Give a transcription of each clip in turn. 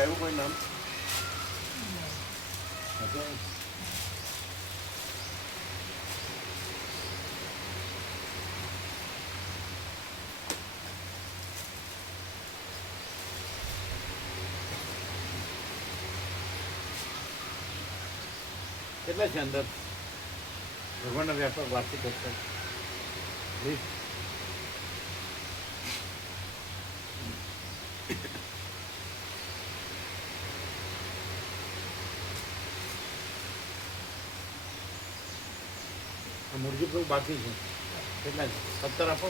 આવ્યું કોઈ નામ? કેટલા છે અંદર ભગવાનના વ્યાપક વાર્ષિક ઉત્સવ? મૂળજી પ્રભુ બાકી છે. કેટલા છે? 17 આપો.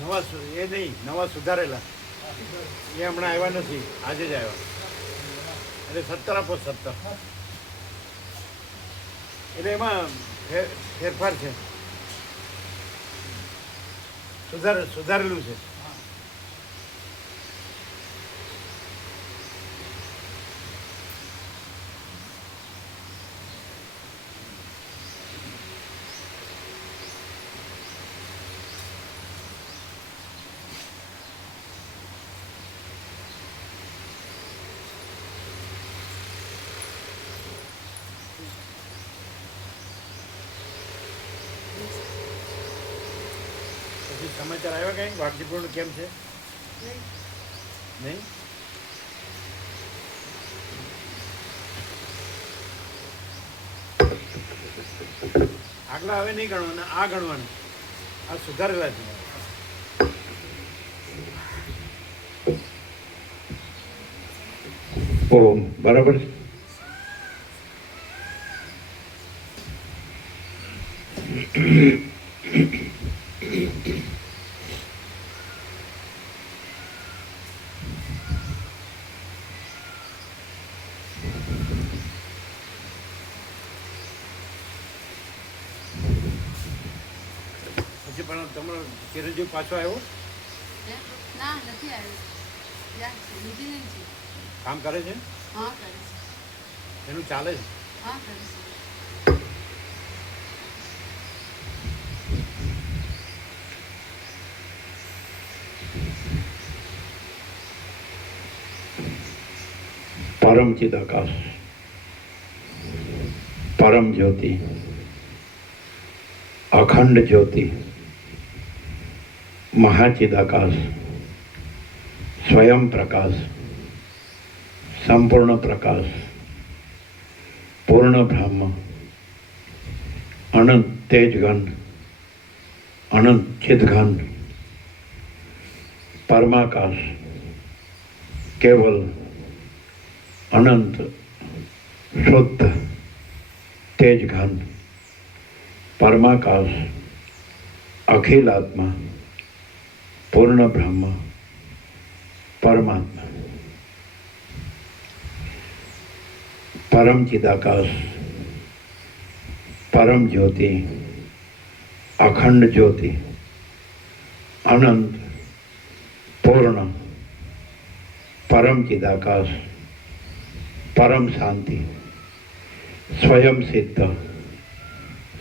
નવા એ નહીં, નવા સુધારેલા એ હમણાં આવ્યા નથી, આજે જ આવ્યા. એટલે 17 આપો. 17 એટલે એમાં ફેરફાર છે, સુધારેલું છે. સમાચાર આવ્યા કઈ વાઘજીપુરનું કેમ છે? નહીં. આગલા હવે નહીં ગણવાના, આ ગણવાનું. આ સુધારેલા છે. ઓમ બરાબર છે. પણ તમારો ચિરંજીવ પાછો આવ્યો? ના, નથી આવ્યો. કામ કરે છે? હા, કરે છે. એનું ચાલે છે? હા, કરે છે. परम चिदाकाश, परम ज्योति, अखंड ज्योति, महाचिदाकाश, स्वयं प्रकाश, संपूर्ण प्रकाश, पूर्ण ब्रह्म, अनंत तेजघन, अनंत चिदघन, परमाकाश, केवल अनंत शुद्ध तेजघन, परमाकाश, अखिल आत्मा, पूर्ण ब्रह्म, परमात्मा, परम चिदाकाश, परम ज्योति, अखंड ज्योति, अनंत पूर्ण परम चिदाकाश, परम शांति, स्वयं सिद्ध,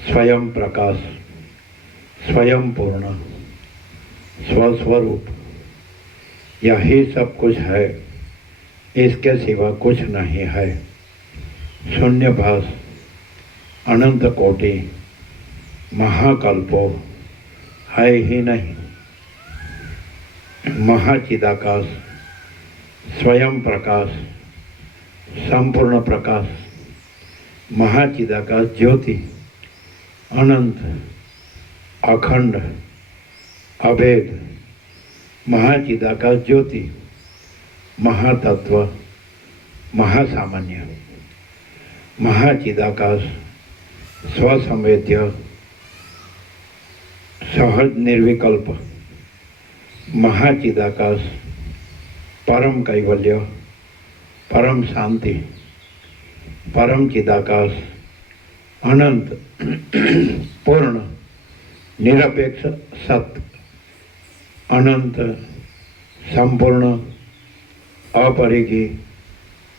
स्वयं प्रकाश, स्वयं पूर्ण, स्वस्वरूप, यही सब कुछ है, इसके सिवा कुछ नहीं है। शून्यभास, अनंत कोटि, महाकल्पो है ही नहीं। महाचिदाकाश, स्वयं प्रकाश, संपूर्ण प्रकाश, महाचिदाकाश ज्योति, अनंत, अखंड, अभेद, महाचिदाकाश ज्योति, महातत्व, महासामान्य, महाचिदाकाश, स्वसंवेद्य, सहज निर्विकल्प, महाचिदाकाश, परम कैवल्य, परम शांति, परम चिदाकाश, अनंत पूर्ण निरपेक्ष सत्य, अनंत संपूर्ण अपरिघी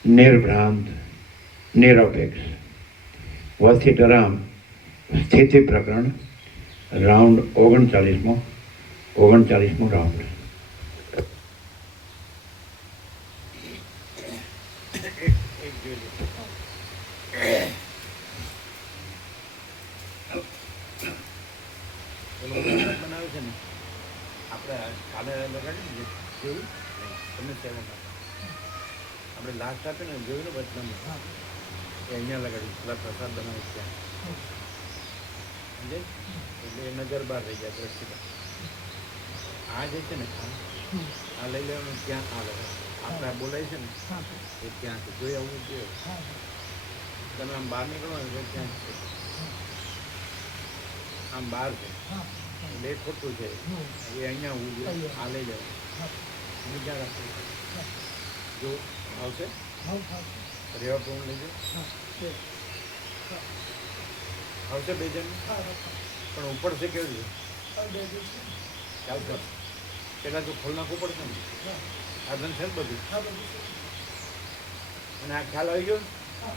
निर्भ्रांत निरपेक्ष। वस्तीराम स्थिति प्रकरण राउंड 39मो राउंड। લાસ્ટ આપે ને જોયું ને બચપનમાં હા એ અહીંયા લગાડ્યું પેલા પ્રસાદ બનાવે ત્યાં સમજે એટલે એ નજર બહાર રહી જાય દ્રષ્ટિ આ જે છે ને આ લઈ લેવાનું ત્યાં આ લગાડે આપણે આ બોલાય છે ને હા એ ત્યાં છે જોઈ આવું જોઈએ હા તમે આમ બહાર નીકળો ને એટલે ત્યાં જ છે આમ બહાર છે હા એટલે એ ખોટું છે એ અહીંયા હોવું જોઈએ આ લઈ જવાનું હા એની ક્યાં રાખવું જો આવશે હા હા રેવા પ્રમાણે લઈ જાઓ હા તે આવશે બે જણ હા પણ ઉપડશે કેવી રીતે હા બે દિવસ ચાલશે પહેલાં તો ખોલ નાખવું પડશે ને હા સાધન છે ને બધું હા બધું છે. અને આ ખ્યાલ આવી ગયો હા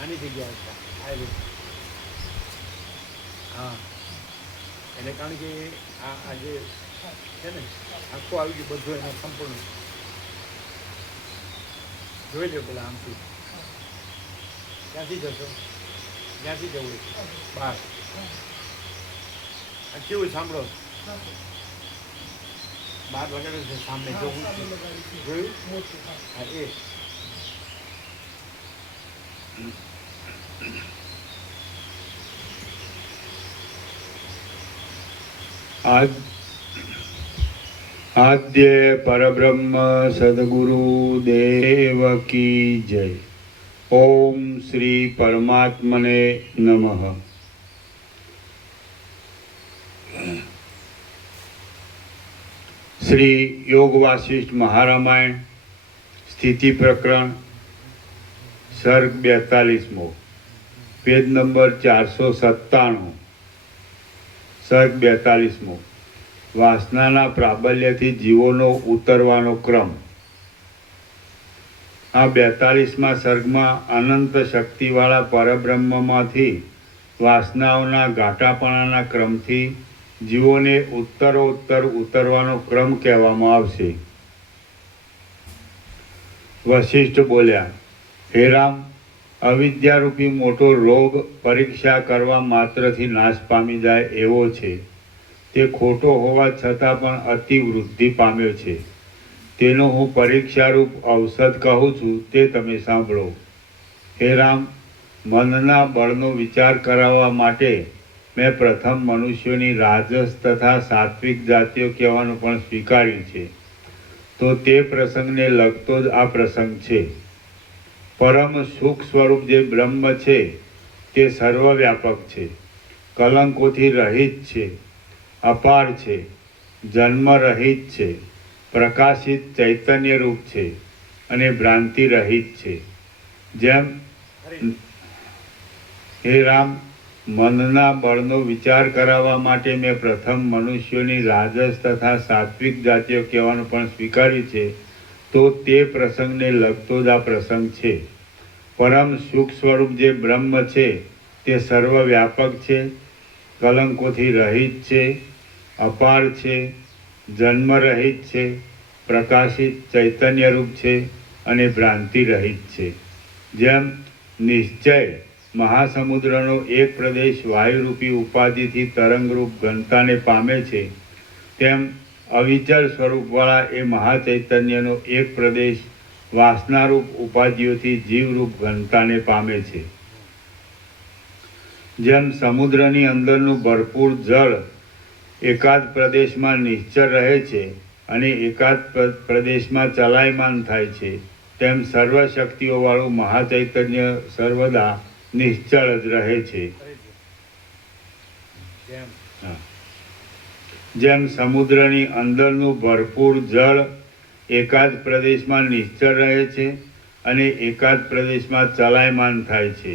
આની જગ્યા હતા આ રીતે હા એટલે કારણ કે આ જે છે ને આખું આવી ગયું બધું એના સંપૂર્ણ જોઈ લો પેલા આમથી ક્યાંથી જશો ક્યાંથી જવું બહાર આ કેવું સાંભળો હા બહાર લગાડે છે સામે જોવું સામે છે. લગાડી છે. જોયું મોટું હા હા એ આદ્ય પરબ્રહ્મ સદગુરુ દેવ કી જય. ઓમ શ્રી પરમાત્મને નમઃ. શ્રી યોગ વાસિષ્ઠ મહારામાયણ સ્થિતિ પ્રકરણ સર્ગ 42મો પેજ નંબર 497 સર્ગ 42મો વાસનાના પ્રાબલ્યથી જીવોનો ઉતરવાનો ક્રમ. આ 42મા સર્ગમાં અનંત શક્તિવાળા પરબ્રહ્મમાંથી વાસનાઓના ઘાટાપણાના ક્રમથી જીવોને ઉત્તરોત્તર ઉતરવાનો ક્રમ કહેવામાં આવશે. વશિષ્ઠ બોલ્યા, હે રામ, અવિદ્યારૂપી મોટો રોગ પરીક્ષા કરવા માત્રથી નાશ પામી જાય એવો છે. તે ખોટો હોવા છતાં પણ અતિ વૃદ્ધિ પામ્યો છે. તેનો હું પરીક્ષારૂપ ઔષધ કહું છું, તે તમે સાંભળો. હે રામ, મનના બળનો વિચાર કરાવવા માટે મેં પ્રથમ મનુષ્યોની રાજસ તથા સાત્વિક જાતિઓ કહેવાનું પણ સ્વીકાર્યું છે. તો તે પ્રસંગને લગતો જ આ પ્રસંગ છે. પરમ સુખ સ્વરૂપ જે બ્રહ્મ છે તે સર્વવ્યાપક છે, કલંકોથી રહિત છે, અપાર છે, જન્મ રહિત છે, પ્રકાશિત ચૈતન્ય રૂપ છે અને ભ્રાંતિ રહિત છે. જેમ હે રામ, મનના બળનો વિચાર કરાવવા માટે મેં પ્રથમ મનુષ્યોની રાજસ તથા સાત્વિક જાતિઓ કહેવાનું પણ સ્વીકાર્યું છે. તો તે પ્રસંગને લગતો જ આ પ્રસંગ છે. પરમ સુખ સ્વરૂપ જે બ્રહ્મ છે તે સર્વવ્યાપક છે, કલંકોથી રહિત છે, અપાર છે, જન્મ રહિત છે, પ્રકાશિત ચૈતન્ય રૂપ છે અને ભ્રાંતિ રહિત છે. જેમ નિશ્ચય મહાસમુદ્રનો એક પ્રદેશ વાયુરૂપી ઉપાધિથી તરંગરૂપ ઘનતાને પામે છે, તેમ અવિચર સ્વરૂપવાળા એ મહાચૈતન્યનો એક પ્રદેશ વાસનારૂપ ઉપાધિઓથી જીવરૂપ ઘનતાને પામે છે. જેમ સમુદ્રની અંદરનું ભરપૂર જળ એકાદ પ્રદેશમાં નિશ્ચળ રહે છે અને એકાદ પ્રદેશમાં ચલાયમાન થાય છે, તેમ સર્વશક્તિઓવાળું મહાચૈતન્ય સર્વદા નિશ્ચળ જ રહે છે. જેમ જેમ સમુદ્રની અંદરનું ભરપૂર જળ એકાદ પ્રદેશમાં નિશ્ચળ રહે છે અને એકાદ પ્રદેશમાં ચલાયમાન થાય છે,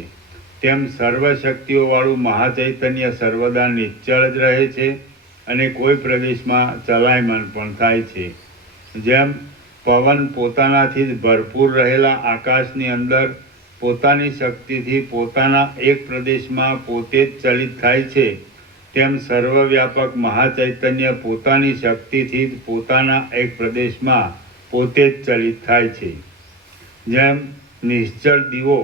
તેમ સર્વશક્તિઓવાળું મહાચૈતન્ય સર્વદા નિશ્ચળ જ રહે છે અને કોઈ પ્રદેશમાં ચલાયમાન પણ થાય છે. જેમ પવન પોતાનાથી જ ભરપૂર રહેલા આકાશની અંદર પોતાની શક્તિથી પોતાના એક પ્રદેશમાં પોતે જ ચલિત થાય છે, તેમ સર્વવ્યાપક મહાચૈતન્ય પોતાની શક્તિથી જ પોતાના એક પ્રદેશમાં પોતે જ ચલિત થાય છે. જેમ નિશ્ચળ દીવો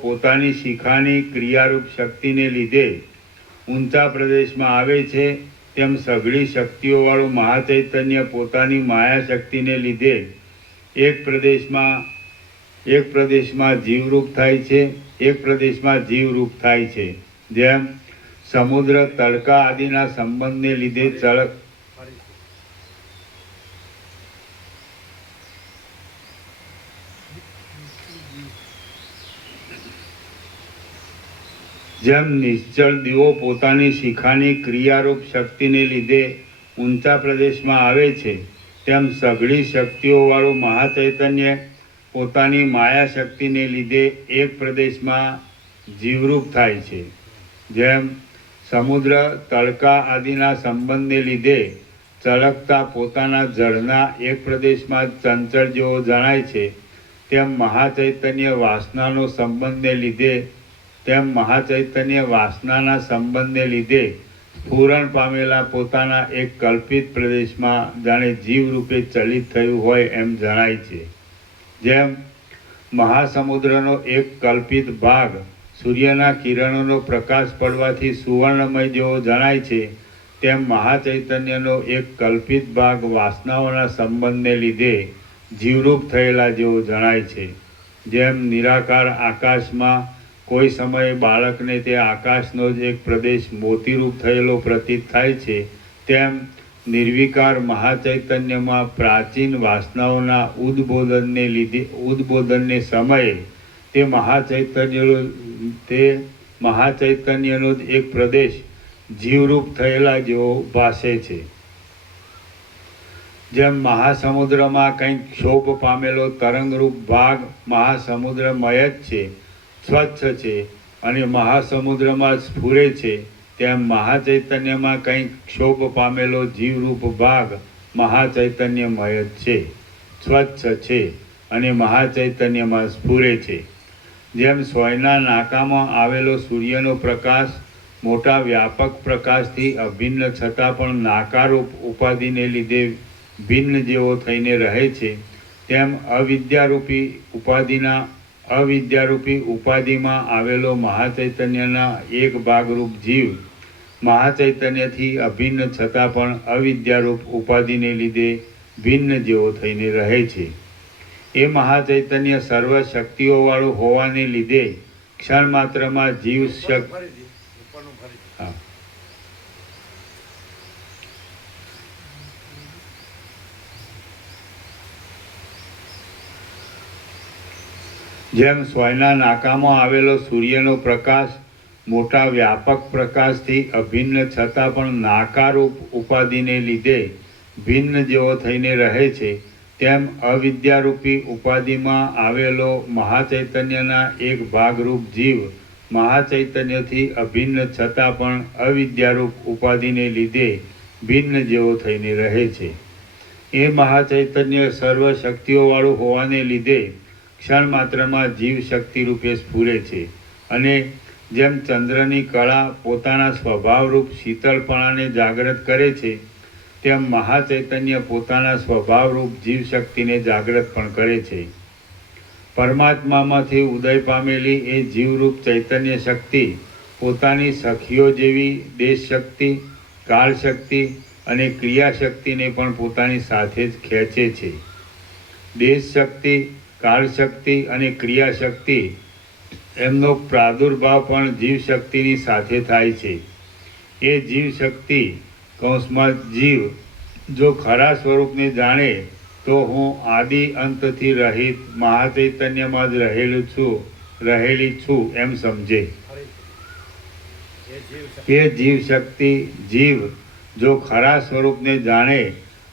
પોતાની શિખાની ક્રિયારૂપ શક્તિને લીધે ઊંચા પ્રદેશમાં આવે છે તેમ સઘળી શક્તિઓવાળું મહાચૈતન્ય પોતાની માયા શક્તિને લીધે એક પ્રદેશમાં જીવરૂપ થાય છે, એક પ્રદેશમાં જીવરૂપ થાય છે. જેમ સમુદ્ર તડકા આદિના સંબંધને લીધે જેમ નિશ્ચળ દીવો પોતાની શિખાની ક્રિયારૂપ શક્તિને લીધે ઊંચા પ્રદેશમાં આવે છે, તેમ સઘળી શક્તિઓવાળું મહાચૈતન્ય પોતાની માયા શક્તિને લીધે એક પ્રદેશમાં જીવરૂપ થાય છે. જેમ સમુદ્ર તડકા આદિના સંબંધને લીધે ચળકતા પોતાના જળના એક પ્રદેશમાં ચંચળ જેવો જણાય છે, તેમ મહાચૈતન્ય વાસનાનો સંબંધને લીધે વાસનાના સંબંધને લીધે સ્ફુરણ પામેલા પોતાના એક કલ્પિત પ્રદેશમાં જાણે જીવ રૂપે ચલિત થયું હોય એમ જણાય છે. જેમ મહાસમુદ્રનો એક કલ્પિત ભાગ સૂર્યના કિરણોનો પ્રકાશ પડવાથી સુવર્ણમય જેવો જણાય છે, તેમ મહાચૈતન્યનો એક કલ્પિત ભાગ વાસનાઓના સંબંધને લીધે જીવરૂપ થયેલા જેવો જણાય છે. જેમ નિરાકાર આકાશમાં કોઈ સમયે બાળકને તે આકાશનો જ એક પ્રદેશ મોતીરૂપ થયેલો પ્રતીત થાય છે, તેમ નિર્વિકાર મહાચૈતન્યમાં પ્રાચીન વાસનાઓના ઉદ્બોધનને સમયે તે મહાચૈતન્યનો જ એક પ્રદેશ જીવરૂપ થયેલા જેવો ભાસે છે. જેમ મહાસમુદ્રમાં કંઈક ક્ષોભ પામેલો તરંગરૂપ ભાગ મહાસમુદ્રમય જ છે, સ્વચ્છ છે અને મહાસમુદ્રમાં સ્ફુરે છે, તેમ મહાચૈતન્યમાં કંઈક ક્ષોભ પામેલો જીવરૂપ ભાગ મહાચૈતન્યમય જ છે, સ્વચ્છ છે અને મહાચૈતન્યમાં સ્ફુરે છે. જેમ સોયના નાકામાં આવેલો સૂર્યનો પ્રકાશ મોટા વ્યાપક પ્રકાશથી અભિન્ન છતાં પણ નાકારૂપ ઉપાધિને લીધે ભિન્ન જેવો થઈને રહે છે, તેમ અવિદ્યારૂપી ઉપાધિમાં આવેલો મહાચૈતન્યના એક ભાગરૂપ જીવ મહાચૈતન્યથી અભિન્ન છતાં પણ અવિદ્યારૂપ ઉપાધિને લીધે ભિન્ન જેવો થઈને રહે છે. એ મહાચૈતન્ય સર્વ શક્તિઓવાળું હોવાને લીધે ક્ષણ માત્રમાં જીવ જેમ સોયના નાકામાં આવેલો સૂર્યનો પ્રકાશ મોટા વ્યાપક પ્રકાશથી અભિન્ન છતાં પણ નાકારૂપ ઉપાધિને લીધે ભિન્ન જેવો થઈને રહે છે, તેમ અવિદ્યારૂપી ઉપાધિમાં આવેલો મહાચૈતન્યના એક ભાગરૂપ જીવ મહાચૈતન્યથી અભિન્ન છતાં પણ અવિદ્યારૂપ ઉપાધિને લીધે ભિન્ન જેવો થઈને રહે છે. એ મહાચૈતન્ય સર્વ શક્તિઓવાળું હોવાને લીધે ક્ષણ માત્રમાં જીવ શક્તિ રૂપે સ્ફુરે છે અને જેમ ચંદ્રની કળા પોતાના સ્વભાવરૂપ શીતળપણાને જાગૃત કરે છે, તેમ મહાચૈતન્ય પોતાના સ્વભાવરૂપ જીવ શક્તિને જાગૃત પણ કરે છે. પરમાત્મામાંથી ઉદય પામેલી એ જીવરૂપ ચૈતન્ય શક્તિ પોતાની સખીઓ જેવી દેશ શક્તિ, કાળ શક્તિ અને ક્રિયા શક્તિને પણ પોતાની સાથે જ ખેંચે છે. દેશ શક્તિ, કાળ શક્તિ અને ક્રિયા શક્તિ એમનો પ્રાદુર્ભાવ પણ જીવ શક્તિની સાથે થાય છે. એ જીવ શક્તિ કૌંસમાં જીવ જો ખરા સ્વરૂપને જાણે તો હું આદિ અંતથી રહિત મહાચૈતન્યમાં જ રહેલી છું એમ સમજે. એ જીવ શક્તિ જીવ જો ખરા સ્વરૂપને જાણે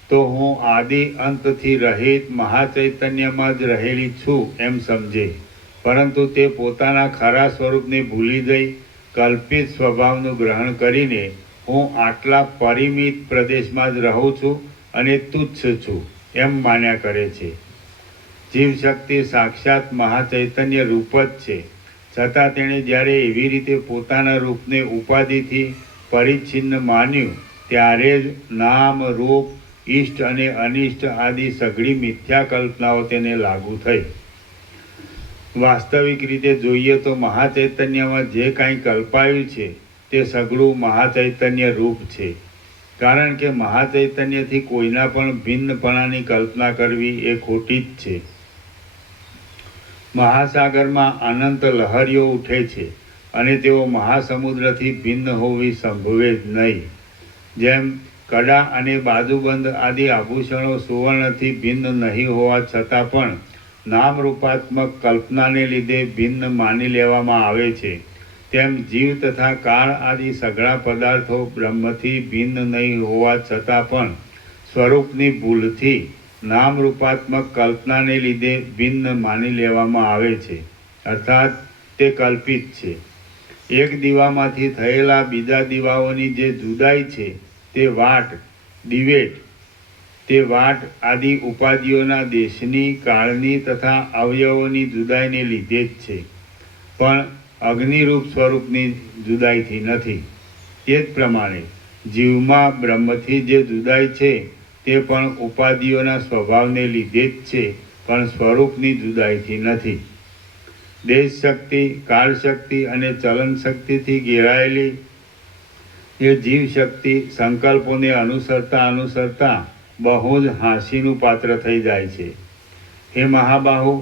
તો હું આદિ અંતથી રહિત મહાચૈતન્યમાં જ રહેલી છું એમ સમજે. પરંતુ તે પોતાના ખરા સ્વરૂપને ભૂલી જઈ કલ્પિત સ્વભાવનું ગ્રહણ કરીને હું આટલા પરિમિત પ્રદેશમાં જ રહું છું અને તુચ્છ છું એમ માન્યા કરે છે. જીવશક્તિ સાક્ષાત મહાચૈતન્ય રૂપ જ છે, છતાં તેણે જ્યારે એવી રીતે પોતાના રૂપને ઉપાધિથી પરિચ્છિન્ન માન્યું ત્યારે જ નામ, રૂપ, ઇષ્ટ અને અનિષ્ટ આદિ સઘળી મિથ્યા કલ્પનાઓ તેને લાગુ થઈ. વાસ્તવિક રીતે જોઈએ તો મહાચૈતન્યમાં જે કાંઈ કલ્પાયું છે તે સઘળું મહાચૈતન્ય રૂપ છે. કારણ કે મહાચૈતન્યથી કોઈના પણ ભિન્નપણાની કલ્પના કરવી એ ખોટી જ છે. મહાસાગરમાં અનંત લહરીઓ ઉઠે છે અને તેઓ મહાસમુદ્રથી ભિન્ન હોવી સંભવે જ નહીં. જેમ કડા અને બાજુબંધ આદિ આભૂષણો સુવર્ણથી ભિન્ન નહીં હોવા છતાં પણ નામરૂપાત્મક કલ્પનાને લીધે ભિન્ન માની લેવામાં આવે છે, તેમ જીવ તથા કાળ આદિ સઘળા પદાર્થો બ્રહ્મથી ભિન્ન નહીં હોવા છતાં પણ સ્વરૂપની ભૂલથી નામરૂપાત્મક કલ્પનાને લીધે ભિન્ન માની લેવામાં આવે છે, અર્થાત તે કલ્પિત છે. એક દીવામાંથી થયેલા બીજા દીવાઓની જે જુદાઈ છે તે વાટ, દિવેટ, તે વાટ આદિ ઉપાધિઓના દેશની, કાળની તથા અવયવોની જુદાઈને લીધે જ છે, પણ અગ્નિરૂપ સ્વરૂપની જુદાઈથી નથી. તે જ પ્રમાણે જીવમાં બ્રહ્મથી જે જુદાઈ છે તે પણ ઉપાધિઓના સ્વભાવને લીધે જ છે, પણ સ્વરૂપની જુદાઈથી નથી. દેશ શક્તિ, કાળ શક્તિ અને ચલન શક્તિથી ઘેરાયેલી એ જીવ શક્તિ સંકલ્પોને અનુસરતા બહુ જ હાંસીનું પાત્ર થઈ જાય છે. હે મહાબાહુ,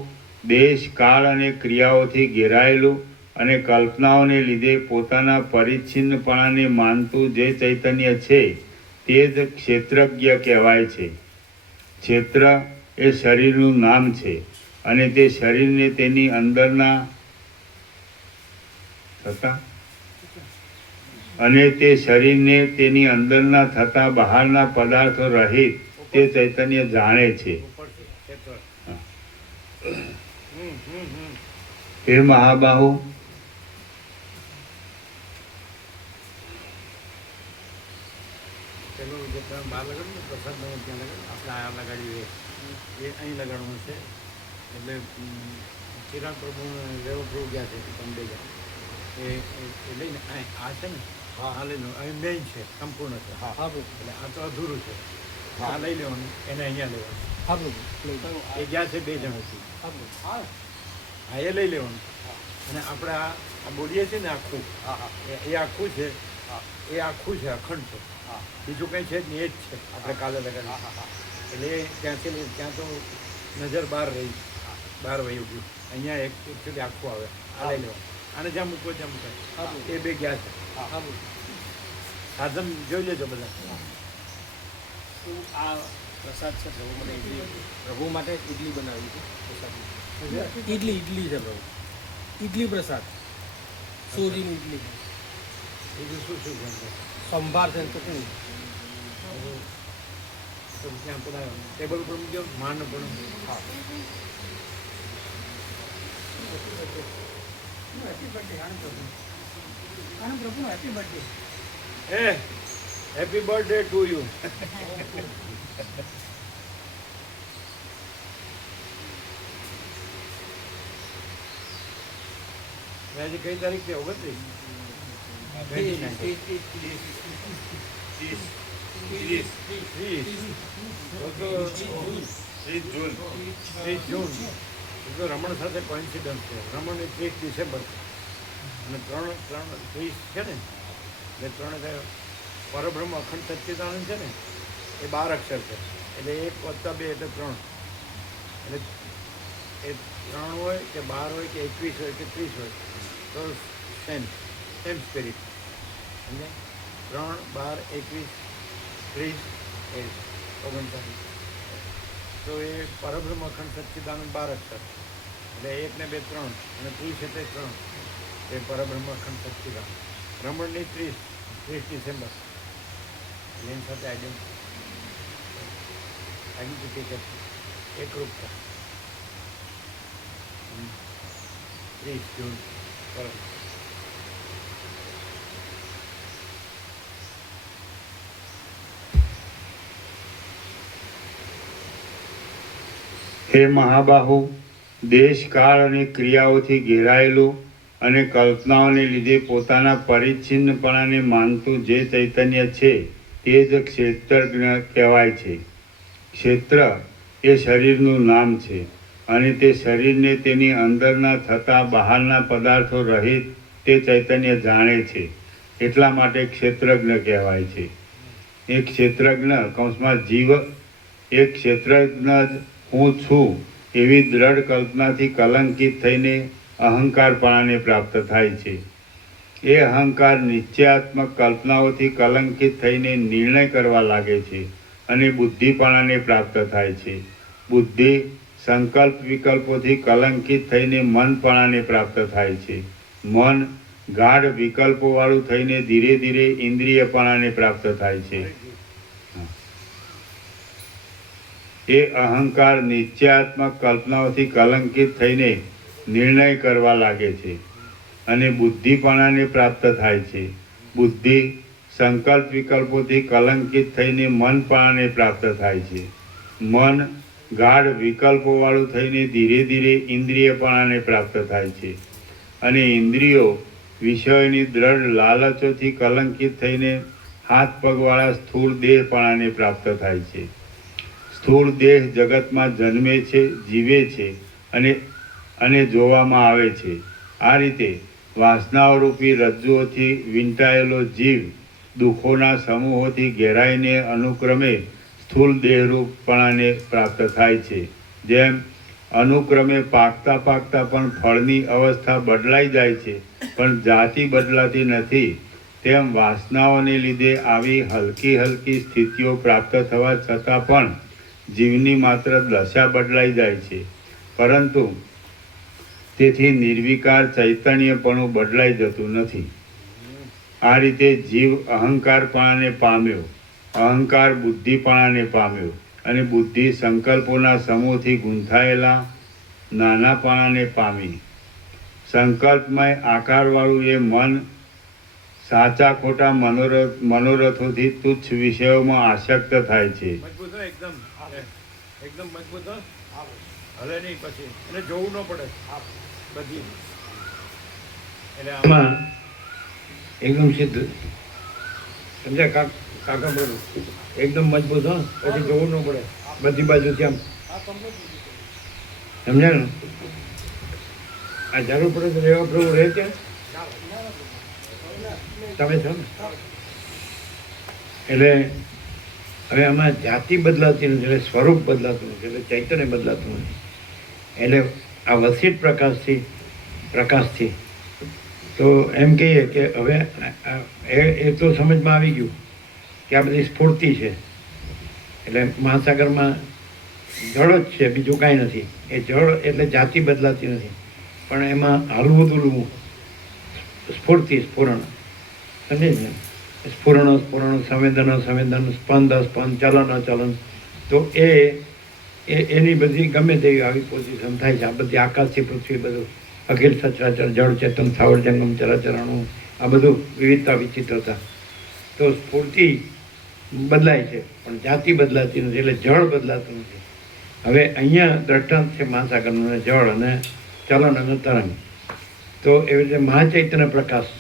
દેશ, કાળ અને ક્રિયાઓથી ઘેરાયેલું અને કલ્પનાઓને લીધે પોતાના પરિચ્છિન્નપણાને માનતું જે ચૈતન્ય છે તે જ ક્ષેત્રજ્ઞ કહેવાય છે. ક્ષેત્ર એ શરીરનું નામ છે અને તે શરીરને તેની અંદરના થતા બહારના પદાર્થો રહિત તે ચૈતન્ય જાણે છે. હે મહાબાહુ, પેલું જે તમે બહાર લગાડ્યું ને પ્રસાદ ત્યાં લગાડ્યું, આપણે આ લગાડ્યું એ અહીં લગાડવાનું છે. એટલે ચિરાગ પ્રભુ રેવ પ્રભુ ગયા છે તમે ગયા એ લઈને આ છે ને, આ લઈ લો, અહીં મેઇન છે, સંપૂર્ણ છે. એટલે આ તો અધૂરું છે. આ લઈ લેવાનું, એને અહીંયા લેવાનું. એ ગયા છે 2 જણથી. હા, એ લઈ લેવાનું. અને આપણે આ બોલીએ છીએ ને આખું, એ આખું છે, એ આખું છે, અખંડ છે, બીજું કંઈ છે જ નહીં, એ જ છે. આપણે કાલે લગાડ્યું એટલે ત્યાંથી ત્યાં તો નજર બહાર રહી, બહાર વહી ગયું. અહીંયા એક સુધી આખું આવે. આ લઈ લેવાનું, આને જ્યાં મૂકવો ત્યાં મૂકાય. એ 2 ગયા છે. સાધન જોઈ લેજો બધા. આ પ્રસાદ છે પ્રભુ માટે ઇડલી બનાવી છે. પ્રસાદ ઇડલી છે પ્રભુ, ઇડલી પ્રસાદ, સોજીની ઇડલી, બીજું શું શું છે? સંભાર છે, ચટણી. ત્યાં પેલા ટેબલ ઉપર મૂક્યો માન પણ. Happy birthday to you. આજે કઈ તારીખ છે? 29. 30 જૂન. તો રમણ સાથે કોઇન્સિડન્સ છે. રમણની 30 ડિસેમ્બર અને 30 છે ને, એટલે 3 પરબ્રહ્મ અખંડ સચ્ચિદાનંદ છે ને, એ 12 અક્ષર છે. એટલે 1 + 2 એટલે 3. એટલે એ 3 હોય કે 12 હોય કે 21 હોય કે 30 હોય તો સેમ સ્પિરિટ. સમજે? 3, 12, 21, 30, 39. તો એ પરબ્રહ્મ અખંડ સચ્ચિદાનંદ 12 અક્ષર. એટલે 1 ને 2 3 અને 30 એટલે 3. એ પરબ્રહ્મ અખંડ સચ્ચિદાનંદ. રમણની 30 ડિસેમ્બર. એની સાથે આઈડેન્ટિફિકેશન એકરૂપતા. 30 જૂન પરમ. હે મહાબાહુ, દેશ, કાળ અને ક્રિયાઓથી ઘેરાયેલું અને કલ્પનાઓને લીધે પોતાના પરિચ્છિન્નપણાને માનતું જે ચૈતન્ય છે તે જ ક્ષેત્રજ્ઞ કહેવાય છે. ક્ષેત્ર એ શરીરનું નામ છે અને તે શરીરને તેની અંદરના થતા બહારના પદાર્થો રહિત તે ચૈતન્ય જાણે છે, એટલા માટે ક્ષેત્રજ્ઞ કહેવાય છે. એ ક્ષેત્રજ્ઞ કૌંસમાં જીવ એ ક્ષેત્રજ્ઞ જ હું છું એવી દ્રઢ કલ્પનાથી કલંકિત થઈને અહંકારપણાને પ્રાપ્ત થાય છે. એ અહંકાર નિશ્ચયાત્મક કલ્પનાઓથી કલંકિત થઈને નિર્ણય કરવા લાગે છે અને બુદ્ધિપણાને પ્રાપ્ત થાય છે. બુદ્ધિ સંકલ્પ વિકલ્પોથી કલંકિત થઈને મનપણાને પ્રાપ્ત થાય છે. મન ગાઢ વિકલ્પોવાળું થઈને ધીરે ધીરે ઇન્દ્રિયપણાને પ્રાપ્ત થાય છે. એ અહંકાર નિશ્ચયાત્મક કલ્પનાઓથી કલંકિત થઈને નિર્ણય કરવા લાગે છે અને બુદ્ધિપણાને પ્રાપ્ત થાય છે. બુદ્ધિ સંકલ્પ વિકલ્પોથી કલંકિત થઈને મનપણાને પ્રાપ્ત થાય છે. મન ગાઢ વિકલ્પોવાળું થઈને ધીરે ધીરે ઇન્દ્રિયપણાને પ્રાપ્ત થાય છે અને ઇન્દ્રિયો વિષયોની દ્રઢ લાલચોથી કલંકિત થઈને હાથ પગવાળા સ્થૂળ દેહપણાને પ્રાપ્ત થાય છે. સ્થૂળ દેહ જગતમાં જન્મે છે, જીવે છે અને જોવામાં આવે છે. આ રીતે વાસનાઓરૂપી રજ્જુઓથી વીંટાયેલો જીવ દુઃખોના સમૂહોથી ઘેરાઈને અનુક્રમે સ્થૂળ દેહરૂપપણાને પ્રાપ્ત થાય છે. જેમ અનુક્રમે પાકતા પાકતા પણ ફળની અવસ્થા બદલાઈ જાય છે પણ જાતિ બદલાતી નથી, તેમ વાસનાઓને લીધે આવી હલકી હલકી સ્થિતિઓ પ્રાપ્ત થવા છતાં પણ જીવની માત્ર દશા બદલાઈ જાય છે, પરંતુ તેથી નિર્વિકાર ચૈતન્યપણું બદલાઈ જતું નથી. આ રીતે જીવ અહંકારપણાને પામ્યો, અહંકાર બુદ્ધિપણાને પામ્યો અને બુદ્ધિ સંકલ્પોના સમૂહથી ગૂંથાયેલા નાનાપણાને પામી. સંકલ્પમય આકારવાળું એ મન સાચા ખોટા મનોરથોથી તુચ્છ વિષયોમાં આસક્ત થાય છે. મજબૂત હોય એકદમ એકદમ મજબૂત હોય, હલે નહીં પછી એને જોવું ન પડે બધી. એટલે આમાં એકદમ સિદ્ધ સમજ્યા કાકા બોલું એકદમ મજબૂત હો, પછી જોવું ન પડે બધી બાજુથી આમ સમજ્યા ને. આ જરૂર પડે તો રેવા પ્રભુ રહે છે તમે છો ને. એટલે હવે આમાં જાતિ બદલાતી નથી, એટલે સ્વરૂપ બદલાતું નથી, એટલે ચૈતન્ય બદલાતું નથી. એટલે આ વસિત પ્રકાશથી તો એમ કહીએ કે હવે એ તો સમજમાં આવી ગયું કે આ બધી સ્ફૂર્તિ છે. એટલે મહાસાગરમાં જળ જ છે, બીજું કાંઈ નથી. એ જળ એટલે જાતિ બદલાતી નથી, પણ એમાં હલવું દુલવું સ્ફૂર્તિ સ્ફુરણ સમજે ને. સ્ફુરણ સંવેદન સ્પંદ ચલન અચલન, તો એની બધી ગમે તેવી આવી પોઝિશન થાય છે. આ બધી આકાશથી પૃથ્વી બધું અખિલ સચરાચર જળ ચેતન સ્થાવર જંગમ ચરાચરણું આ બધું વિવિધતા વિચિત્રતા. તો સ્ફૂર્તિ બદલાય છે પણ જાતિ બદલાતી નથી, એટલે જળ બદલાતું નથી. હવે અહીંયા દ્રષ્ટાંત છે મહાસાગરનું અને જળ અને ચલન અને તરંગ. તો એવી રીતે મહાચૈતન્ય પ્રકાશ,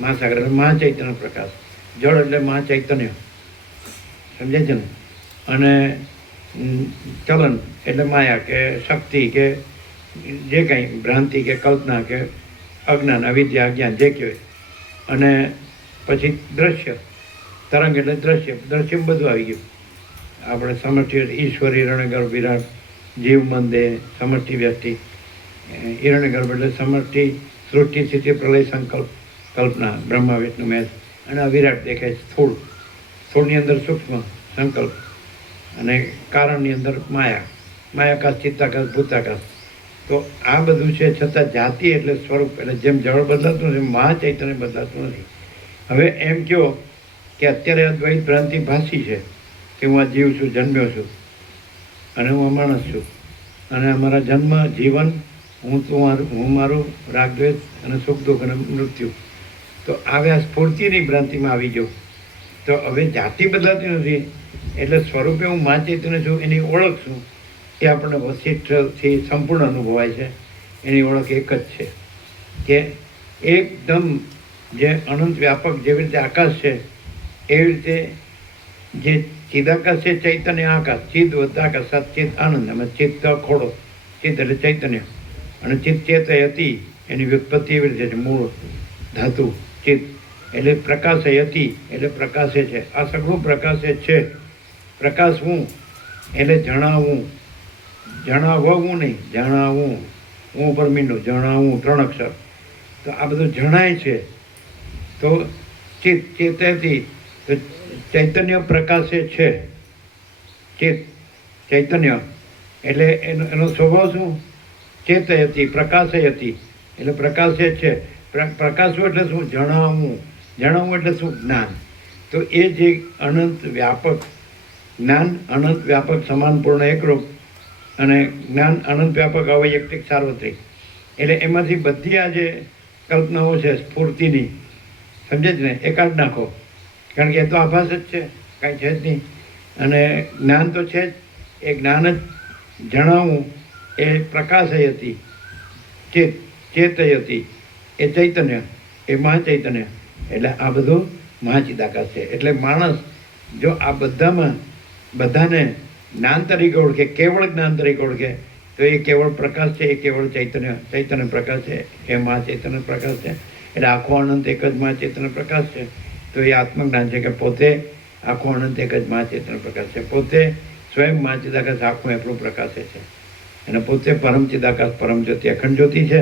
મહાસાગર એટલે મહાચૈતન્ય પ્રકાશ, જળ એટલે મહાચૈતન્ય સમજે છે ને. અને ચલન એટલે માયા કે શક્તિ કે જે કંઈ ભ્રાંતિ કે કલ્પના કે અજ્ઞાન અવિદ્યા અજ્ઞાન જે કહેવાય. અને પછી દ્રશ્ય, તરંગ એટલે દ્રશ્ય બધું આવી ગયું. આપણે સમષ્ટિ ઈશ્વરી હિરણ્યગર્ભ વિરાટ જીવ મન દેહ સમષ્ટિ વ્યક્તિ. હિરણ્યગર્ભ એટલે સમષ્ટિ સૃષ્ટિ સ્થિતિ પ્રલય સંકલ્પ કલ્પના બ્રહ્મા વિષ્ણુ મહેશ. અને આ વિરાટ દેખાય સ્થૂળની અંદર સૂક્ષ્મ સંકલ્પ અને કારણની અંદર માયાકાશ ચિત્તાકાશ ભૂતાકાશ. તો આ બધું છે છતાં જાતિ એટલે સ્વરૂપ, એટલે જેમ જળ બદલાતું નથી મહાચૈતન્ય બદલાતું નથી. હવે એમ કહો કે અત્યારે અદ્વૈત ભ્રાંતિ ભાષી છે કે હું આ જીવ છું, જન્મ્યો છું અને હું આ માણસ છું અને અમારા જન્મ જીવન હું મારું રાગદ્વેષ અને સુખ દુઃખ અને મૃત્યુ. તો આ સ્ફૂર્તિની ભ્રાંતિમાં આવી ગયો. તો હવે જાતિ બદલાતી નથી, એટલે સ્વરૂપે હું મા ચૈતન્ય છું, એની ઓળખ શું એ આપણને વશિષ્ઠથી સંપૂર્ણ અનુભવાય છે. એની ઓળખ એક જ છે કે એકદમ જે અનંત વ્યાપક જેવી રીતે આકાશ છે એવી રીતે જે ચિદાકાશ છે ચૈતન્ય આકાશ, ચિદ વત્તાકાશ સચિત આનંદ. અમે ચિત્ત ખોડો, ચિત્ત એટલે ચૈતન્ય અને ચિત્ત ચેત હતી એની વ્યુત્પત્તિ એવી રીતે છે. મૂળ ધાતુ ચિત્ત એટલે પ્રકાશે હતી એટલે પ્રકાશે છે. આ સગળું પ્રકાશે છે. પ્રકાશ હું એટલે જણાવવું, જણાવવું નહીં, જણાવવું. હું ઉપર મીંડું, જણાવવું 3 અક્ષર. તો આ બધું જણાય છે. તો ચેતયતી, તો ચૈતન્ય પ્રકાશે છે. ચૈતન્ય એટલે એનો સ્વભાવ શું? ચેતયતી, પ્રકાશયતી એટલે પ્રકાશે છે. પ્રકાશવું એટલે શું? જણાવવું. જણાવવું એટલે શું? જ્ઞાન. તો એ જે અનંત વ્યાપક જ્ઞાન, અનંત વ્યાપક સમાન પૂર્ણ એકરૂપ, અને જ્ઞાન અનંત વ્યાપક અવૈયક્તિક સાર્વત્રિક, એટલે એમાંથી બધી આ જે કલ્પનાઓ છે સ્ફૂર્તિની, સમજે જ ને, એ કાઢી નાખો. કારણ કે એ તો આભાસ જ છે, કાંઈ છે જ નહીં. અને જ્ઞાન તો છે જ. એ જ્ઞાન જ જણાવવું એ પ્રકાશયતી, ચેતયતી, એ ચૈતન્ય, એ મહાચૈતન્ય. એટલે આ બધું મહાચિદાકાશ છે. એટલે માણસ જો આ બધાને જ્ઞાન તરીકે ઓળખે, કેવળ જ્ઞાન તરીકે ઓળખે, તો એ કેવળ પ્રકાશ છે, એ કેવળ ચૈતન્ય પ્રકાશ છે, એ મહાચૈતન્ય પ્રકાશ છે. એટલે આખો અનંત એક જ મહાચૈતન્ય પ્રકાશ છે. તો એ આત્મજ્ઞાન છે કે પોતે આખો અનંત એક જ મહાચૈતન્ય પ્રકાશ છે. પોતે સ્વયં મહાચિદાકાશ આખું એટલું પ્રકાશે છે. અને પોતે પરમચિદાકાશ પરમ જ્યોતિ અખંડ જ્યોતિ છે.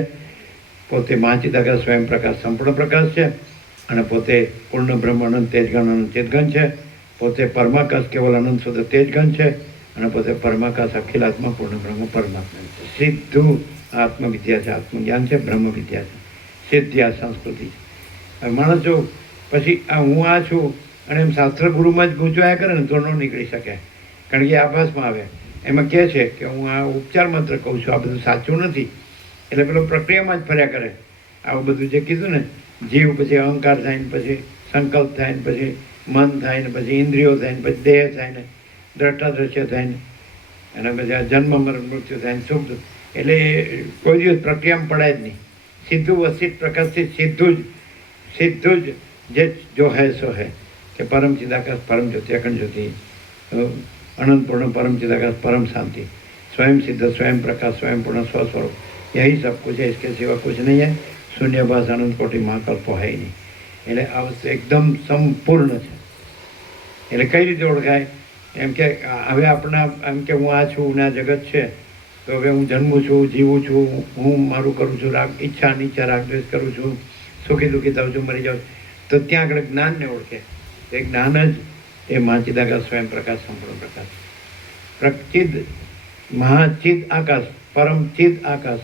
પોતે મહાચિદાકાશ સ્વયં પ્રકાશ સંપૂર્ણ પ્રકાશ છે. અને પોતે પૂર્ણ બ્રહ્મ અનંત તેજગણ અનંત ચેતગણ છે. પોતે પરમાકાશ કેવલ અનંત શુદ્ધ તેજગણ છે. અને પોતે પરમાકાશ અખિલાત્મા પૂર્ણ બ્રહ્મ પરમાત્મા છે. સીધું આત્મવિદ્યા છે, આત્મજ્ઞાન છે, બ્રહ્મ વિદ્યા છે, સિદ્ધિ આ સંસ્કૃતિ છે. હવે માણસ જો પછી આ હું આ છું અને એમ શાસ્ત્ર ગુરુમાં જ ગૂંચવાયા કરે ને તો ન નીકળી શકે. કારણ કે આભાસમાં આવે. એમાં કહે છે કે હું આ ઉપચાર માત્ર કહું છું, આ બધું સાચું નથી. એટલે પેલો પ્રક્રિયામાં જ ફર્યા કરે. આવું બધું જે કીધું ને, જીવ પછી અહંકાર થાય ને, પછી સંકલ્પ થાય ને, પછી મન થાય ને, પછી ઇન્દ્રિયો થાય ને, પછી દેહ થાય ને, દ્રષ્ટા દ્રશ્ય થાય ને, અને પછી આ જન્મ મરણ મૃત્યુ થાય ને, સુખ દુઃખ. એટલે કોઈ દિવસ પ્રક્રિયામાં પડાય જ નહીં. સીધું વસિત પ્રકાશથી સીધું જ જે જો હે સો હે કે પરમ ચિદાકાશ પરમ જ્યોતિ અખંડ જ્યોતિ अनंत पूर्ण परम चिदाकाश परम शांति स्वयं सिद्ध स्वयं प्रकाश स्वयं पूर्ण स्वस्वरूप यही सब कुछ है, इसके सिवा कुछ नहीं है। शून्यभास अनंत कोटि महाकल्पो है ही नहीं। એટલે આ વસ્તુ એકદમ સંપૂર્ણ છે। એટલે કઈ રીતે ઓળખાય? એમ કે હવે આપણા એમ કે હું આ છું ને આ જગત છે, તો હવે હું જન્મું છું, જીવું છું, હું મારું કરું છું, રાગ ઈચ્છા અનિચ્છા રાગ દ્વેષ કરું છું, સુખી દુઃખી થાઉં છું, મરી જાઉં, તો ત્યાં આગળ જ્ઞાનને ઓળખે। એ જ્ઞાન જ એ મહાચિદાકાશ સ્વયં પ્રકાશ સંપૂર્ણ પ્રકાશ પ્રચિદ મહાચિદ આકાશ પરમ ચિદ આકાશ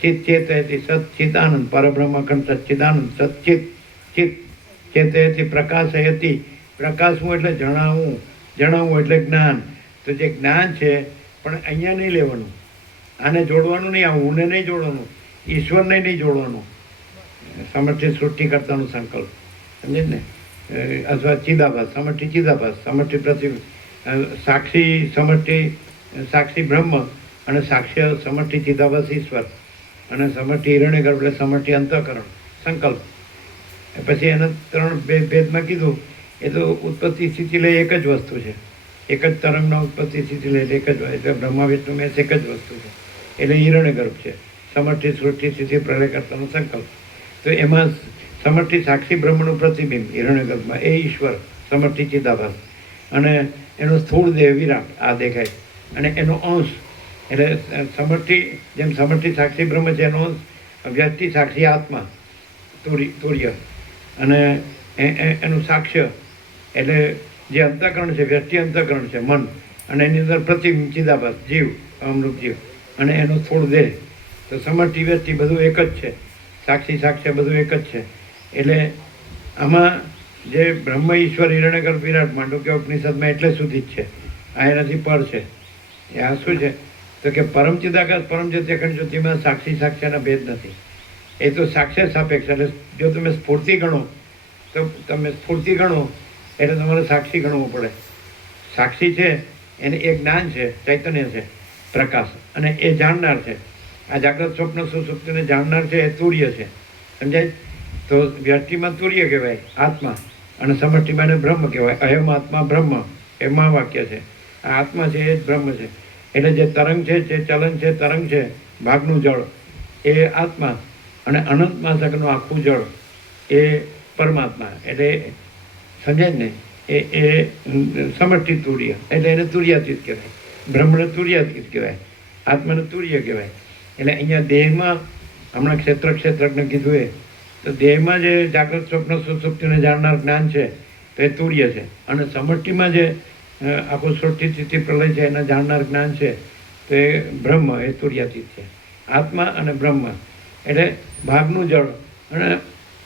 ચિત ચેતયતિ સચ્ચિદાનંદ પરબ્રહ્મ અખંડ સચ્ચિદાનંદ સચ્ચિત ચિત ચેતયતિ પ્રકાશયતિ પ્રકાશવું એટલે જણાવવું, જણાવવું એટલે જ્ઞાન। તો જે જ્ઞાન છે પણ અહીંયા નહીં લેવાનું, આને જોડવાનું નહીં, આ હુંને નહીં જોડવાનું, ઈશ્વરને નહીં જોડવાનું, સમષ્ટિ સૃષ્ટિકર્તાનો સંકલ્પ સમજે ને, અથવા ચિદાભાસ સમષ્ટિ ચિદાભાસ સમષ્ટિ પ્રતિબિંબ સાક્ષી સમષ્ટિ સાક્ષી બ્રહ્મ અને સાક્ષ્ય સમષ્ટિ ચિદાભાસ ઈશ્વર અને સમષ્ટિ હિરણ્યગર્ભ એટલે સમષ્ટિ અંતઃકરણ સંકલ્પ। પછી એના ત્રણ ભેદમાં કીધું એ તો ઉત્પત્તિ સ્થિતિ લઈ એક જ વસ્તુ છે, એક જ તરંગના ઉત્પત્તિ સ્થિતિ લઈ એક જ એટલે બ્રહ્મા વિષ્ણુ મેં એક જ વસ્તુ છે, એટલે હિરણ્યગર્ભ છે સમષ્ટિ સૃષ્ટિ સ્થિતિ પ્રલય કરતાનો સંકલ્પ। તો એમાં સમષ્ટિ સાક્ષી બ્રહ્મનું પ્રતિબિંબ હિરણ્યગર્ભમાં એ ઈશ્વર સમષ્ટિ ચિદાભાસ અને એનો સ્થૂળ દેહ વિરાટ આ દેખાય અને એનો અંશ એટલે સમષ્ટિ જેમ સમષ્ટિ સાક્ષી બ્રહ્મ છે એનો અંશ વ્યષ્ટિ સાક્ષી આત્મા તુર્ય અને એનું સાક્ષ્ય એટલે જે અંતઃકરણ છે વ્યષ્ટિ અંતઃકરણ છે મન અને એની અંદર પ્રતિબિંબ ચિદાભાસ જીવ અમૃત જીવ અને એનો સ્થૂળ દેહ। તો સમષ્ટિ વ્યષ્ટિ બધું એક જ છે, સાક્ષી સાક્ષ્ય બધું એક જ છે। એટલે આમાં જે બ્રહ્મ ઈશ્વર હિરણ્યગર્ભ વિરાટ માંડુક્ય ઉપનિષદમાં એટલે સુધી જ છે, આ એનાથી પર છે। એ આ શું છે તો કે પરમ ચિદાકાશ પરમ જ્યોતિ અખંડ જ્યોતિમાં સાક્ષી સાક્ષ્યના ભેદ નથી, એ તો સાક્ષ્ય સાપેક્ષ। એટલે જો તમે સ્ફૂર્તિ ગણો તો તમે સ્ફૂર્તિ ગણો એટલે તમારે સાક્ષી ગણવું પડે। સાક્ષી છે એને એ જ્ઞાન છે, ચૈતન્ય છે, પ્રકાશ અને એ જાણનાર છે। આ જાગ્રત સ્વપ્ન સુસુપ્તિને જાણનાર છે એ તુર્ય છે, સમજાય? તો વ્યષ્ટિમાં તુર્ય કહેવાય આત્મા અને સમષ્ટિમાં એને બ્રહ્મ કહેવાય। અયમ આત્મા બ્રહ્મ એ મહાવાક્ય છે, આ આત્મા છે એ જ બ્રહ્મ છે। એટલે જે તરંગ છે જે ચલન છે તરંગ છે ભાગનું જળ એ આત્મા અને અનંત માસકનું આખું જળ એ પરમાત્મા એટલે સમજાય ને એ સમષ્ટિ તુર્ય એટલે એને તુર્યાતીત કહેવાય. બ્રહ્મને તુર્યાતીત કહેવાય, આત્માને તુર્ય કહેવાય. એટલે અહીંયા દેહમાં હમણાં ક્ષેત્રજ્ઞ કીધું એ તો દેહમાં જે જાગૃત સ્વપ્ન સુષુપ્તિને જાણનાર જ્ઞાન છે તો એ તુર્ય છે, અને સમષ્ટિમાં જે આખું સૃષ્ટિ સ્થિતિ પ્રલય છે એના જાણનાર જ્ઞાન છે તો એ બ્રહ્મ એ તુર્યાતીત છે. આત્મા અને બ્રહ્મ એટલે ભાગનું જળ અને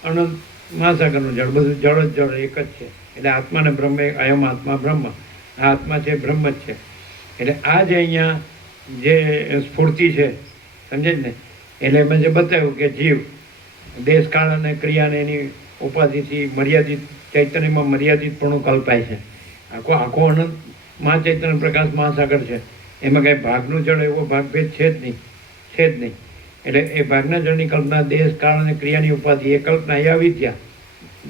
અનંત મહાસાગરનું જળ, બધું જળ જ જળ એક જ છે. એટલે આત્મા અને બ્રહ્મ એક અયમ આત્મા બ્રહ્મ, આ આત્મા છે બ્રહ્મ જ છે. એટલે આ જે અહીંયા જે સ્ફૂર્તિ છે સમજે જ ને, એટલે મેં જે બતાવ્યું કે જીવ દેશકાળ અને ક્રિયાને એની ઉપાધિથી મર્યાદિત ચૈતન્યમાં મર્યાદિતપણું કલ્પાય છે. આખો અનંત મહાચૈતન્ય પ્રકાશ મહાસાગર છે, એમાં કાંઈ ભાગનું જળ એવો ભાગભેદ છે જ નહીં. એટલે એ ભાગના જળની કલ્પના દેશ કાળ અને ક્રિયાની ઉપાધિ એ કલ્પના એ અવિદ્યા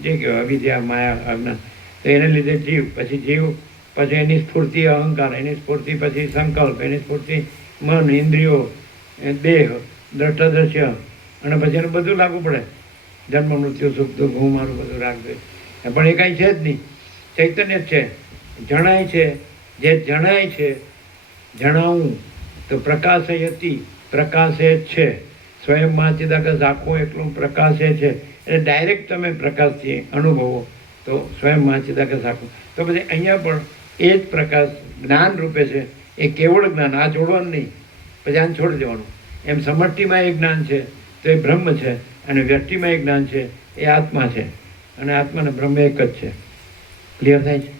જે કહેવાય, અવિદ્યા માયા અજ્ઞાન. તો એને લીધે જીવ, પછી એની સ્ફૂર્તિ અહંકાર, એની સ્ફૂર્તિ પછી સંકલ્પ, એની સ્ફૂર્તિ મન, ઇન્દ્રિયો, દેહ, દ્રષ્ટદ્રશ્ય, અને પછી એને બધું લાગુ પડે. જન્મ મૃત્યુ સુખ દુઃખ હું મારું બધું રાખજે. પણ એ કાંઈ છે જ નહીં, ચૈતન્ય જ છે. જણાય છે, જે જણાય છે જણાવું તો પ્રકાશ હતી, પ્રકાશે જ છે. સ્વયંમાં ચિદાકાશ આખું એકલું પ્રકાશે છે. એટલે ડાયરેક્ટ તમે પ્રકાશથી અનુભવો તો સ્વયંમાં ચિદાકાશ આખું. તો પછી અહીંયા પણ એ જ પ્રકાશ જ્ઞાન રૂપે છે, એ કેવળ જ્ઞાન. આ છોડવાનું નહીં, પછી આને છોડી દેવાનું. એમ સમષ્ટિમાં એક જ્ઞાન છે તો એ બ્રહ્મ છે, અને વ્યષ્ટિમાં એક જ્ઞાન છે એ આત્મા છે, અને આત્મા અને બ્રહ્મ એક જ છે. ક્લિયર થાય છે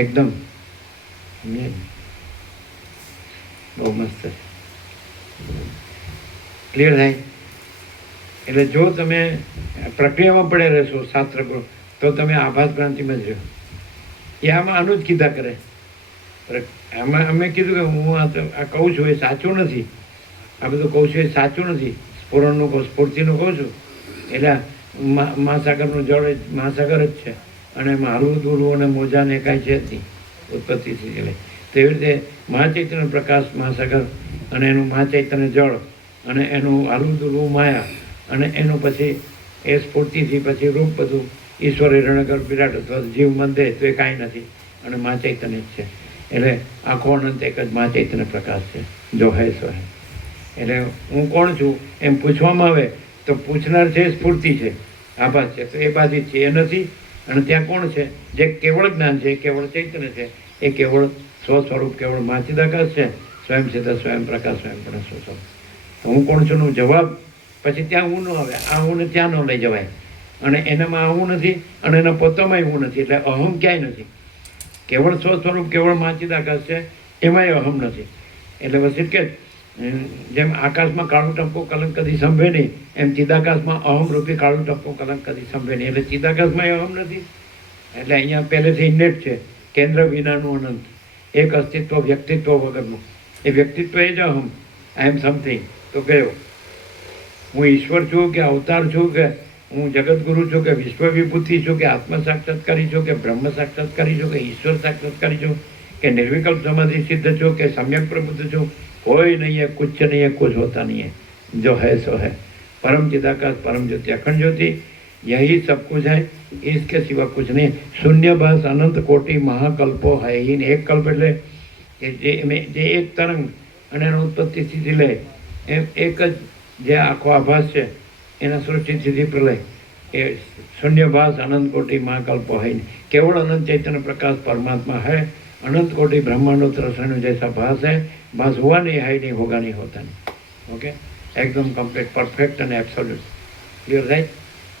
એકદમ? બહુ મસ્ત છે. ક્લિયર થાય? એટલે જો તમે પ્રક્રિયામાં પડે રહેશો શાસ્ત્ર તો તમે આભાસ ભ્રાંતિમાં જ રહો. એ આમાં આનું જ કીધા કરે. આમાં અમે કીધું કે હું આ કહું છું એ સાચું નથી, આ બધું કહું છું એ સાચું નથી, સ્ફુરણનું કહું, સ્ફૂર્તિનું કહું છું. એટલે મહાસાગરનું જળ મહાસાગર જ છે, અને એમાં હલવું દૂરવું અને મોજાને કાંઈ છે જ નહીં ઉત્પત્તિથી એટલે. તેવી રીતે મહાચૈતન્ય પ્રકાશ મહાસાગર, અને એનું મહાચૈતન્ય જળ, અને એનું હલવું દૂરવું માયા, અને એનું પછી એ સ્ફૂર્તિથી પછી રૂપ બધું ઈશ્વર હિરણ્યગર્ભ વિરાટ અથવા જીવ મન દે તો એ કાંઈ નથી, અને મહાચૈતન્ય જ છે. એટલે આખો અનંત એક જ મહાચૈતન્ય પ્રકાશ છે, જો હે સો હે. એટલે હું કોણ છું એમ પૂછવામાં આવે તો પૂછનાર છે સ્ફૂર્તિ છે, આભાસ છે, તો એ બાધિત છે, એ નથી. અને ત્યાં કોણ છે? જે કેવળ જ્ઞાન છે, કેવળ ચૈતન્ય છે, એ કેવળ સ્વસ્વરૂપ કેવળ મહાચિદાકાશ છે, સ્વયં સિદ્ધ, સ્વયં પ્રકાશ, સ્વયં પણ સ્વસ્વરૂપ. હું કોણ છું નો જવાબ પછી ત્યાં હું ન આવે, આ હું ને ત્યાં ન લઈ જવાય. અને એનામાં હું નથી, અને એના પોતામાં હું નથી, એટલે અહમ ક્યાંય નથી. કેવળ સ્વસ્વરૂપ કેવળ મહાચિદાકાશ છે, એમાંય અહમ નથી. એટલે વસિત કે જેમ આકાશમાં કાળું ટપકું કલંક કદી સંભે નહીં, એમ ચિદાકાશમાં અહમ રૂપી કાળું ટપકું કલંક કદી સંભે નહીં. એટલે ચિદાકાશમાં અહમ નથી. એટલે અહીંયા પહેલેથી ઇન્નેટ છે, કેન્દ્ર વિનાનું અનંત, એક અસ્તિત્વ વ્યક્તિત્વ વગરનું. એ વ્યક્તિત્વ એ જ અહમ, આઈ એમ સમથિંગ. તો ગયો હું ઈશ્વર છું કે અવતાર છું કે હું જગતગુરુ છું કે વિશ્વ વિભૂતિ છું કે આત્મ સાક્ષાત્કારી છું કે બ્રહ્મ સાક્ષાત્કારી છું કે ઈશ્વર સાક્ષાત્કારી છું કે નિર્વિકલ્પ સમાધિ સિદ્ધ છું કે સમ્યક પ્રબુદ્ધ છું, कोई नहीं है, कुछ नहीं है, कुछ होता नहीं है, जो है सो है. परम चिदाकाश, परम ज्योति, अखंड ज्योति, यही सब कुछ है, इसके सिवा कुछ नहीं. शून्य बस अनंत कोटि महाकल्पो है ही नहीं. एक कल्प એટલે જે એક તરંગ અને એનો ઉત્પત્તિ સ્થિતિ લે એમ એક જ જે આખો આભાસ છે એના સૃષ્ટિ સ્થિતિ પ્રલય એ શૂન્યભાસ अनंत कोटि महाकल्पो है नहीं. केवल अनंत चैतन्य प्रकाश परमात्मा है. अनंत कोटि ब्रह्मांडोत्तर श्रेणु जैसा भास है. भास हुआ नहीं, है नहीं, होगा नहीं, होता नहीं. ओके, एकदम કમ્પ્લીટ, પરફેક્ટ અને એબ્સોલ્યુટ. ક્લિયર થાય?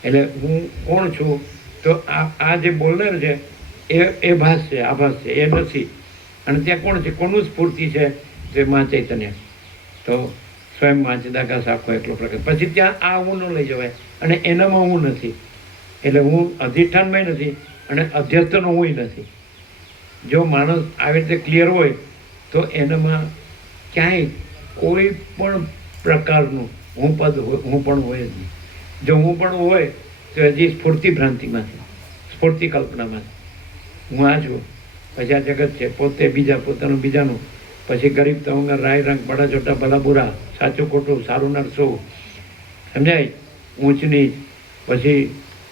એટલે હું કોણ છું તો આ જે બોલનાર છે એ ભાસ છે, આભાસ છે, એ નથી. અને ત્યાં કોણ છે? કોનું સ્ફૂર્તિ છે? જે મા ચૈતન્ય. તો સ્વયં મા ચિદાકાશ આખો એકલો પ્રકાશ. પછી ત્યાં આ હું ન લઈ જવાય, અને એનામાં હું નથી. એટલે હું અધિષ્ઠાનમાં નથી, અને અધ્યસ્થનો હું નથી. જો માણસ આવી રીતે ક્લિયર હોય તો એનામાં ક્યાંય કોઈ પણ પ્રકારનું હું પદ હું પણ હોય જ નહીં. જો હું પણ હોય તો હજી સ્ફૂર્તિ ભ્રાંતિમાં છે, સ્ફૂર્તિ કલ્પનામાં છે. હું આ છું, પછી આ જગત છે, પોતે બીજા, પોતાનું બીજાનું, પછી ગરીબ તવંગર, રાય રંગ, બડા ચોટા, ભલા બુરા, સાચું ખોટું, સારું નર શું, સમજાય? ઊંચ નીચ, પછી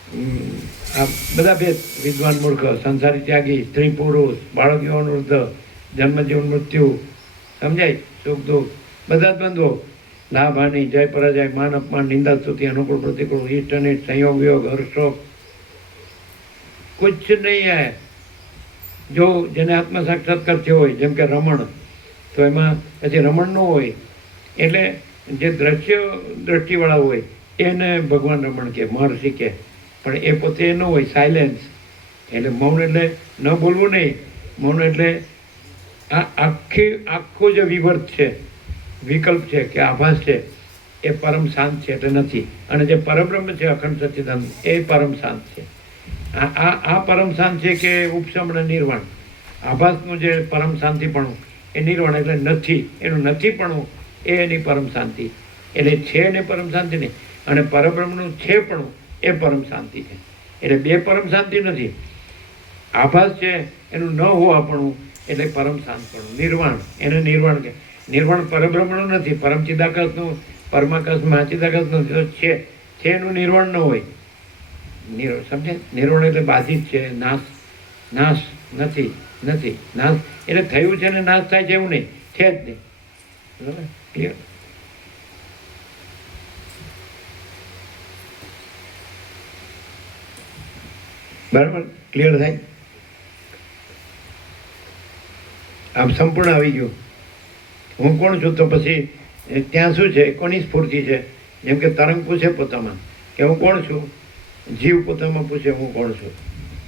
આ બધા ભેદ, વિદ્વાન મૂર્ખ, સંસારી ત્યાગી, સ્ત્રી પુરુષ, બાળક યુવાન વૃદ્ધ, જન્મ જીવન મૃત્યુ, સમજાય, સુખ દુઃખ, બધા જ બંધો, લાભ હાનિ, જય પરાજય, માન અપમાન, નિંદા સ્તુતિ, અનુકૂળ પ્રતિકૂળ, ઈષ્ટ અનિષ્ટ, સંયોગ વિયોગ, હર્ષોક, કુછ નહીં હે. જો જેને આત્મ સાક્ષાત્કાર થયો હોય, જેમ કે રમણ, તો એમાં પછી રમણ ન હોય, એટલે જે દ્રષ્ટિવાળા હોય એને ભગવાન રમણ કહે, મહર્ષિ કહે, પણ એ પોતે ન હોય, સાયલેન્સ. એટલે મૌન એટલે ન બોલવું નહીં, મૌન એટલે આખો જે વિવર્ત છે, વિકલ્પ છે કે આભાસ છે, એ પરમ શાંત છે એટલે નથી. અને જે પરબ્રહ્મ છે, અખંડ સચ્ચિદાનંદ, એ પરમ શાંત છે. આ પરમ શાંત છે કે ઉપશમ અને નિર્વાણ. આભાસનું જે પરમ શાંતિપણું એ નિર્વાણ એટલે નથી, એનું નથીપણું એ એની પરમ શાંતિ. એટલે છે ને પરમ શાંતિ નહીં, અને પરબ્રહ્મનું છેપણું એ પરમ શાંતિ છે. એટલે બે પરમ શાંતિ નથી. આભાસ છે એનું ન હોવાપણું એટલે પરમ શાંતપણું, નિર્વાણ, એને નિર્વાણ કે. નિર્વાણ પરબ્રહ્મનું નથી, પરમ ચિદાકાશનું, પરમાકાશમાં ચિદાકાશનું છે એનું નિર્વાણ ન હોય. સમજે? નિર્વાણ એટલે બાધિત છે, નાશ નથી, નાશ એટલે થયું છે ને નાશ થાય છે એવું નહીં, છે જ નહીં. બરાબર? ક્લિયર? બરાબર? ક્લિયર થાય? આમ સંપૂર્ણ આવી ગયું. હું કોણ છું? તો પછી ત્યાં શું છે? કોની સ્ફૂર્તિ છે? જેમ કે તરંગ પૂછે પોતામાં કે હું કોણ છું, જીવ પોતામાં પૂછે હું કોણ છું,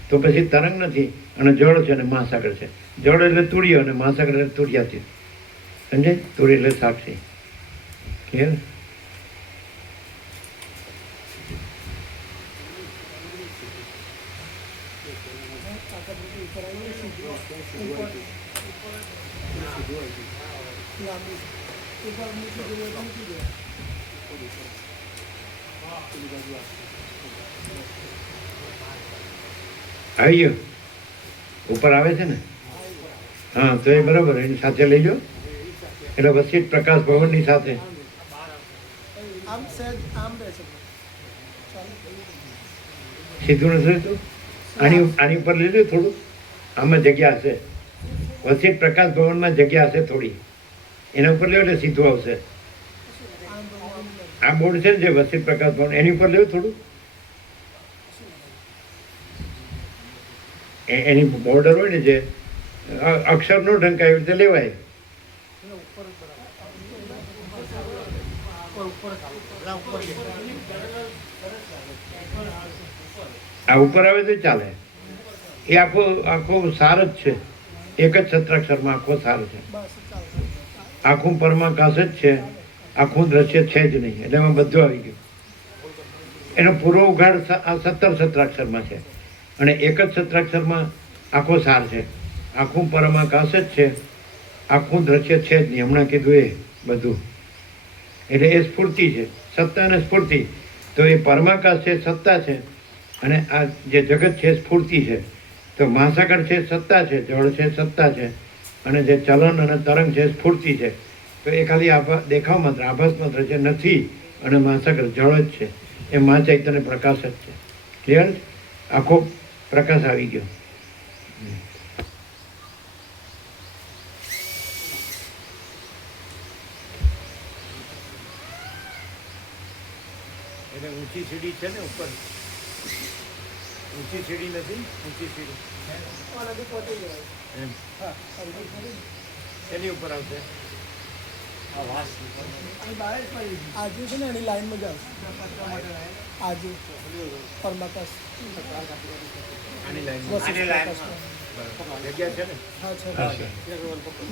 તો પછી તરંગ નથી અને જળ છે અને મહાસાગર છે. જળ એટલે તુર્ય અને મહાસાગર એટલે તુર્યાતીત. સમજે? તુર્ય એટલે સાક્ષી. ક્લિયર? આવી ગયો? ઉપર આવે છે ને? હા, તો એ બરાબર, એની સાથે લઈ લો. એટલે વસીઠ પ્રકાશ ભવનની સાથે સીધું નથી રહેતું. આની ઉપર લઈ લો થોડું, આમાં જગ્યા હશે. વસીઠ પ્રકાશ ભવનમાં જગ્યા હશે થોડી, એના ઉપર લેવો એટલે સીધું આવશે. આ બોર્ડ છે ને જે વસીઠ પ્રકાશ ભવન, એની ઉપર લેવું થોડું. એની બોર્ડર હોય ને જે અક્ષર નો ઢંકાય એવી રીતે લેવાય. આ ઉપર આવે તો ચાલે. એ આખો સાર જ છે, એક જ છત્રાક્ષરમાં આખો સાર છે. આખું પરમાકાશ જ છે, આખું દ્રશ્ય છે જ નહીં. એટલે એમાં બધું આવી ગયું. એનો પૂરો ઉઘાડ 17 છત્રાક્ષરમાં છે અને એક જ છત્રાક્ષરમાં આખો સાર છે. આખું પરમાકાશ જ છે, આખું દ્રશ્ય છે જ નહીં. હમણાં કીધું એ બધું. એટલે એ સ્ફૂર્તિ છે, સત્તા અને સ્ફૂર્તિ. તો એ પરમાકાશ છે, સત્તા છે, અને આ જે જગત છે સ્ફૂર્તિ છે. તો મહાસાગર છે, સત્તા છે, જળ છે, સત્તા છે, અને જે ચલન અને તરંગ છે સ્ફૂર્તિ છે. તો એ ખાલી દેખાવ માત્ર, આભાસ માત્ર છે, નથી. અને મહાસાગર જળ જ છે, એ મહાચૈતન્ય પ્રકાશ જ છે. ક્લિયર? આખો પ્રકાશ આવી ગયો. એટલે ઊંચી સીડી છે ને ઉપર, ઊંચી સીડી નથી, ઊંચી સીડી એમ એની ઉપર આવશે. આજુ છે ને એની લાઈનમાં જાવ, આજુ પરમાકાશ આની લાઈન જગ્યા છે ને. હા છે.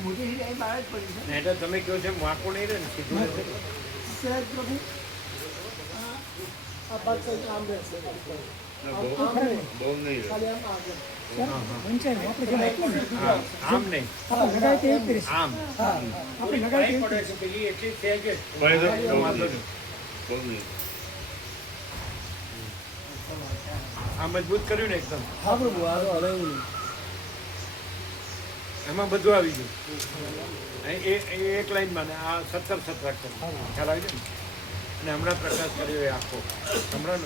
મોટી સીડી અહીં બહાર જ પડી છે. ને એટલે તમે કહો છો વાંકો નહીં રહે ને, સીધું રહેશે. સહેજ પ્રભુ આ ભાગ સહેજ આમ રહેશે, બહુ નહીં રહે. ખાલી આમ આગળ. હા, આમ નહીં, આમ પેલી એટલી છે કે વાંધો નહીં. બહુ નહીં. આ મજબૂત કર્યું ને એકદમ, હા પ્રભુ, આ તો હલાવ્યું નહીં. એમાં બધું આવી ગયું. એ એક લાઈનમાં ને આ 17 છત્રાક્ષર ખ્યાલ આવી જાય ને. અને હમણાં પ્રકાશ કર્યો એ આખો હમણાં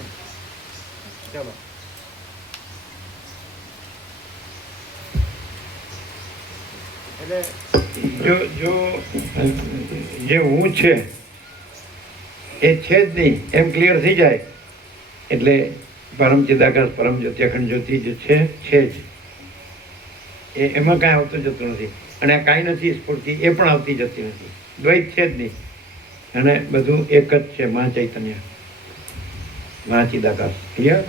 ચાલો એટલે જો જે હું છે એ છે જ નહીં એમ ક્લિયર થઈ જાય એટલે પરમ ચિદાકાશ પરમ જ્યોતિ અખંડ જ્યોતિ જે છે જ એમાં કાંઈ આવતું જતું નથી અને આ કાંઈ નથી સ્ફૂર્તિ એ પણ આવતી જતી નથી દ્વૈત છે જ નહીં અને બધું એક જ છે મહા ચૈતન્ય મહા ચિદાકાશ ક્લિયર.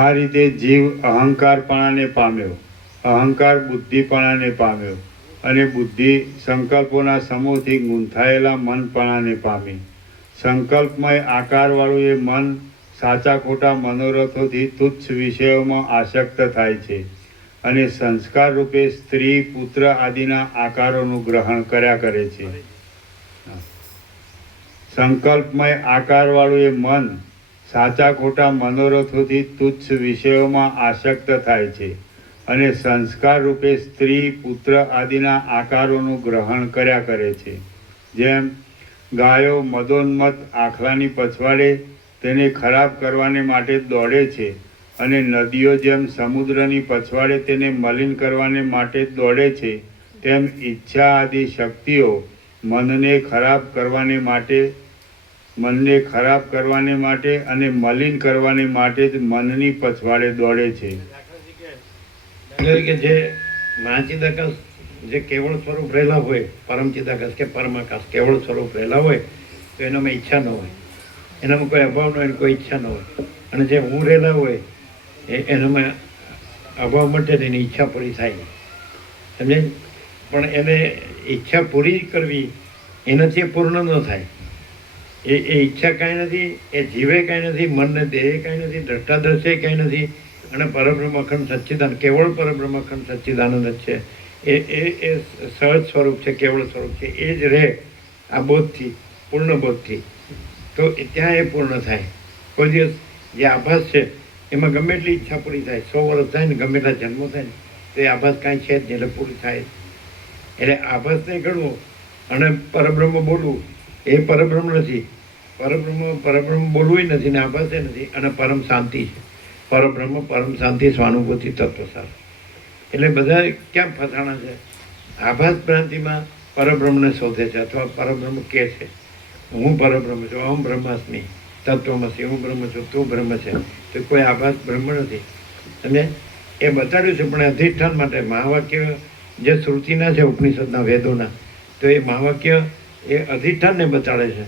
આ રીતે જીવ અહંકારપણાને પામ્યો, અહંકાર બુદ્ધિપણાને પામ્યો અને બુદ્ધિ સંકલ્પોના સમૂહથી ગૂંથાયેલા મનપણાને પામી. સંકલ્પમય આકારવાળું એ મન સાચા ખોટા મનોરથોથી તુચ્છ વિષયોમાં આસક્ત થાય છે અને સંસ્કાર રૂપે સ્ત્રી પુત્ર આદિના આકારોનું ગ્રહણ કર્યા કરે છે. સંકલ્પમય આકારવાળું એ મન સાચા ખોટા મનોરથોથી તુચ્છ વિષયોમાં આસક્ત થાય છે અને સંસ્કાર રૂપે સ્ત્રી પુત્ર આદિના આકારોનું ગ્રહણ કર્યા કરે છે. જેમ ગાયો મદોન્મત્ત આખલાની પછવાડે તેને ખરાબ કરવાને માટે દોડે છે અને નદીઓ જેમ સમુદ્રની પછવાડે તેને મલિન કરવાને માટે દોડે છે, તેમ ઈચ્છા આદિ શક્તિઓ મનને ખરાબ કરવાને માટે અને મલિન કરવાને માટે જ મનની પછવાડે દોડે છે. એટલે કે જે મહાચિદાકાશ જે કેવળ સ્વરૂપ રહેલા હોય પરમ ચિદાકાશ કે પરમાકાશ કેવળ સ્વરૂપ રહેલા હોય તો એનામાં ઈચ્છા ન હોય, એનામાં કોઈ અભાવ ન હોય, કોઈ ઈચ્છા ન હોય. અને જે હું રહેલા હોય એનામાં અભાવ માટે એની ઈચ્છા પૂરી થાય સમજાય. પણ એને ઈચ્છા પૂરી કરવી એનાથી પૂર્ણ ન થાય. એ ઈચ્છા કાંઈ નથી, એ જીવે કાંઈ નથી, મનને દેહે કાંઈ નથી, દ્રષ્ટાદ્રશ્ય કાંઈ નથી. અને પરબ્રહ્મ અખંડ સચ્ચિદાનંદ કેવળ પરબ્રહ્મ અખંડ સચ્ચિદાનંદ જ છે. એ સહજ સ્વરૂપ છે, કેવળ સ્વરૂપ છે. એ જ રહે આ બોધથી, પૂર્ણ બોધથી. તો ત્યાં એ પૂર્ણ થાય. કોઈ દિવસ જે આભાસ છે એમાં ગમે એટલી ઈચ્છા પૂરી થાય, 100 વર્ષ થાય ને ગમે એટલા જન્મો થાય ને તો એ આભાસ કાંઈ છે જ નહીં, એટલે પૂરી થાય. એટલે આભાસને ગણવું અને પરબ્રહ્મ બોલવું એ પરબ્રહ્મ નથી. પરબ્રહ્મ બોલવું નથી ને આભાસે નથી. અને પરમ શાંતિ છે. પરબ્રહ્મ પરમ શાંતિ સ્વાનુભૂતિ તત્વસાર. એટલે બધા ક્યાં ફસાણા છે? આભાસ ભ્રાંતિમાં પરબ્રહ્મને શોધે છે અથવા પરબ્રહ્મ કહે છે હું પરબ્રહ્મ છું, અહમ બ્રહ્માસ્મિ તત્વમસી, હું બ્રહ્મ છું, તું બ્રહ્મ છે. તો કોઈ આભાસ બ્રહ્મ નથી. અને એ બતાડ્યું છે પણ અધિષ્ઠાન માટે મહાવાક્ય જે શ્રુતિના છે ઉપનિષદના વેદોના, તો એ મહાવાક્ય એ અધિષ્ઠાનને બતાડે છે.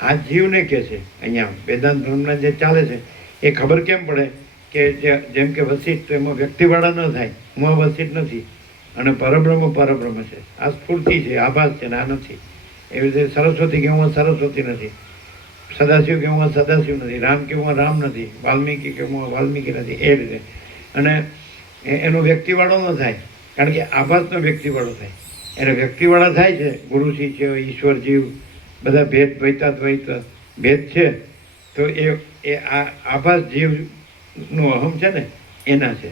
આ જીવને કહે છે. અહીંયા વેદાંત ધર્મના જે ચાલે છે એ ખબર કેમ પડે કે જેમ કે વસિષ્ઠ તો એમાં વ્યક્તિવાળા ન થાય, હું આ વસિષ્ઠ નથી. અને પરબ્રહ્મ છે, આ સ્ફૂર્તિ છે, આભાસ છે ને આ નથી. એવી રીતે સરસ્વતી કે હું સરસ્વતી નથી, સદાશિવ કે હું સદાશિવ નથી, રામ કે હું રામ નથી, વાલ્મીકી કે હું વાલ્મીકી નથી. એ રીતે અને એનો વ્યક્તિવાળો ન થાય, કારણ કે આભાસનો વ્યક્તિવાળો થાય. એને વ્યક્તિવાળા થાય છે ગુરુ શિષ્ય ઈશ્વર જીવ બધા ભેદ દ્વૈતાદ્વૈત ભેદ છે. તો એ આભાસ જીવનો અહમ છે ને એના છે.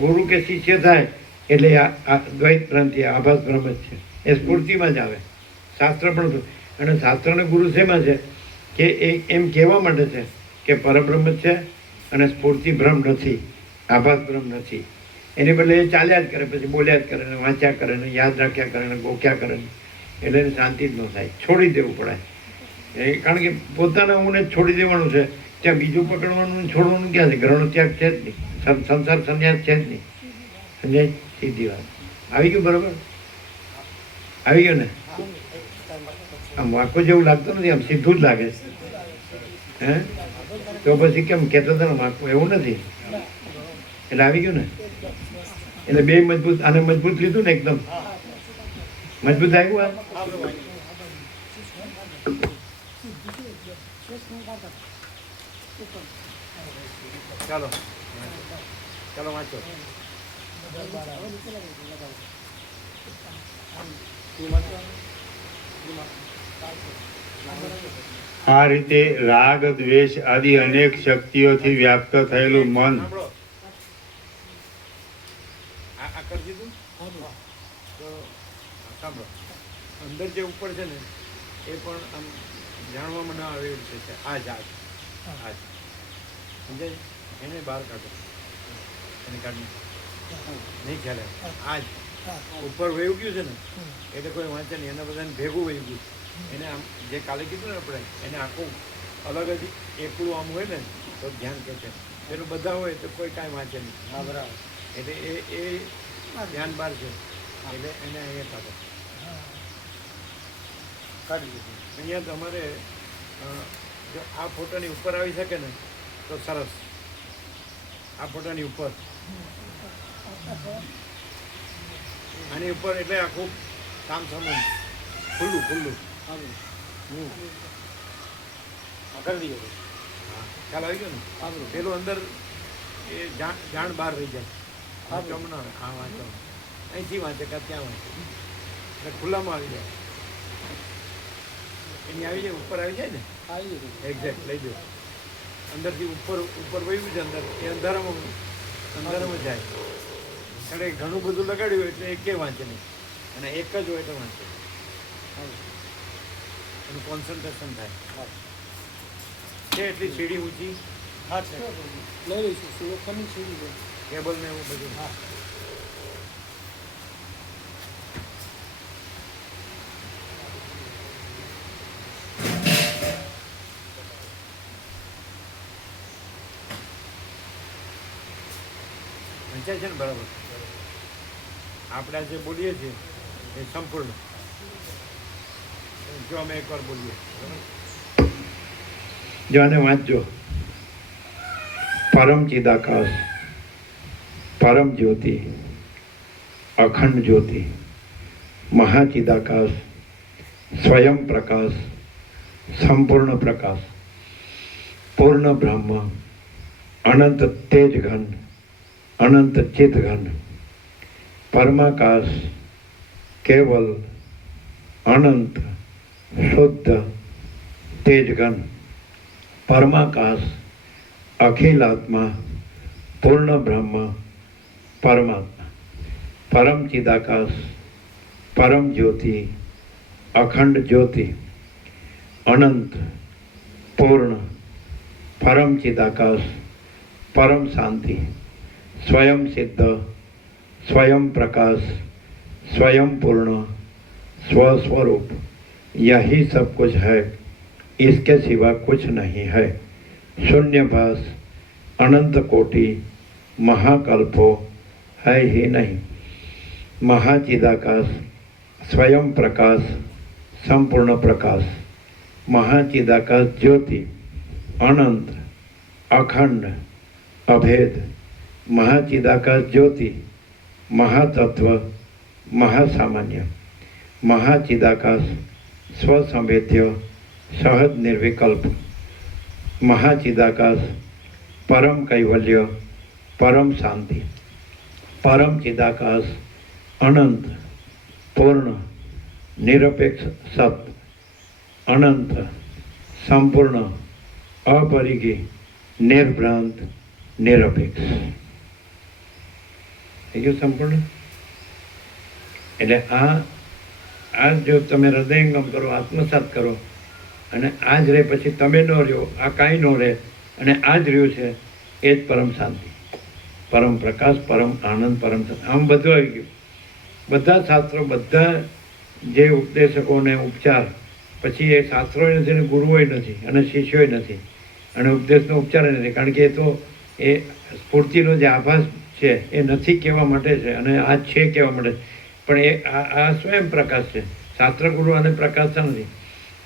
ગુરુ કે શિષ્ય થાય એટલે આ દ્વૈત ભ્રાંતિ આભાસ ભ્રમ જ છે. એ સ્ફૂર્તિમાં જ આવે. શાસ્ત્ર પણ અને શાસ્ત્રને ગુરુ શેમાં છે કે એ એમ કહેવા માટે છે કે પરબ્રહ્મ છે અને સ્ફૂર્તિ ભ્રમ નથી, આભાસ ભ્રમ નથી. એની બદલે એ ચાલ્યા જ કરે, પછી બોલ્યા જ કરે ને વાંચ્યા કરે ને યાદ રાખ્યા કરે ને ગોખ્યા કરે ને એટલે એને શાંતિ જ ન થાય. છોડી દેવું પડે. કારણ કે પોતાના ઊંને જ છોડી દેવાનું છે. ત્યાં બીજું પકડવાનું છોડવાનું ક્યાં છે? ગ્રહણ ત્યાગ છે જ નહીં, સંસાર સંન્યાસ છે જ નહીં. સમજાય? સીધી વાત. આવી ગયું બરાબર? આવી ગયું ને? આમ વાંકો જેવું લાગતું નથી, આમ સીધું જ લાગે છે. હે તો પછી કેમ કહેતો હતો ને વાંકો? એવું નથી. એટલે આવી ગયું ને? એટલે બે મજબૂત, આને મજબૂત લીધું ને એકદમ મજબૂત આવ્યું. ચાલો ચાલો વાંચો. આ રીતે રાગ દ્વેષ આદિ અનેક શક્તિઓથી વ્યાપ્ત થયેલું મન સાંભળો. આ કરી દીધું? અંદર જે ઉપર છે ને એ પણ આમ જાણવામાં ન આવે એવું છે આ જ સમજાય એને બહાર કાઢો એને કાઢી નહીં ખ્યાલ આવે આ જ ઉપર વયું ગયું છે ને એટલે કોઈ વાંચે નહીં એના બધાને ભેગું વયું ગયું એને આમ જે કાલે કીધું ને આપણે એને આખું અલગ જ એકલું આમ હોય ને તો ધ્યાન ખેંચે પેલું બધા હોય તો કોઈ કાંઈ વાંચે નહીં હા બરાબર. એટલે એ ધ્યાન બહાર છે એટલે એને અહીંયા કાઢો કાઢી દીધું. અહીંયા તમારે જો આ ફોટોની ઉપર આવી શકે ને તો સરસ આ ફોટોની ઉપર આની ઉપર એટલે આખું કામ સામું ખુલ્લું ખુલ્લું હા બરાબર. હા કરી દીધું. હા ખ્યાલ આવી ગયો ને હા બરાબર. પેલું અંદર એ જાણ બહાર રહી જાય હા, વાંચો ના હા વાંચો અહીંથી વાંચે કાં ત્યાં વાંચે એટલે ખુલ્લામાં આવી જાય એની આવી જાય ઉપર આવી જાય ને આવી દીધું. એક્ઝેક્ટ લઈ જાઓ અંદરથી ઉપર વયું છે અંદર એ અંધારામાં જાય કારણ કે ઘણું બધું લગાડ્યું એટલે એકે વાંચે નહીં અને એક જ હોય તો વાંચે એનું કોન્સન્ટ્રેશન થાય હા. છે એટલી સીડી ઊંચી હા છે લઈ લઈશું સુરક્ષાની સીડી છે. કેબલ ને એવું બધું હા વંચાય છે ને બરાબર આપણે જે બોલીએ છીએ એ સંપૂર્ણ જો અમે એકવાર બોલીએ બરાબર જો આને વાંચજો. પરમ ચિદાકાશ, પરમ જ્યોતિ, અખંડ જ્યોતિ, મહાચિદાકાશ, સ્વયં પ્રકાશ, સંપૂર્ણ પ્રકાશ, પૂર્ણ બ્રહ્મ, અનંત તેજ ઘન, અનંત ચિત ઘન, પરમાકાશ, કેવલ, અનંત, શુદ્ધ, તેજ ઘન, પરમાકાશ, અખિલાત્મા, પૂર્ણ બ્રહ્મ, પરમાત્મા, પરમ ચિદાકાશ, પરમ જ્યોતિ, અખંડ જ્યોતિ, અનંત, પૂર્ણ, પરમ ચિદાકાશ, परम शांति, स्वयं सिद्ध, स्वयं प्रकाश, स्वयं पूर्ण, स्वस्वरूप, यही सब कुछ है, इसके सिवा कुछ नहीं है। शून्यभास, अनंत कोटि, महाकल्पो है ही नहीं। महाचिदाकाश, स्वयं प्रकाश, संपूर्ण प्रकाश, महाचिदाकाश ज्योति, अनंत, अखंड, अभेद, महाचिदाकाश ज्योति, महातत्व, महासामान्य, महाचिदाकाश स्वसंवेद्य, सहज निर्विकल्प, महाचिदाकाश परम कैवल्य, परम शांति, परम चिदाकाश अनंत, पूर्ण, निरपेक्ष सत्य, अनंत, संपूर्ण, अपरिगी, निर्भ्रांत, निरपेक्ष। થઈ ગયું સંપૂર્ણ? એટલે આ જો તમે હૃદયંગમ કરો, આત્મસાત કરો અને આ જ રહે, પછી તમે ન રહ્યો, આ કાંઈ ન રહે અને આ જ રહ્યું છે, એ જ પરમ શાંતિ, પરમ પ્રકાશ, પરમ આનંદ, પરમ શાંતિ. આમ બધું આવી ગયું. બધા શાસ્ત્રો, બધા જે ઉપદેશકોને ઉપચાર, પછી એ શાસ્ત્રોય નથી અને ગુરુઓય નથી અને શિષ્યોય નથી અને ઉપદેશનો ઉપચાર નથી, કારણ કે એ તો એ સ્ફૂર્તિનો જે આભાસ છે એ નથી કહેવા માટે છે અને આ છે કહેવા માટે, પણ એ આ સ્વયં પ્રકાશ છે. શાસ્ત્ર ગુરુ આને પ્રકાશતા નથી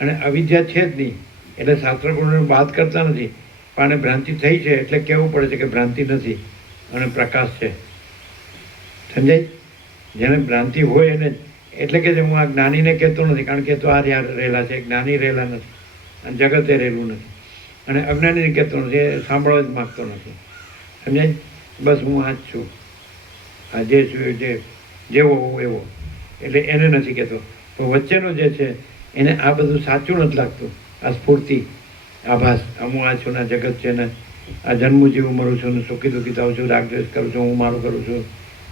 અને અવિદ્યા છે જ નહીં, એટલે શાસ્ત્ર ગુરુને બાદ કરતા નથી, પણ આને ભ્રાંતિ થઈ છે એટલે કહેવું પડે છે કે ભ્રાંતિ નથી અને પ્રકાશ છે. સમજાય? જેને ભ્રાંતિ હોય એને એટલે કે હું આ જ્ઞાનીને કહેતો નથી, કારણ કે તો આ રહેલા છે, જ્ઞાની રહેલા નથી અને જગતે રહેલું નથી, અને અજ્ઞાનીને કહેતો નથી, એ સાંભળવા જ માગતો નથી. સમજાય? બસ હું આ જ છું, આ જે છું જે જેવો હોવું એવો, એટલે એને નથી કહેતો. તો વચ્ચેનો જે છે એને આ બધું સાચું નથી લાગતું, આ સ્ફૂર્તિ, આભાસ, હું આ છું ને આ જગત છે ને આ જન્મું જીવું મરું છું ને સુખી દુઃખી થાઉં છું, રાગદ્વેષ કરું છું, હું મારું કરું છું,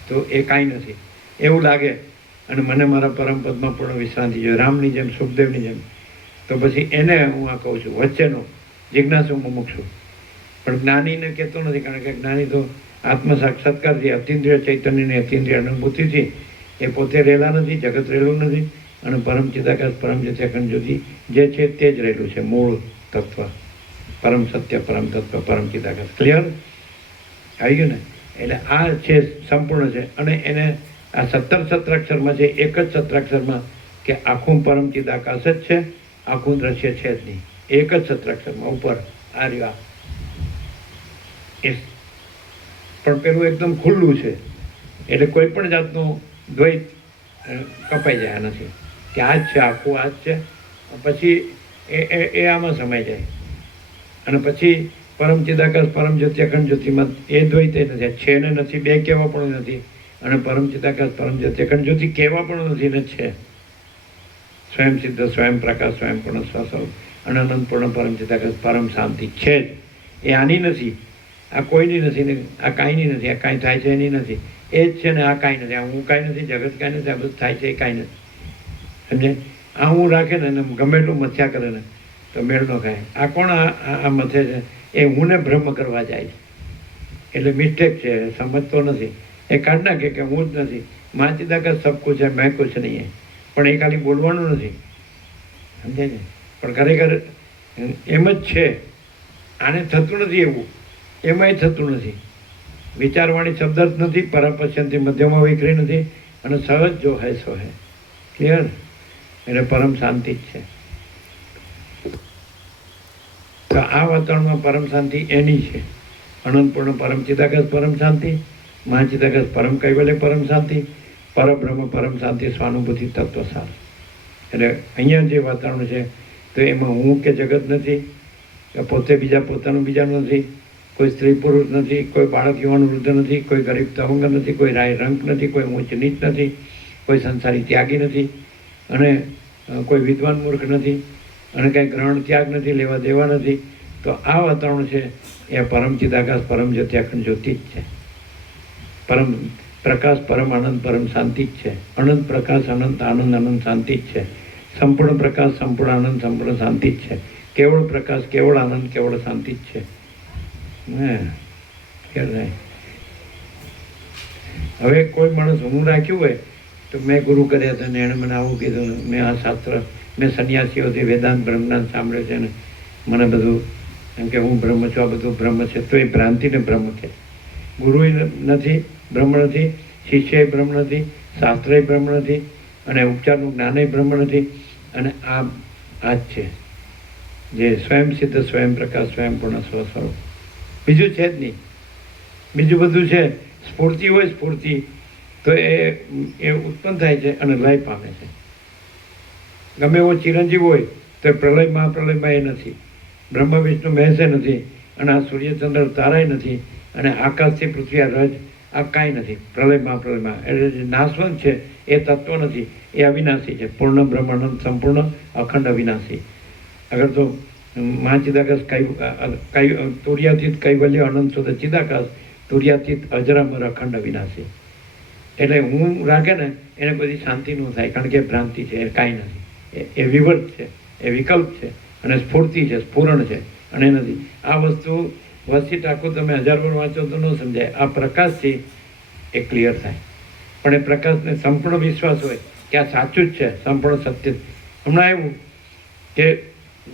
તો એ કાંઈ નથી એવું લાગે. અને મને મારા પરમ પદમાં પૂર્ણ વિશ્રાંતિ જોઈએ, રામની જેમ, સુખદેવની જેમ, તો પછી એને હું આ કહું છું, વચ્ચેનો જિજ્ઞાસુ મુમુક્ષુ. પણ જ્ઞાનીને કહેતો નથી, કારણ કે જ્ઞાની તો આત્મ સાક્ષાત્કારથી, અતિન્દ્રિય ચૈતન્યની અતિન્દ્રિય અનુભૂતિથી એ પોતે રહેલા નથી, જગત રહેલું નથી, અને પરમ ચિદાકાશ પરમ જ્યોતિ અખંડ જ્યોતિ જે છે તે જ રહેલું છે, મૂળ તત્વ, પરમ સત્ય, પરમ તત્વ, પરમ ચિદાકાશ. ક્લિયર આવી ગયું ને? એટલે આ છે સંપૂર્ણ છે. અને એને આ 17 સત્રાક્ષરમાં છે, એક જ સત્રાક્ષરમાં કે આખું પરમ ચિદાકાશ જ છે, આખું દ્રશ્ય છે જ નહીં. એક જ સત્રાક્ષરમાં ઉપર આ રહ્યું. પણ પેલું એકદમ ખુલ્લું છે, એટલે કોઈ પણ જાતનું દ્વૈત કપાઈ જાય નથી કે આ જ છે, આખું આ જ છે. પછી એ આમાં સમાઈ જાય. અને પછી પરમ ચિદાકાશ પરમ જ્યોતિ અખંડ જ્યોતિમાં એ દ્વૈત નથી, છે ને નથી, બે કહેવા પણ નથી. અને પરમ ચિદાકાશ પરમ જ્યોતિ અખંડ જ્યોતિ કહેવા પણ નથી ને છે. સ્વયં સિદ્ધ, સ્વયં પ્રકાશ, સ્વયં પૂર્ણ, સ્વસ્વરૂપ, અનંત પૂર્ણ પરમ ચિદાકાશ પરમ શાંતિ છે જ. એ આની નથી, આ કોઈની નથી ને આ કાંઈની નથી, આ કાંઈ થાય છે એની નથી, એ જ છે ને આ કાંઈ નથી, આ હું કાંઈ નથી, જગત કાંઈ નથી, આ બધું થાય છે એ કાંઈ નથી. સમજે? આ હું રાખે ને ગમે એટલું મથ્યા કરે ને તો મેળ ન ખાય. આ કોણ આ મથે છે? એ હુંને ભ્રમ કરવા જાય છે, એટલે મિસ્ટેક છે, સમજતો નથી. એ કાઢ નાખે કે હું જ નથી, મા ચિદાકાશ સબ કુછ છે, મેં કુછ નહીં હે. પણ એ ખાલી બોલવાનું નથી, સમજે ને? પણ ખરેખર એમ જ છે. આને થતું નથી એવું, એમાંય થતું નથી. વિચારવાણી શબ્દ જ નથી, પરાપશ્યંથી મધ્યમાં વિખરી નથી, અને સહજ જો હે સો હે. ક્લિયર? એટલે પરમ શાંતિ જ છે. તો આ વાતાવરણમાં પરમ શાંતિ એની છે. અનંતપૂર્ણ પરમ ચિદાકાશ પરમ શાંતિ, મહાચિદાકાશ પરમ કૈવલ્ય પરમ શાંતિ, પરબ્રહ્મ પરમ શાંતિ, સ્વાનુભૂતિ તત્વ સાર. એટલે અહીંયા જે વાતાવરણ છે તો એમાં હું કે જગત નથી, પોતે બીજા પોતાનું બીજાનું નથી, કોઈ સ્ત્રી પુરુષ નથી, કોઈ બાળક યુવાન વૃદ્ધ નથી, કોઈ ગરીબ તવંગ નથી, કોઈ રાય રંક નથી, કોઈ ઊંચ નીચ નથી, કોઈ સંસારી ત્યાગી નથી, અને કોઈ વિદ્વાન મૂર્ખ નથી, અને કંઈ ગ્રહણ ત્યાગ નથી, લેવા દેવા નથી. તો આ વાતાવરણ છે એ પરમ ચિદાકાશ પરમ જ્યોતિ અખંડ જ્યોતિ જ છે. પરમ પ્રકાશ પરમ આનંદ પરમ શાંતિ જ છે. અનંત પ્રકાશ અનંત આનંદ અનંત શાંતિ જ છે. સંપૂર્ણ પ્રકાશ સંપૂર્ણ આનંદ સંપૂર્ણ શાંતિ જ છે. કેવળ પ્રકાશ કેવળ આનંદ કેવળ શાંતિ જ છે. હવે કોઈ માણસ હું રાખ્યું હોય તો મેં ગુરુ કર્યા હતા ને એણે મને આવું કીધું, મેં આ શાસ્ત્ર, મેં સંન્યાસીઓથી વેદાંત બ્રહ્મજ્ઞાન સાંભળ્યું છે ને મને બધું એમ કે હું બ્રહ્મ છું, આ બધું બ્રહ્મ છે. તો એ ભ્રાંતિને બ્રહ્મ કે. ગુરુ નથી, બ્રહ્મ નથી, શિષ્ય બ્રહ્મ નથી, શાસ્ત્ર બ્રહ્મ નથી, અને ઉપચારનું જ્ઞાન બ્રહ્મ નથી. અને આ જ છે જે સ્વયં સિદ્ધ, સ્વયં પ્રકાશ, સ્વયં પૂર્ણ સ્વસ્વરૂપ. બીજું છે જ નહીં. બીજું બધું છે સ્ફૂર્તિ હોય, સ્ફૂર્તિ તો એ ઉત્પન્ન થાય છે અને લય પામે છે. ગમે એવો ચિરંજીવ હોય તો પ્રલય મહાપ્રલયમાં એ નથી, બ્રહ્મ વિષ્ણુ મહેશે નથી, અને આ સૂર્યચંદ્ર તારાય નથી, અને આકાશથી પૃથ્વી આ રજ આ કાંઈ નથી પ્રલય મહાપ્રલયમાં. એટલે જે નાશવંત છે એ તત્વ નથી, એ અવિનાશી છે. પૂર્ણ બ્રહ્માનંદ સંપૂર્ણ અખંડ અવિનાશી. અગર તો મહાચિદાકાશ તુર્યાતીત કૈવલ્ય અનંત શુદ્ધ ચિદાકાશ, તુર્યાતીત અજરામર અખંડ અવિનાશી. એટલે હું રાખે ને એને બધી શાંતિ ન થાય, કારણ કે ભ્રાંતિ છે, એ કાંઈ નથી. એ વિવર્ત છે, એ વિકલ્પ છે, અને સ્ફૂર્તિ છે, સ્ફુરણ છે, અને નથી. આ વસ્તુ વસ્તી આખું તમે 1000 વાર વાંચો તો ન સમજાય. આ પ્રકાશથી એ ક્લિયર થાય. પણ એ પ્રકાશને સંપૂર્ણ વિશ્વાસ હોય કે આ સાચું જ છે, સંપૂર્ણ સત્ય. હમણાં એવું કે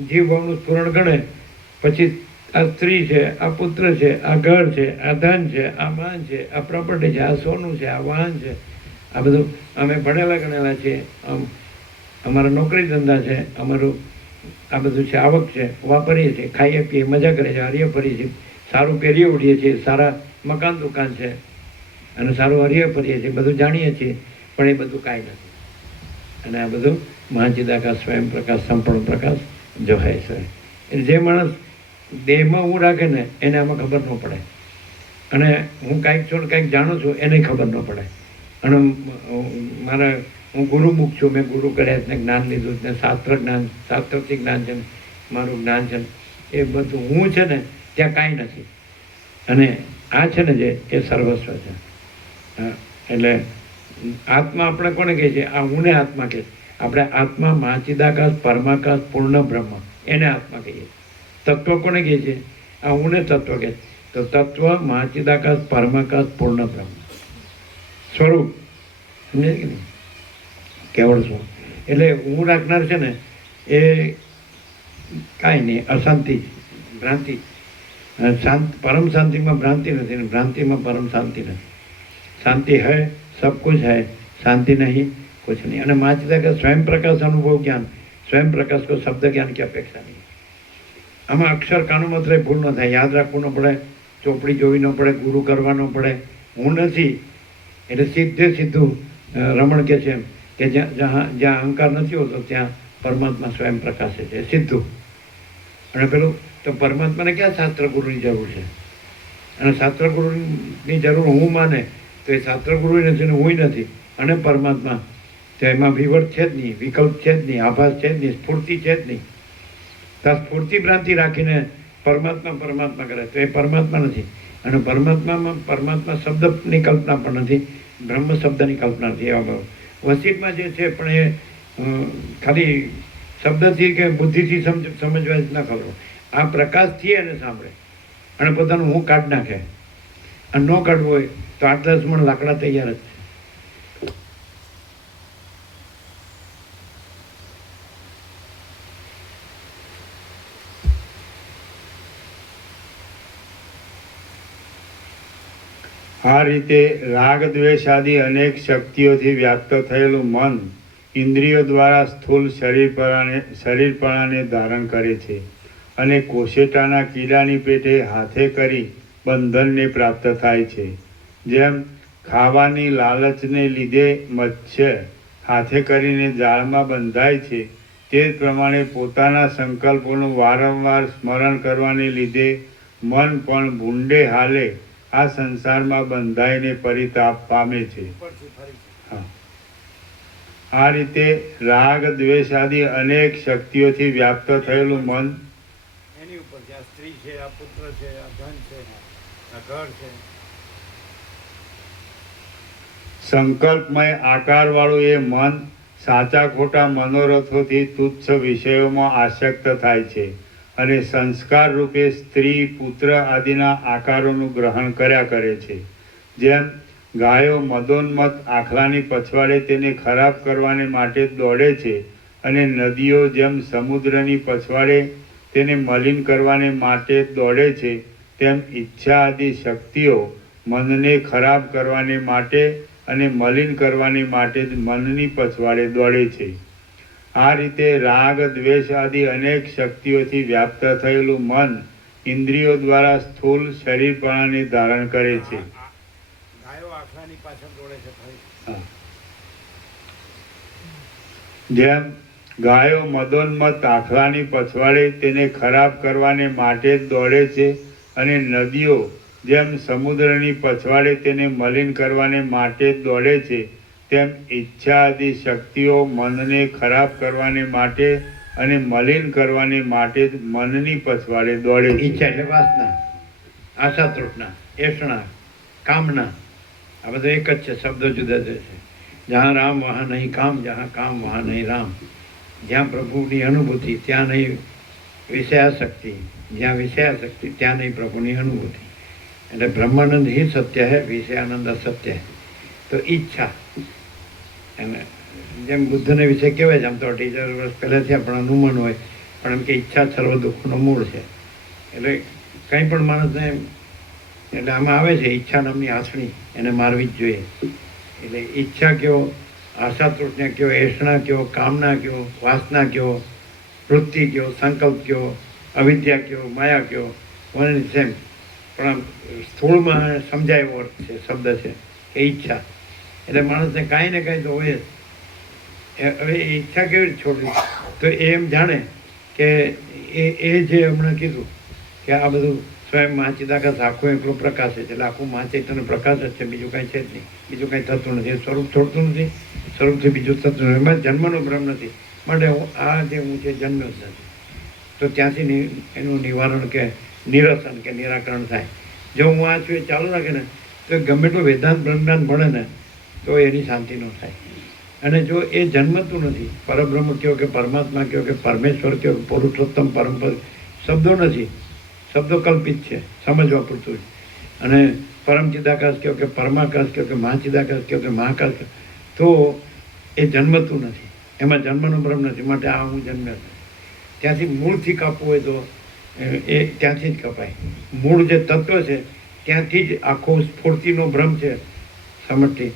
જીવ ભાવનું સ્ફુરણ ગણે, પછી આ સ્ત્રી છે, આ પુત્ર છે, આ ઘર છે, આ ધન છે, આ માન છે, આ પ્રોપર્ટી છે, આ સોનું છે, આ વાહન છે, આ બધું અમે ભણેલા ગણેલા છીએ, અમારા નોકરી ધંધા છે, અમારું આ બધું છે, આવક છે, વાપરીએ છીએ, ખાઈએ પીએ, મજા કરીએ છીએ, હરીએ ફરીએ છીએ, સારું પહેરીએ ઉડીએ છીએ, સારા મકાન દુકાન છે, અને સારું હરીએ ફરીએ છીએ, બધું જાણીએ છીએ. પણ એ બધું કાંઈ નથી. અને આ બધું મહાચિદાકાશ સ્વયં પ્રકાશ સંપૂર્ણ પ્રકાશ જો હે છે. એટલે જે માણસ દેહમાં હું રાખે ને એને આમાં ખબર ન પડે, અને હું કાંઈક છું કાંઈક જાણું છું એને ખબર ન પડે. અને હું ગુરુમુખ છું, મેં ગુરુ કર્યા ને જ્ઞાન લીધું ને શાસ્ત્ર જ્ઞાન, શાસ્ત્રથી જ્ઞાન છે, મારું જ્ઞાન છે, એ બધું હું છે ને ત્યાં કાંઈ નથી. અને આ છે ને જે એ સર્વસ્વ છે. એટલે આત્મા આપણે કોને કહે છે? આ હુંને આત્મા કહે છે. આપણે આત્મા મહાચિદાકાશ પરમાકાશ પૂર્ણ બ્રહ્મ, એને આત્મા કહીએ. તત્વ કોને કહે છે? આ હુંને તત્વ કહે છે. તો તત્વ મહાચિદાકાશ પરમાકાશ પૂર્ણ બ્રહ્મ સ્વરૂપ, સમજે કે નહીં? કેવળ સ્વરૂપ. એટલે હું રાખનાર છે ને એ કાંઈ નહીં, અશાંતિ જ, ભ્રાંતિ. શાંત પરમ શાંતિમાં ભ્રાંતિ નથી ને ભ્રાંતિમાં પરમ શાંતિ નથી. શાંતિ હૈ, સબ કુછ હૈ, શાંતિ નહીં कुछ नहीं. અને મહાચિદાકાશ સ્વયં પ્રકાશ અનુભવ જ્ઞાન, સ્વયં પ્રકાશ को શબ્દ જ્ઞાન की अपेक्षा नहीं. આમાં અક્ષર કાનો માત્ર ભૂલ ન થાય, યાદ રાખવું ન પડે, ચોપડી જોવી ન પડે, ગુરુ કરવા ન પડે. હું નથી એટલે સીધે સીધું રમણ કહે છે કે જ્યાં અહંકાર નથી હોતો ત્યાં પરમાત્મા સ્વયં પ્રકાશે છે, સીધું. અને પેલું તો પરમાત્માને ક્યાં શાસ્ત્ર ગુરુની જરૂર છે? અને શાસ્ત્ર ગુરુની જરૂર હું માને તો એ શાસ્ત્ર ગુરુ નથી ને હું નથી. અને પરમાત્મા તો એમાં વિવર્ત છે જ નહીં, વિકલ્પ છે જ નહીં, આભાસ છે જ નહીં, સ્ફૂર્તિ છે જ નહીં. તો સ્ફૂર્તિ ભ્રાંતિ રાખીને પરમાત્મા પરમાત્મા કરે તો એ પરમાત્મા નથી. અને પરમાત્મામાં પરમાત્મા શબ્દની કલ્પના પણ નથી, બ્રહ્મ શબ્દની કલ્પના નથી. એવા ભાવ વસીતમાં જે છે પણ એ ખાલી શબ્દથી કે બુદ્ધિથી સમજવા જ ના ખબર. આ પ્રકાશથી એને સાંભળે અને પોતાનું હું કાઢ નાખે. અને ન કાઢવું હોય તો 8-10 મણ લાકડા તૈયાર જ છે. આ રીતે રાગ દ્વેષ આદિ અનેક શક્તિઓથી વ્યાપ્ત થયેલું મન ઇન્દ્રિયો દ્વારા સ્થૂળ શરીરપણાને ધારણ કરે છે અને કોશેટાના કીડાની પેટે હાથે કરી બંધનને પ્રાપ્ત થાય છે. જેમ ખાવાની લાલચને લીધે મત્સ્ય હાથે કરીને જાળમાં બંધાય છે, તે જ પ્રમાણે પોતાના સંકલ્પોનું વારંવાર સ્મરણ કરવાને લીધે મન પણ ભૂંડે હાલે આ સંસારમાં બંધાઈને પરિતાપ પામે છે. હા, આ રીતે રાગ દ્વેષ આદિ અનેક શક્તિઓથી વ્યાપ્ત થયેલું મન એની ઉપર છે. આ સ્ત્રી છે, આ પુત્ર છે, આ ધન છે, આ ઘર છે. સંકલ્પમય આકારવાળું એ મન સાચા ખોટા મનોરથોથી તુચ્છ વિષયોમાં આસક્ત થાય છે અને સંસ્કાર રૂપે સ્ત્રી પુત્ર આદિના આકારોનું ગ્રહણ કર્યા કરે છે. જેમ ગાયો મદોન્મત આખલાની પછવાડે તેને ખરાબ કરવાને માટે દોડે છે અને નદીઓ જેમ સમુદ્રની પછવાડે તેને મલિન કરવાને માટે દોડે છે, તેમ ઈચ્છા આદિ શક્તિઓ મનને ખરાબ કરવાને માટે અને મલિન કરવાને માટે જ મનની પછવાડે દોડે છે. આ રીતે રાગ દ્વેષ આદિ અનેક શક્તિઓથી વ્યાપ્ત થયેલું મન ઇન્દ્રિયો દ્વારા સ્થૂળ શરીરપણાને ધારણ કરે છે. ગાયો આખલાની પાછળ દોડે છે ખરી. જેમ ગાયો મદોન્મત આખલાની પછવાડે તેને ખરાબ કરવાને માટે જ દોડે છે અને નદીઓ જેમ સમુદ્રની પછવાડે તેને મલિન કરવાને માટે જ દોડે છે, તેમ ઈચ્છા આદિ શક્તિઓ મનને ખરાબ કરવાને માટે અને મલિન કરવાને માટે જ મનની પછવાડે દોડે છે. ઈચ્છા એટલે વાસના, આશા તૃષ્ણા, એષણા, કામના, આ બધું એક જ છે, શબ્દો જુદા જુદા છે. જ્યાં રામ વહાં નહીં કામ, જ્યાં કામ વહાં નહીં રામ. જ્યાં પ્રભુની અનુભૂતિ ત્યાં નહીં વિષયાશક્તિ, જ્યાં વિષયાશક્તિ ત્યાં નહીં પ્રભુની અનુભૂતિ. એટલે બ્રહ્માનંદ ही સત્ય है, વિષયાનંદ અસત્ય है. તો ઈચ્છા અને જેમ બુદ્ધને વિશે કહેવાય છે, આમ તો 18,000 વર્ષ પહેલાંથી આપણને અનુમાન હોય, પણ એમ કે ઈચ્છા સર્વ દુઃખનો મૂળ છે. એટલે કંઈ પણ માણસને એટલે આમાં આવે છે ઈચ્છા નામની આસણી, એને મારવી જ જોઈએ. એટલે ઈચ્છા કયો, આશા તૃષ્ણા કયો, એષણા કયો, કામના કયો, વાસના કયો, વૃત્તિ કયો, સંકલ્પ કયો, અવિદ્યા કયો, માયા કયો, વન ઇઝ સેમ. પણ આમ સ્થૂળમાં સમજાય એવો અર્થ છે, શબ્દ છે કે ઈચ્છા. એટલે માણસને કાંઈ ને કાંઈ તો હોય જ. હવે એ ઈચ્છા કેવી રીતે છોડવી? તો એ એમ જાણે કે એ જે હમણાં કીધું કે આ બધું સ્વયં મહાચિદાકાશ આખો એકલો પ્રકાશ છે, એટલે આખું મહાચૈતન્ય પ્રકાશ જ છે, બીજું કાંઈ છે જ નહીં, બીજું કાંઈ થતું નથી. સ્વરૂપ છોડતું નથી, સ્વરૂપથી બીજું થતું નથી. એમાં જન્મનો ભ્રમ નથી, માટે આ જે હું છે જન્મ્યો જ નથી. તો ત્યાંથી એનું નિવારણ કે નિરસન કે નિરાકરણ થાય. જો હું આ છું એ ચાલુ રાખે ને તો ગમે એટલું વેદાંત બ્રહ્માંડ ભણે ને તો એની શાંતિ ન થાય. અને જો એ જન્મતું નથી, પરબ્રહ્મ કહો કે પરમાત્મા કહો કે પરમેશ્વર કહો કે પુરુષોત્તમ પરમપદ, શબ્દો નથી, શબ્દો કલ્પિત છે, સમજવા પૂરતું છે. અને પરમ ચિદાકાશ કહો કે પરમાકાશ કહો કે મહાચિદાકાશ કહો કે મહાકાશ કહો, તો એ જન્મતું નથી, એમાં જન્મનો ભ્રમ નથી. માટે આ હું જન્મ્યો છું. ત્યાંથી મૂળથી કાપવું હોય તો એ ત્યાંથી જ કપાય. મૂળ જે તત્વ છે ત્યાંથી જ આખો સ્ફૂર્તિનો ભ્રમ છે સમજથી.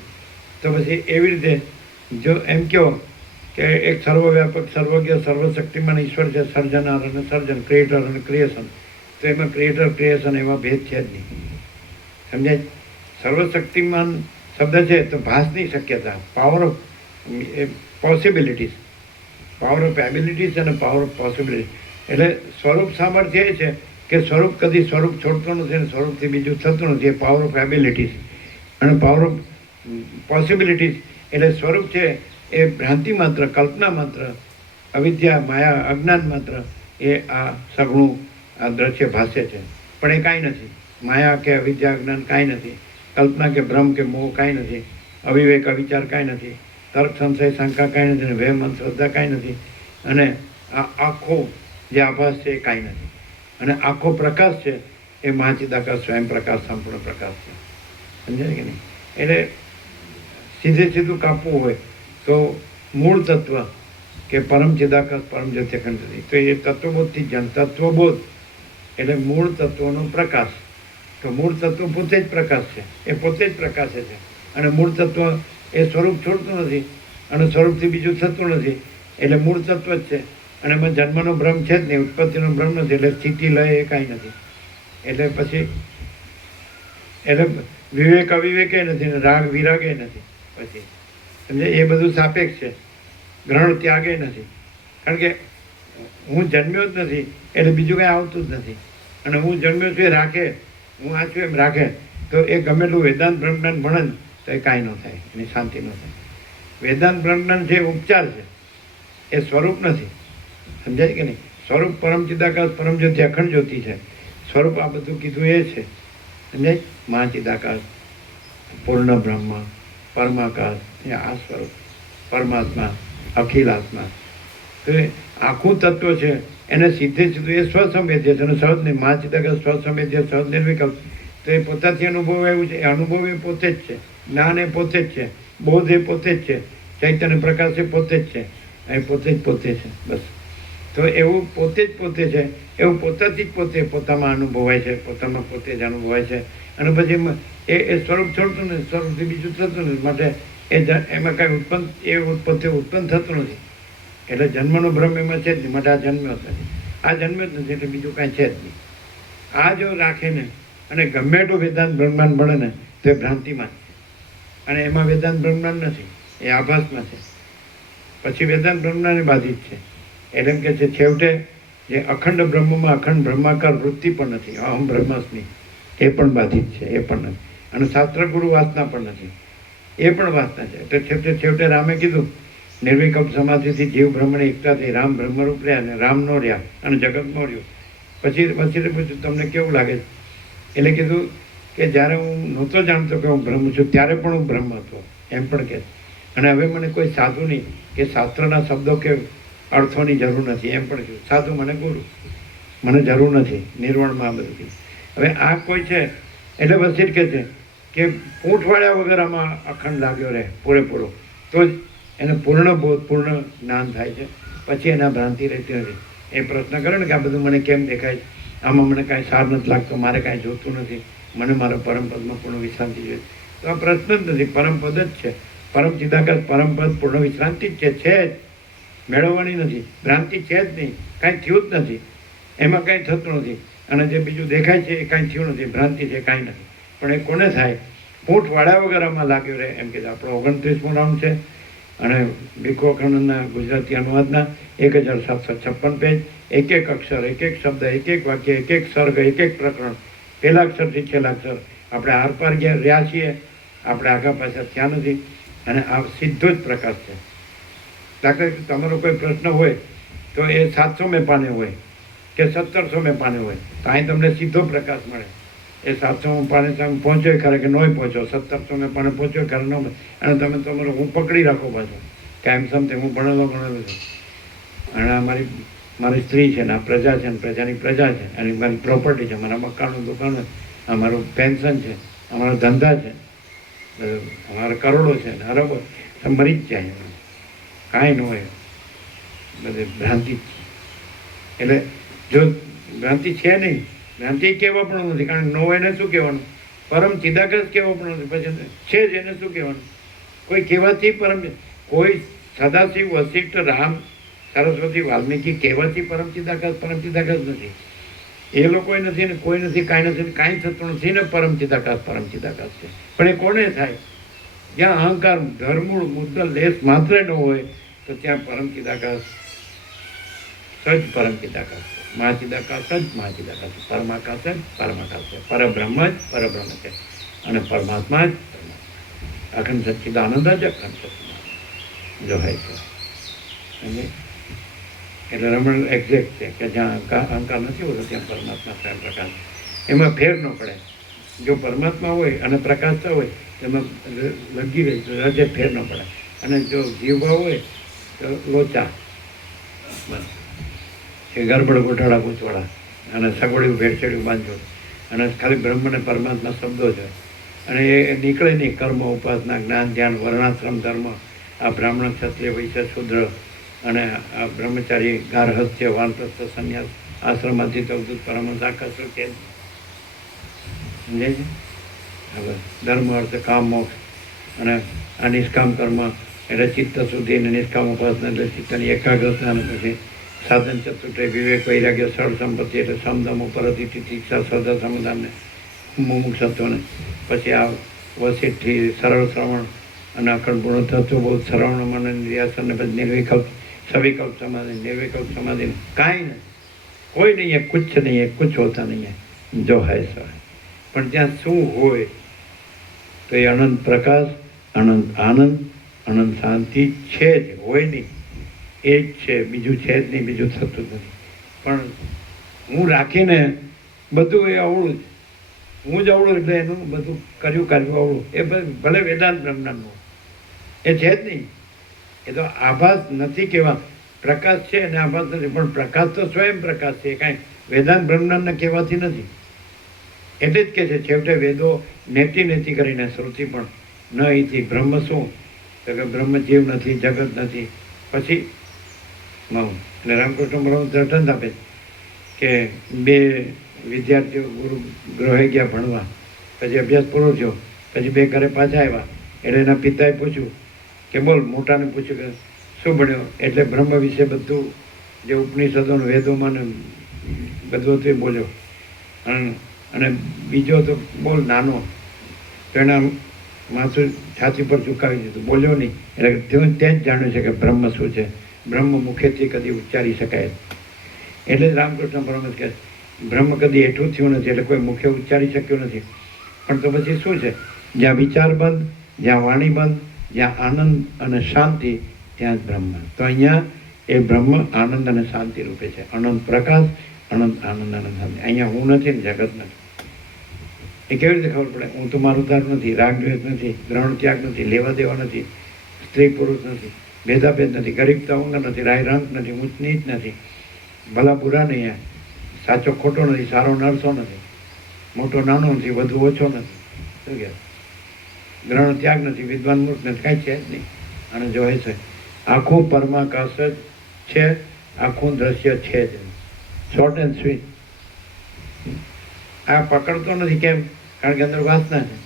તો પછી એવી રીતે જો એમ કહો કે એક સર્વવ્યાપક સર્વજ્ઞ સર્વશક્તિમાન ઈશ્વર છે, સર્જનાર અને સર્જન, ક્રિએટર અને ક્રિએશન, તો એમાં ક્રિએટર ક્રિએશન એમાં ભેદ છે જ નહીં. સમજાય? સર્વશક્તિમાન શબ્દ છે તો ભાસની શક્યતા, power of possibilities, power of abilities અને પાવર ઓફ પોસિબિલિટી. એટલે સ્વરૂપ સામર્થ્ય એ છે કે સ્વરૂપ કદી સ્વરૂપ છોડતો નથી અને સ્વરૂપથી બીજું થતું નથી. એ પાવર ઓફ એબિલિટીઝ. અને પાવર ઓફ પોસિબિલિટીઝ એટલે સ્વરૂપ છે એ ભ્રાંતિ માત્ર, કલ્પના માત્ર, અવિદ્યા, માયા, અજ્ઞાન માત્ર, એ આ સગળું આ દ્રશ્ય ભાષે છે. પણ એ કાંઈ નથી. માયા કે અવિદ્યા, અજ્ઞાન કાંઈ નથી. કલ્પના કે ભ્રમ કે મોહ કાંઈ નથી. અવિવેક, અવિચાર કાંઈ નથી. તર્ક, સંશય, શંકા કાંઈ નથી. અને વહેમ, અંધશ્રદ્ધા કાંઈ નથી. અને આ આખો જે આભાસ છે એ કાંઈ નથી. અને આખો પ્રકાશ છે એ મહાચિદાકાશ સ્વયં પ્રકાશ, સંપૂર્ણ પ્રકાશ છે. સમજાય કે નહીં? એટલે સીધે સીધું કાપવું હોય તો મૂળ તત્વ કે પરમ ચિદાકાશ પરમ જ્યોતિ અખંડ જ્યોતિ, તો એ તત્વબોધથી જન તત્વબોધ એટલે મૂળ તત્વનો પ્રકાશ. તો મૂળ તત્વ પોતે જ પ્રકાશ છે, એ પોતે જ પ્રકાશે છે. અને મૂળ તત્વ એ સ્વરૂપ છોડતું નથી અને સ્વરૂપથી બીજું થતું નથી. એટલે મૂળ તત્વ જ છે. અને એમાં જન્મનો ભ્રમ છે જ નહીં, ઉત્પત્તિનો ભ્રમ નથી. એટલે સ્થિતિ લય એ કાંઈ નથી. એટલે પછી એટલે વિવેક અવિવેકે નથી ને રાગ વિરાગે નથી. પછી સમજે? એ બધું સાપેક્ષ છે. ગ્રહણ ત્યાગે નથી. કારણ કે હું જન્મ્યો જ નથી એટલે બીજું કંઈ આવતું જ નથી. અને હું જન્મ્યો છું એ રાખે, હું આ છું એમ રાખે, તો એ ગમે એટલું વેદાંત બ્રહ્મજ્ઞાન ભણે ને તો એ કાંઈ ન થાય, એની શાંતિ ન થાય. વેદાંત બ્રહ્મજ્ઞાન જે ઉપચાર છે એ સ્વરૂપ નથી. સમજાય કે નહીં? સ્વરૂપ પરમ ચિદાકાશ પરમ જ્યોતિ અખંડ જ્યોતિ છે. સ્વરૂપ આ બધું કીધું એ છે. સમજાય? મહાચિદાકાશ, પૂર્ણ બ્રહ્મ, પરમાકાશ, એ આ સ્વરૂપ પરમાત્મા, અખિલાત્મા. તો એ આખું તત્વ છે એને સીધે સીધું એ સ્વસંવેદ્ય છે અને સહજ નહીં. મહાચિદાકાશ સ્વસંવેદ્ય, સહજ નિર્વિકલ્પ. તો એ પોતાથી અનુભવ આવ્યું છે. એ અનુભવ એ પોતે જ છે. જ્ઞાન એ પોતે જ છે. બોધ એ પોતે જ છે. ચૈતન્ય પ્રકાશ એ પોતે જ છે. એ પોતે જ પોતે છે. બસ. તો એવું પોતે જ પોતે છે, એવું પોતાથી જ પોતે પોતામાં અનુભવાય છે, પોતામાં પોતે જ અનુભવાય છે. અને પછી એ સ્વરૂપ છોડતું નથી, સ્વરૂપથી બીજું થતું નથી. માટે એમાં કાંઈ ઉત્પત્તિ ઉત્પન્ન થતું નથી. એટલે જન્મનો ભ્રમ એમાં છે જ નહીં. માટે આ જન્મ્યો જ નથી, આ જન્મ્યો જ નથી. એટલે બીજું કાંઈ છે જ નહીં. આ જો રાખે ને અને ગમે એટલું વેદાંત બ્રહ્માંડ ભણે ને તો એ ભ્રાંતિમાં જ છે. અને એમાં વેદાંત બ્રહ્માંડ નથી, એ આભાસમાં છે. પછી વેદાંત બ્રહ્માંડને બાધિત છે. એટલે એમ કે છે છેવટે જે અખંડ બ્રહ્મમાં અખંડ બ્રહ્માકાર વૃત્તિ પણ નથી, અહમ બ્રહ્માસ્મિ, એ પણ બાધિત છે. એ પણ નથી. અને શાસ્ત્ર ગુરુ વાસના પણ નથી, એ પણ વાસના છે. એટલે છેવટે રામે કીધું નિર્વિકલ્પ સમાધિથી જીવ બ્રહ્મણી એકતા થઈ, રામ બ્રહ્મરૂપ રહ્યા અને રામ નો રહ્યા અને જગત નો રહ્યું. પછી પૂછ્યું તમને કેવું લાગે છે? એટલે કીધું કે જ્યારે હું નહોતો જાણતો કે હું બ્રહ્મ છું ત્યારે પણ હું બ્રહ્મ હતો, એમ પણ કહે. અને હવે મને કોઈ સાધુ નહીં કે શાસ્ત્રના શબ્દો કે અર્થોની જરૂર નથી, એમ પણ કહ્યું. સાધુ મને ગુરુ, મને જરૂર નથી નિર્વણમાં બધું. હવે આ કોઈ છે એટલે વસીર કહે છે કે પૂંઠ વાળ્યા વગર આમાં અખંડ લાગ્યો રહે પૂરેપૂરો, તો જ એને પૂર્ણ બોધ, પૂર્ણ જ્ઞાન થાય છે. પછી એના ભ્રાંતિ રહેતી નથી. એ પ્રશ્ન કરે ને કે આ બધું મને કેમ દેખાય છે, આમાં મને કાંઈ સાર નથી લાગતો, મારે કાંઈ જોતું નથી, મને મારા પરમપદમાં પૂર્ણ વિશ્રાંતિ જોઈએ. તો આ પ્રશ્ન જ નથી, પરમપદ જ છે. પરમ ચિદાકાશ પરમપદ પૂર્ણ વિશ્રાંતિ જ છે જ, મેળવવાની નથી. ભ્રાંતિ છે જ નહીં, કાંઈ થયું જ નથી, એમાં કાંઈ થતું નથી. અને જે બીજું દેખાય છે એ કાંઈ થયું નથી, ભ્રાંતિ છે, કાંઈ નથી. પણ એ કોને થાય? પૂંઠ વાળા વગર આમાં લાગ્યો રહે. એમ કે આપણો 29મો રાઉન્ડ છે અને ભીખુ અખંડના ગુજરાતી અનુવાદના 1756 પેજ. એક એક અક્ષર, એક એક શબ્દ, એક એક વાક્ય, એક એક સર્ગ, એક એક પ્રકરણ, પહેલા અક્ષરથી છેલ્લા અક્ષર આપણે આરપાર ગયા રહ્યા છીએ, આપણે આગા પાછા થયા નથી. અને આ સીધો જ પ્રકાશ છે. દાખલા કે તમારો કોઈ પ્રશ્ન હોય તો એ 700 પાને હોય કે 1700 પાને હોય, તો અહીં તમને સીધો પ્રકાશ મળે. એ 700 પાને તમે પહોંચ્યો ખરે કે નોય પહોંચો, 1700 પાને પહોંચ્યો ખરે ન, અને તમે તમારો હું પકડી રાખો પાછો કે એમ સમથિંગ હું ભણેલો છું. અને મારી સ્ત્રી છે ને આ પ્રજા છે ને પ્રજાની પ્રજા છે, અને મારી પ્રોપર્ટી છે, મારા મકાનનું દુકાન, અમારું પેન્શન છે, અમારા ધંધા છે, અમારા કરોડો છે ને અરબો, મરી જ જાય. કાંઈ ન હોય, બધે ભ્રાંતિ જ છે. એટલે જો ભ્રાંતિ છે નહીં, ભ્રાંતિ કહેવા પણ નથી, કારણ ન હોય એને શું કહેવાનું? પરમ ચિદાકાશ કહેવા પણ નથી. પછી છે જ એને શું કહેવાનું? કોઈ કહેવાથી પરમ, કોઈ સદાશિવ, વશિષ્ઠ, રામ, સરસ્વતી, વાલ્મીકી કહેવાથી પરમ ચિદાકાશ નથી. એ લોકોય નથી ને કોઈ નથી, કાંઈ નથી, કાંઈ થતું નથી ને પરમ ચિદાકાશ છે. પણ એ કોને થાય? જ્યાં અહંકાર ધર્મૂળ મુદ્દા લેશ માત્ર ન હોય તો ત્યાં પરમ ચિદાકાશ સજ પરમ ચિદાકાશ, મહાચિદાકાશ જ મહાચિદાકાશ, પરમાકાશ જ પરમાકાશ છે, પરબ્રહ્મ જ પરબ્રહ્મ છે, અને પરમાત્મા જ અખંડ સચ્ચિદાનંદ જ અખંડ સચ્ચિદાનંદ જો હોય છે. એટલે રમણ એક્ઝેક્ટ છે કે જ્યાં અહંકાર નથી હોતો ત્યાં પરમાત્મા સ્વયં પ્રકાશ, એમાં ફેર ન પડે. જો પરમાત્મા હોય અને પ્રકાશતા હોય એમાં લગી રહી તો રજે ફેર ન પડે, અને જો જીવભાવ હોય તો લોચા બસ એ ગરબડ ગોટાળા પૂછવાળા અને સગવડિયું ભેળસેડિયું બાંધો, અને ખાલી બ્રહ્મ ને પરમાત્મા શબ્દો છે, અને એ નીકળે નહીં. કર્મ, ઉપાસના, જ્ઞાન, ધ્યાન, વર્ણાશ્રમ ધર્મ, આ બ્રાહ્મણ, ક્ષત્રિય, વૈશ્ય, શૂદ્ર, અને આ બ્રહ્મચારી, ગાર્હસ્થ્ય, વાનપ્રસ્થ, સંન્યાસ, આશ્રમાથી અવધૂત, પરમહંસ, આખા શ્રુતિ સમજાય છે. હવે ધર્મ, અર્થ, કામ, મોક્ષ, અને આ નિષ્કામ કર્મ એટલે ચિત્ત શુદ્ધિ, અને નિષ્કામ ઉપાસના એટલે ચિત્તની એકાગ્રતા, અને પછી સાધન ચતુર્થય, વિવેક, વૈરાગ્ય, સળ સંપત્તિ એટલે સમદમ, ઉપરથી, તિતિક્ષા, શ્રદ્ધા, સમદાનને મુમુક્ષત્વને, પછી આ વસિષ્ઠથી સરળ શ્રવણ અને અખંડ પૂર્ણ તત્વ બહુ શ્રવણ મને નિર્યાસન, ને પછી નિર્વિકલ્પ, સવિકલ્પ સમાધિ, નિર્વિકલ્પ સમાધિ, કાંઈ નહીં, કોઈ નહીં है, कुछ नहीं है, कुछ होता नहीं है, जो है સો है. પણ ત્યાં શું હોય તો એ અનંત પ્રકાશ, અનંત આનંદ, અનંત શાંતિ છે જ, હોય નહીં, એ જ છે, બીજું છે જ નહીં, બીજું થતું જ નથી. પણ હું રાખીને બધું એ અવળું જ, હું જ અવળું એટલે એનું બધું કર્યું અવળું, એ ભલે વેદાંત બ્રહ્માંડનું એ છે જ નહીં. એ તો આભાસ નથી કહેવા, પ્રકાશ છે અને આભાસ નથી, પણ પ્રકાશ તો સ્વયં પ્રકાશ છે, કાંઈ વેદાંત બ્રહ્માંડને કહેવાથી નથી. એટલે જ કે છે છેવટે વેદો નેતિ કરીને શ્રુતિ પણ ન અહીંથી બ્રહ્મ શું તો કે બ્રહ્મ જીવ નથી, જગત નથી. પછી મૌન. એટલે રામકૃષ્ણ બ્રહ્મ દ્રષ્ટાંત આપે કે બે વિદ્યાર્થીઓ ગુરુ ગૃહે ગયા ભણવા, પછી અભ્યાસ પૂરો થયો, પછી બે ઘરે પાછા આવ્યા. એટલે એના પિતાએ પૂછ્યું કે બોલ, મોટાને પૂછ્યું કે શું ભણ્યો? એટલે બ્રહ્મ વિશે બધું જે ઉપનિષદો વેદોમાં ને બધું હતું એ બોલ્યો. અને બીજો તો બોલ નાનો, તો એના માથું છાતી પર ચૂકાવી દીધું, બોલ્યો નહીં. એટલે ત્યાં જ જાણ્યું છે કે બ્રહ્મ શું છે, બ્રહ્મ મુખેથી કદી ઉચ્ચારી શકાય. એટલે જ રામકૃષ્ણ પરમહંસ કહે બ્રહ્મ કદી એઠું થયું નથી, એટલે કોઈ મુખે ઉચ્ચારી શક્યું નથી. પણ તો પછી શું છે? જ્યાં વિચાર બંધ, જ્યાં વાણી બંધ, જ્યાં આનંદ અને શાંતિ, ત્યાં જ બ્રહ્મ. તો અહીંયા એ બ્રહ્મ આનંદ અને શાંતિ રૂપે છે, અનંત પ્રકાશ, અનંત આનંદ, અનંત શાંતિ. અહીંયા હું નથી ને જગત નથી. એ કેવી રીતે ખબર પડે? હું તો મારું તાર નથી, રાગ દ્વેષ નથી, ગ્રહણ ત્યાગ નથી, લેવા દેવા નથી, સ્ત્રી પુરુષ નથી, ભેદાભેદ નથી, ગરીબતા ઊંઘ નથી, રાય રંગ નથી, ઊંચ નીચ નથી, ભલા બુરા નહીં, સાચો ખોટો નથી, સારો નરસો નથી, મોટો નાનો નથી, વધુ ઓછો નથી, શું કહે ગ્રહણ ત્યાગ નથી, વિદ્વાન મૂર્ખ નથી, કાંઈ છે જ નહીં. અને જોઈ છે આખું પરમાકાશ જ છે, આખું દ્રશ્ય છે જ નહીં. Short and sweet. આ પકડતો નથી. કેમ? કારણ કે અંદર વાસના છે,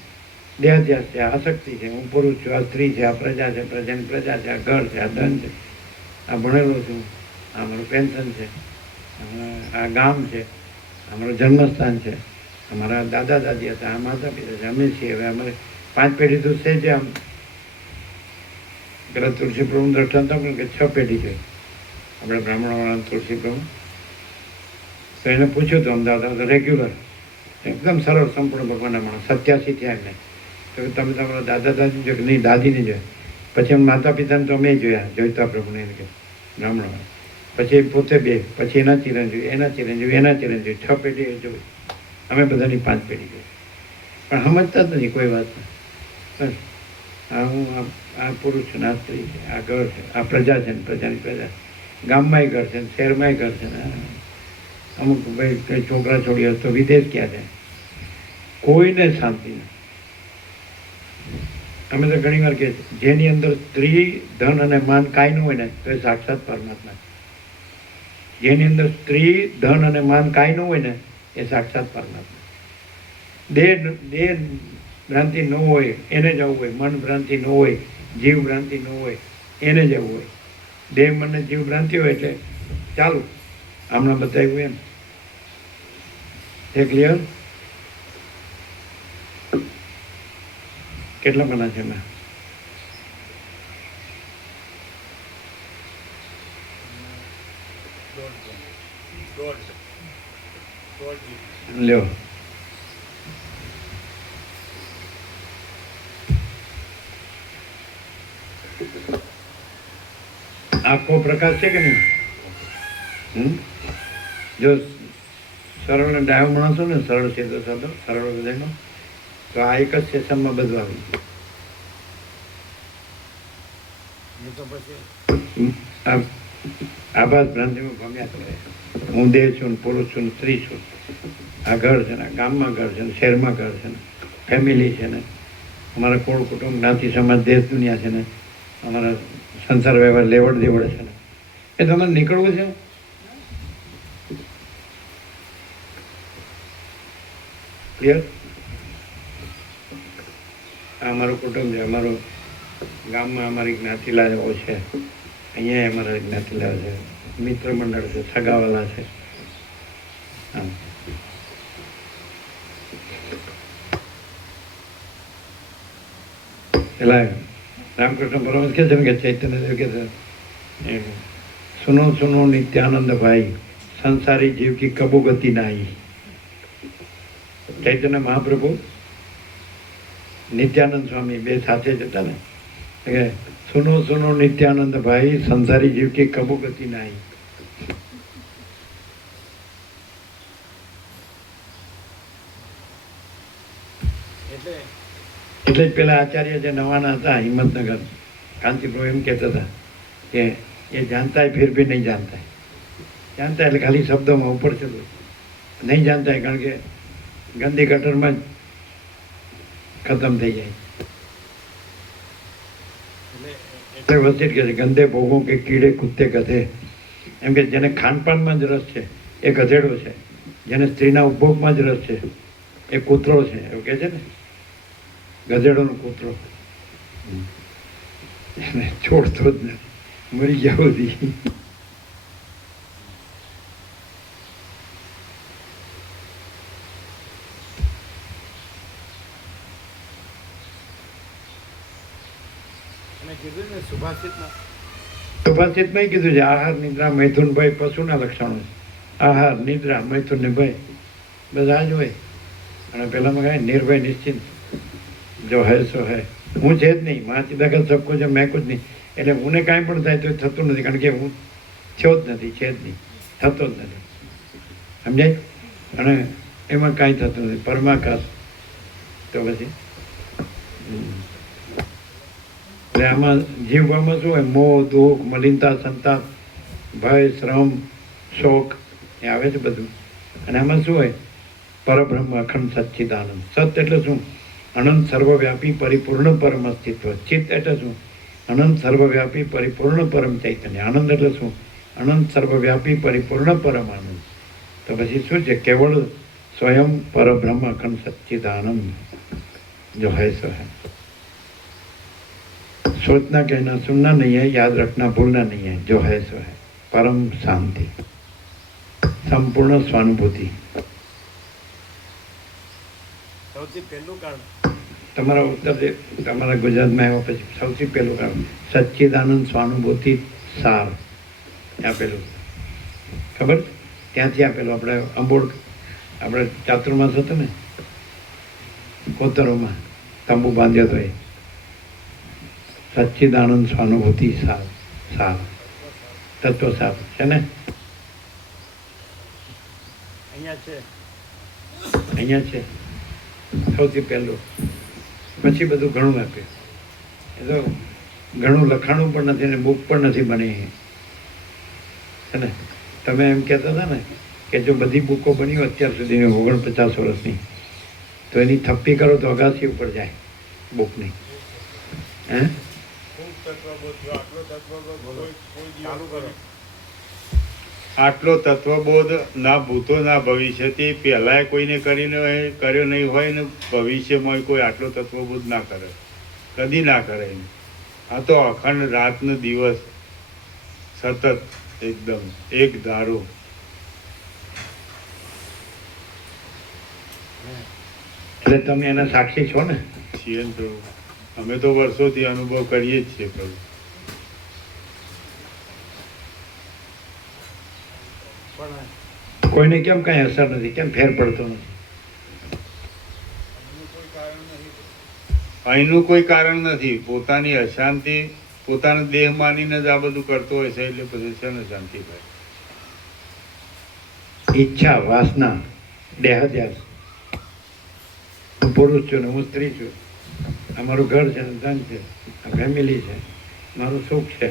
દેહાધ્યાસ છે, આસક્તિ છે, હું પુરુષ છું, આ સ્ત્રી છે, આ પ્રજા છે, પ્રજાની પ્રજા છે, આ ઘર છે, આ ધન છે, આ ભણેલો છું, આ મારું પેન્શન છે, આ ગામ છે, અમારું જન્મસ્થાન છે, અમારા દાદા દાદી હતા, આ માતા પિતા છે, અમે છીએ. હવે અમારે 5 પેઢી તો છે જ. આમ પેલા તુલસી પ્રભુ દ્રષ્ટાંત પણ કે 6 પેઢી છે આપણે બ્રાહ્મણવાળા તુલસી પ્રભુ. તો એને પૂછ્યું હતું અમદાવાદ, રેગ્યુલર એકદમ સરળ સંપૂર્ણ ભગવાનના માણસ, 87 થયા એમને. તો તમે તમારા દાદા દાદી જો નહીં, દાદીને જોયા. પછી એમ માતા પિતાને તો અમે જોયા, જોઈતા પ્રભુને એને કે બ્રાહ્મણ. પછી પોતે 2, પછી એના ચિરંજીવી, એના ચિરંજીવી, એના ચિરંજીવી, 6 પેઢી જોઈ. અમે બધાની 5 પેઢી ગઈ પણ સમજતા જ નથી કોઈ વાત બસ આ હું આ પુરુષ છે ને આ સ્ત્રી છે આ ઘર છે આ પ્રજા છે ને પ્રજાની પ્રજા ગામમાંય ઘર છે ને શહેરમાંય ઘર છે ને અમુક ભાઈ કંઈ છોકરા છોડીઓ તો વિદેશ ક્યાં છે કોઈને શાંતિ નથી. અમે તો ઘણી વાર કહીએ છીએ, જેની અંદર સ્ત્રી ધન અને માન કાંઈ ન હોય ને તો એ સાક્ષાત પરમાત્મા છે. જેની અંદર સ્ત્રી ધન અને માન કાંઈ ન હોય ને એ સાક્ષાત પરમાત્મા. દેહ ભ્રાંતિ ન હોય એને જવું હોય, મન ભ્રાંતિ ન હોય, જીવ ભ્રાંતિ ન હોય એને જવું હોય. દેહ મન ને જીવ ભ્રાંતિ હોય એટલે ચાલુ હમણાં બતાવ્યું એમ. છે ક્લિયર? કેટલા મના છે એમાં? લ્યો આખો પ્રકાશ છે કે નહીં? જો સરળ અને ડાયો માણસો ને સરળ સીધો સાધો સરળ બધાનો તો આ એક જ સેશનમાં બધું આવી ગયું. એ તો પછી આભાસ ભ્રાંતિમાં ભમ્યા કરે. હું દેહ છું ને પુરુષ છું ને સ્ત્રી છું. આ ઘર છે ને આ ગામમાં ઘર છે ને શહેરમાં ઘર છે ને ફેમિલી છે ને અમારા કુળ કુટુંબ જ્ઞાતિ સમાજ દેશ દુનિયા છે ને અમારા સંસાર વ્યવહાર લેવડ દેવડ છે ને એ તમારે નીકળવું છે. ક્લિયર? આ અમારું કુટુંબ છે, અમારું ગામમાં અમારી જ્ઞાતિ લાવ્યો છે, અહીંયા અમારા જ્ઞાતિ લાવ્યો છે, મિત્ર મંડળ છે, સગાવાલા છે. આમ પેલા રામકૃષ્ણ પરમહંસ કહે છે ને કે ચૈતન્યદેવ કહે છે સુનો સુનો નિત્યાનંદ ભાઈ સંસારી જીવ કી કબુ ગતિ નાઈ. ચૈતન્ય મહાપ્રભુ નિત્યાનંદ સ્વામી બે સાથે જ હતા ને કે સુનો સુનો નિત્યાનંદ ભાઈ સંસારી જીવ કી કબુ ગતિ નાઈ. એટલે જ પેલા આચાર્ય જે નવાના હતા હિંમતનગર કાંતિપ્રભુ એમ કહેતા હતા કે એ જાણતા है फिर भी नहीं जानता है. जानता એટલે ખાલી શબ્દોમાં ઉપર ચલું નહીં જાણતા है કારણ કે ગંદી ગટરમાં જ ખતમ થઈ જાય. એટલે વચ્ચે કહે છે ગંદે ભોગો કે કીડે કુત્તે ગધે. એમ કે જેને ખાનપાનમાં જ રસ છે એ ગધેડો છે, જેને સ્ત્રીના ઉપભોગમાં જ રસ છે એ કૂતરો છે. એવું કહે છે ને ગધેડોનો કૂતરો એને છોડતો જ નથી મરી ગયા બધી. સુભાષિતમાં કીધું છે આહાર નિદ્રા મૈથુન ભય પશુના લક્ષણો છે. આહાર નિદ્રા મૈથુન ને ભય બધા જ હોય. અને પેલામાં કહે નિર્ભય નિશ્ચિંત જો હૈ સો હૈ. હું છે જ નહીં, માં ચિદાગત સબ કુછ મેં કુછ નહીં. એટલે મને કાંઈ પણ થાય તો થતું નથી કારણ કે હું થયો જ નથી, છે જ નહીં, થતો જ નથી. સમજાય? અને એમાં કાંઈ થતું નથી પરમાકાશ. તો પછી એટલે આમાં જીવવામાં શું હોય મોહ દુઃખ મલિનતા સંતાપ ભય શ્રમ શોક એ આવે છે બધું. અને આમાં શું હોય પરબ્રહ્મ અખંડ સચ્ચિદાનંદ. સત એટલે શું? અનંત સર્વવ્યાપી પરિપૂર્ણ પરમ અસ્તિત્વ. ચિત્ત એટલે શું? અનંત સર્વવ્યાપી પરિપૂર્ણ પરમ ચૈતન્ય. આનંદ એટલે શું? અનંત સર્વવ્યાપી પરિપૂર્ણ પરમ આનંદ. તો પછી શું છે? કેવળ स्वयं परब्रह्म अखंड सच्चिदानंद जो है सो है. सोचना कहना सुनना नहीं है, याद रखना भूलना नहीं है. जो है सो है परम शांति, संपूर्ण स्वानुभूति. સૌથી પહેલું કારણ તમારા ઉત્તર તમારા ગુજરાતમાં આવ્યા પછી સૌથી પહેલું કારણ સચ્ચિદાનંદ સ્વાનુભૂતિ સાર આપેલું. ખબર? ત્યાંથી આપેલું. આપણે અંબોડ આપણે ચાતુર્માસ હતો ને કોતરોમાં તંબુ બાંધ્યો હતો એ સચ્ચિદાનંદ સ્વાનુભૂતિ સાર સાર તત્વ સાર છે ને. અહીંયા છે અહીંયા છે સૌથી પહેલું, પછી બધું ઘણું આપ્યું. એ તો ઘણું લખાણું પણ નથી ને બુક પણ નથી બની છે ને. તમે એમ કહેતા હતા ને કે જો બધી બુકો બની હોય અત્યાર સુધીની 49 વર્ષની, તો એની થપ્પી કરો તો અગાસી ઉપર જાય બુકની. હે ચાલુ કરો. આટલો તત્વબોધ ના ભૂતો ના ભવિષ્ય તે પહેલાંય કોઈને કર્યો નહીં હોય ને ભવિષ્યમાં કોઈ આટલો તત્વબોધ ના કરે, કદી ના કરે એમ. આ તો અખંડ રાતનો દિવસ સતત એકદમ એક ધારો. એટલે તમે એના સાક્ષી છો ને. છીએ ને પ્રભુ, અમે તો વર્ષોથી અનુભવ કરીએ જ છીએ પ્રભુ. પણ કોઈને કેમ કાંઈ અસર નથી, કેમ ફેર પડતો નથી? અહીંનું કોઈ કારણ નથી. પોતાની અશાંતિ પોતાનો દેહ માનીને જ આ બધું કરતો હોય છે, એટલે પછી છે ને શાંતિ ભાઈ. ઈચ્છા, વાસના, દેહાધ્યાસ. હું પુરુષ છું ને હું સ્ત્રી છું, આ મારું ઘર છે ને ધન છે, આ ફેમિલી છે, મારું સુખ છે,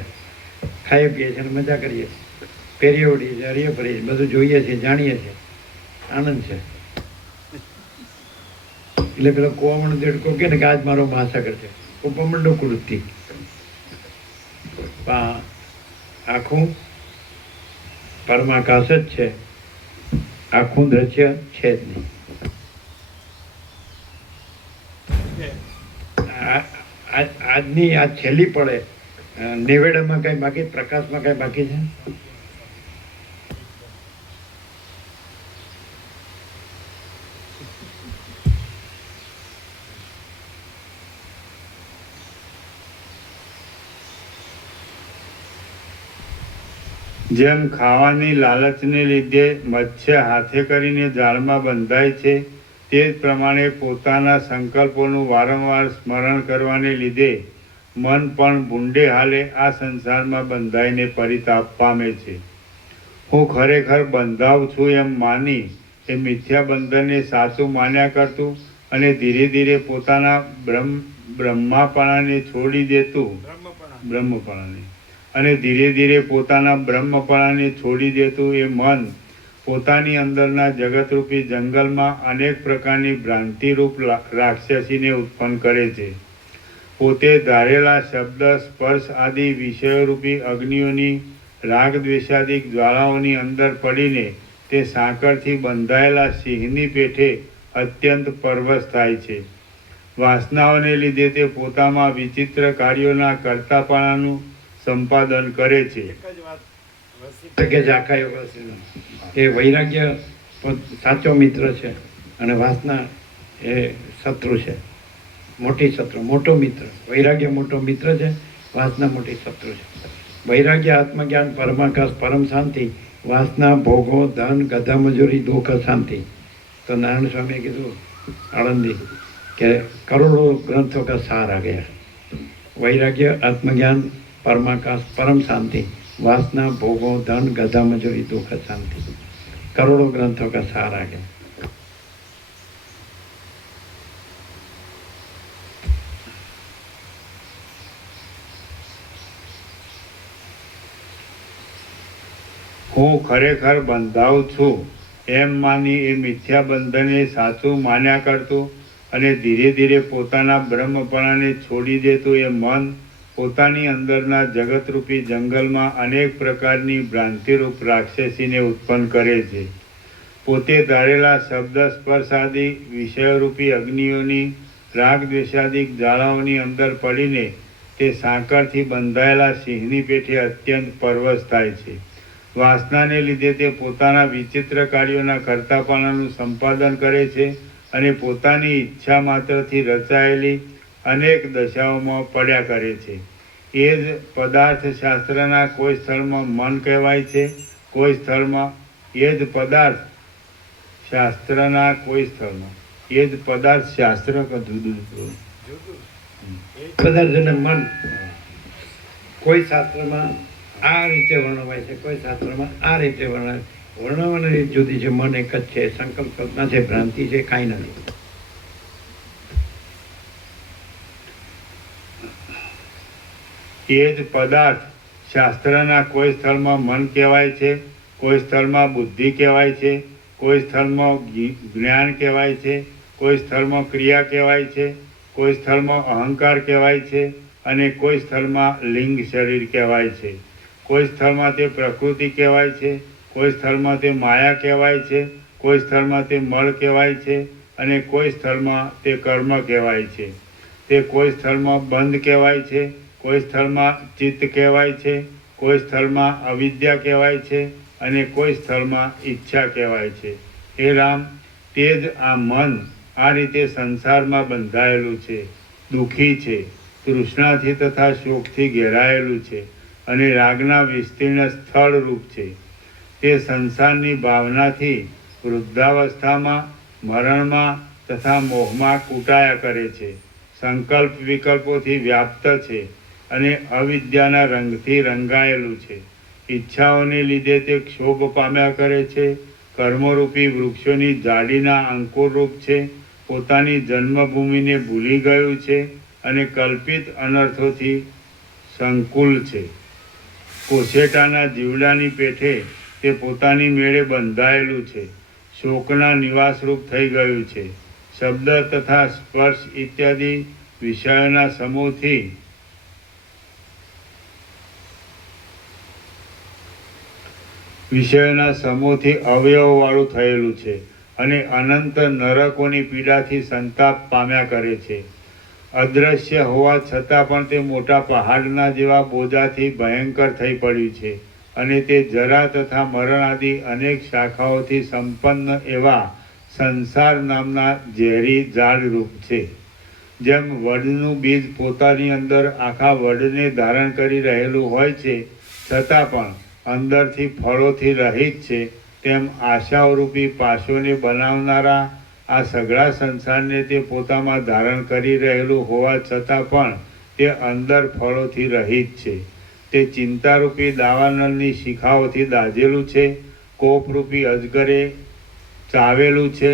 ખાઈએ પીએ છે ને મજા કરીએ છીએ, પહેરીએ ઓઢીએ છીએ, હરીએ ફરીએ છીએ, બધું જોઈએ છીએ, જાણીએ છીએ, આનંદ છે. એટલે પેલો કોમણ દેડકો કે ને કે આજ મારો મહાસાગર છે, ઉપમંડો કૃતિ. આખું પરમાકાશ જ છે, આખું દ્રશ્ય છે જ નહીં. આજની આ છેલ્લી પડે નેવેડામાં કઈ બાકી, પ્રકાશમાં કઈ બાકી છે? જેમ ખાવાની લાલચને લીધે મત્સ્ય હાથે કરીને જાળમાં બંધાય છે, તે જ પ્રમાણે પોતાના સંકલ્પોનું વારંવાર સ્મરણ કરવાને લીધે મન પણ ભૂંડે હાલે આ સંસારમાં બંધાઈને પરિતાપ પામે છે. હું ખરેખર બંધાવ છું એમ માની એ મિથ્યા બંધનને સાચું માન્યા કરતું અને ધીરે ધીરે પોતાના બ્રહ્માપણાને છોડી દેતું બ્રહ્મપણાને અને ધીરે ધીરે પોતાના બ્રહ્મપણાને છોડી દેતું એ મન પોતાની અંદરના જગતરૂપી જંગલમાં અનેક પ્રકારની ભ્રાંતિરૂપ રાક્ષસીને ઉત્પન્ન કરે છે. પોતે ધારેલા શબ્દ, સ્પર્શ આદિ વિષયોરૂપી અગ્નિઓની રાગ દ્વેષાદિક જ્વાળાઓની અંદર પડીને તે સાંકળથી બંધાયેલા સિંહની પેઠે અત્યંત પરવશ થાય છે. વાસનાઓને લીધે તે પોતામાં વિચિત્ર કાર્યોના કરતાપણાનું સંપાદન કરે છે. એક જ વાત વસ્તી કે ઝાકા યોગ કે વૈરાગ્ય સાચો મિત્ર છે અને વાસના એ શત્રુ છે, મોટી શત્રુ, મોટો મિત્ર. વૈરાગ્ય મોટો મિત્ર છે, વાસના મોટી શત્રુ છે. વૈરાગ્ય આત્મજ્ઞાન, પરમાકાશ, પરમ શાંતિ. વાસના ભોગો, ધન, ગધા મજૂરી, દુઃખ, શાંતિ. તો નારાયણ સ્વામીએ કીધું આણંદી કે કરોડો ગ્રંથો કા સાર આ ગયા. વૈરાગ્ય, આત્मज्ञान, परमाकाश, परम शांति. वासना, भोगों, धन, गधा मजूरी, दुख, शांति. करोड़ों ग्रंथों का सार आ गया. હું ખરેખર બંધાવ છું એમ માની એ મિથ્યા બંધને સાચું માન્યા કરતું અને ધીરે ધીરે પોતાના બ્રહ્મપણાને છોડી દેતું એ મન પોતાની અંદરના જગતરૂપી જંગલમાં અનેક પ્રકારની ભ્રાંતિરૂપ રાક્ષસીને ઉત્પન્ન કરે છે. પોતે ધારેલા શબ્દ, સ્પર્શ આદિ વિષયરૂપી અગ્નિઓની રાગ દ્વેષાદિક જ્વાળાઓની અંદર પડીને તે સાંકળથી બંધાયેલા સિંહની પેઠે અત્યંત પરવશ થાય છે. વાસનાને લીધે તે પોતાના વિચિત્ર કાર્યોના કરતાપણાનું સંપાદન કરે છે અને પોતાની ઈચ્છા માત્રથી રચાયેલી અનેક દશાઓમાં પડ્યા કરે છે. એ જ પદાર્થ શાસ્ત્રના કોઈ સ્થળમાં મન કહેવાય છે, કોઈ સ્થળમાં એ જ પદાર્થ શાસ્ત્રના કોઈ સ્થળમાં એ જ પદાર્થ શાસ્ત્ર જુદું જુદું. પદાર્થ અને મન કોઈ શાસ્ત્રમાં આ રીતે વર્ણવાય છે, કોઈ શાસ્ત્રમાં આ રીતે વર્ણવાય. વર્ણવવાની રીત જુદી છે, મન એક જ છે, સંકલ્પ કલ્પના છે, ભ્રાંતિ છે, કાંઈ નથી. એ જ પદાર્થ શાસ્ત્રના કોઈ સ્થળમાં મન કહેવાય છે, કોઈ સ્થળમાં બુદ્ધિ કહેવાય છે, કોઈ સ્થળમાં જ્ઞાન કહેવાય છે, કોઈ સ્થળમાં ક્રિયા કહેવાય છે, કોઈ સ્થળમાં અહંકાર કહેવાય છે અને કોઈ સ્થળમાં લિંગ શરીર કહેવાય છે. કોઈ સ્થળમાં તે પ્રકૃતિ કહેવાય છે, કોઈ સ્થળમાં તે માયા કહેવાય છે, કોઈ સ્થળમાં તે મળ કહેવાય છે અને કોઈ સ્થળમાં તે કર્મ કહેવાય છે. તે કોઈ સ્થળમાં બંધ કહેવાય છે, કોઈ સ્થળમાં ચિત્ત કહેવાય છે, કોઈ સ્થળમાં અવિદ્યા કહેવાય છે અને કોઈ સ્થળમાં ઈચ્છા કહેવાય છે. હે રામ, તે જ આ મન આ રીતે સંસારમાં બંધાયેલું છે, દુઃખી છે, તૃષ્ણાથી તથા શોકથી ઘેરાયેલું છે અને રાગના વિસ્તીર્ણ સ્થળ રૂપ છે. તે સંસારની ભાવનાથી વૃદ્ધાવસ્થામાં, મરણમાં તથા મોહમાં કૂટાયા કરે છે, સંકલ્પ વિકલ્પોથી વ્યાપ્ત છે અને અવિદ્યાના રંગથી રંગાયેલું છે. ઈચ્છાઓને લીધે તે ક્ષોભ પામ્યા કરે છે, કર્મરૂપી વૃક્ષોની જાડીના અંકુરરૂપ છે, પોતાની જન્મભૂમિને ભૂલી ગયું છે અને કલ્પિત અનર્થોથી સંકુલ છે. કોશેટાના જીવડાની પેઠે તે પોતાની મેળે બંધાયેલું છે, શોકના નિવાસરૂપ થઈ ગયું છે. શબ્દ તથા સ્પર્શ ઇત્યાદિ વિષયોના સમૂહથી અવયવવાળું થયેલું છે અને અનંત નરકોની પીડાથી સંતાપ પામ્યા કરે છે. અદૃશ્ય હોવા છતાં પણ તે મોટા પહાડના જેવા બોજાથી ભયંકર થઈ પડ્યું છે અને તે જરા તથા મરણ આદિ અનેક શાખાઓથી સંપન્ન એવા સંસાર નામના ઝેરી ઝાડરૂપ છે. જેમ વડનું બીજ પોતાની અંદર આખા વડને ધારણ કરી રહેલું હોય છે છતાં પણ અંદરથી ફળોથી રહિત છે, તેમ આશાઓરૂપી પાશોને બનાવનારા આ સઘળા સંસારને તે પોતામાં ધારણ કરી રહેલું હોવા છતાં પણ તે અંદર ફળોથી રહિત છે. તે ચિંતારૂપી દાવાનળની શિખાઓથી દાઝેલું છે, કોપરૂપી અજગરે ચાવેલું છે,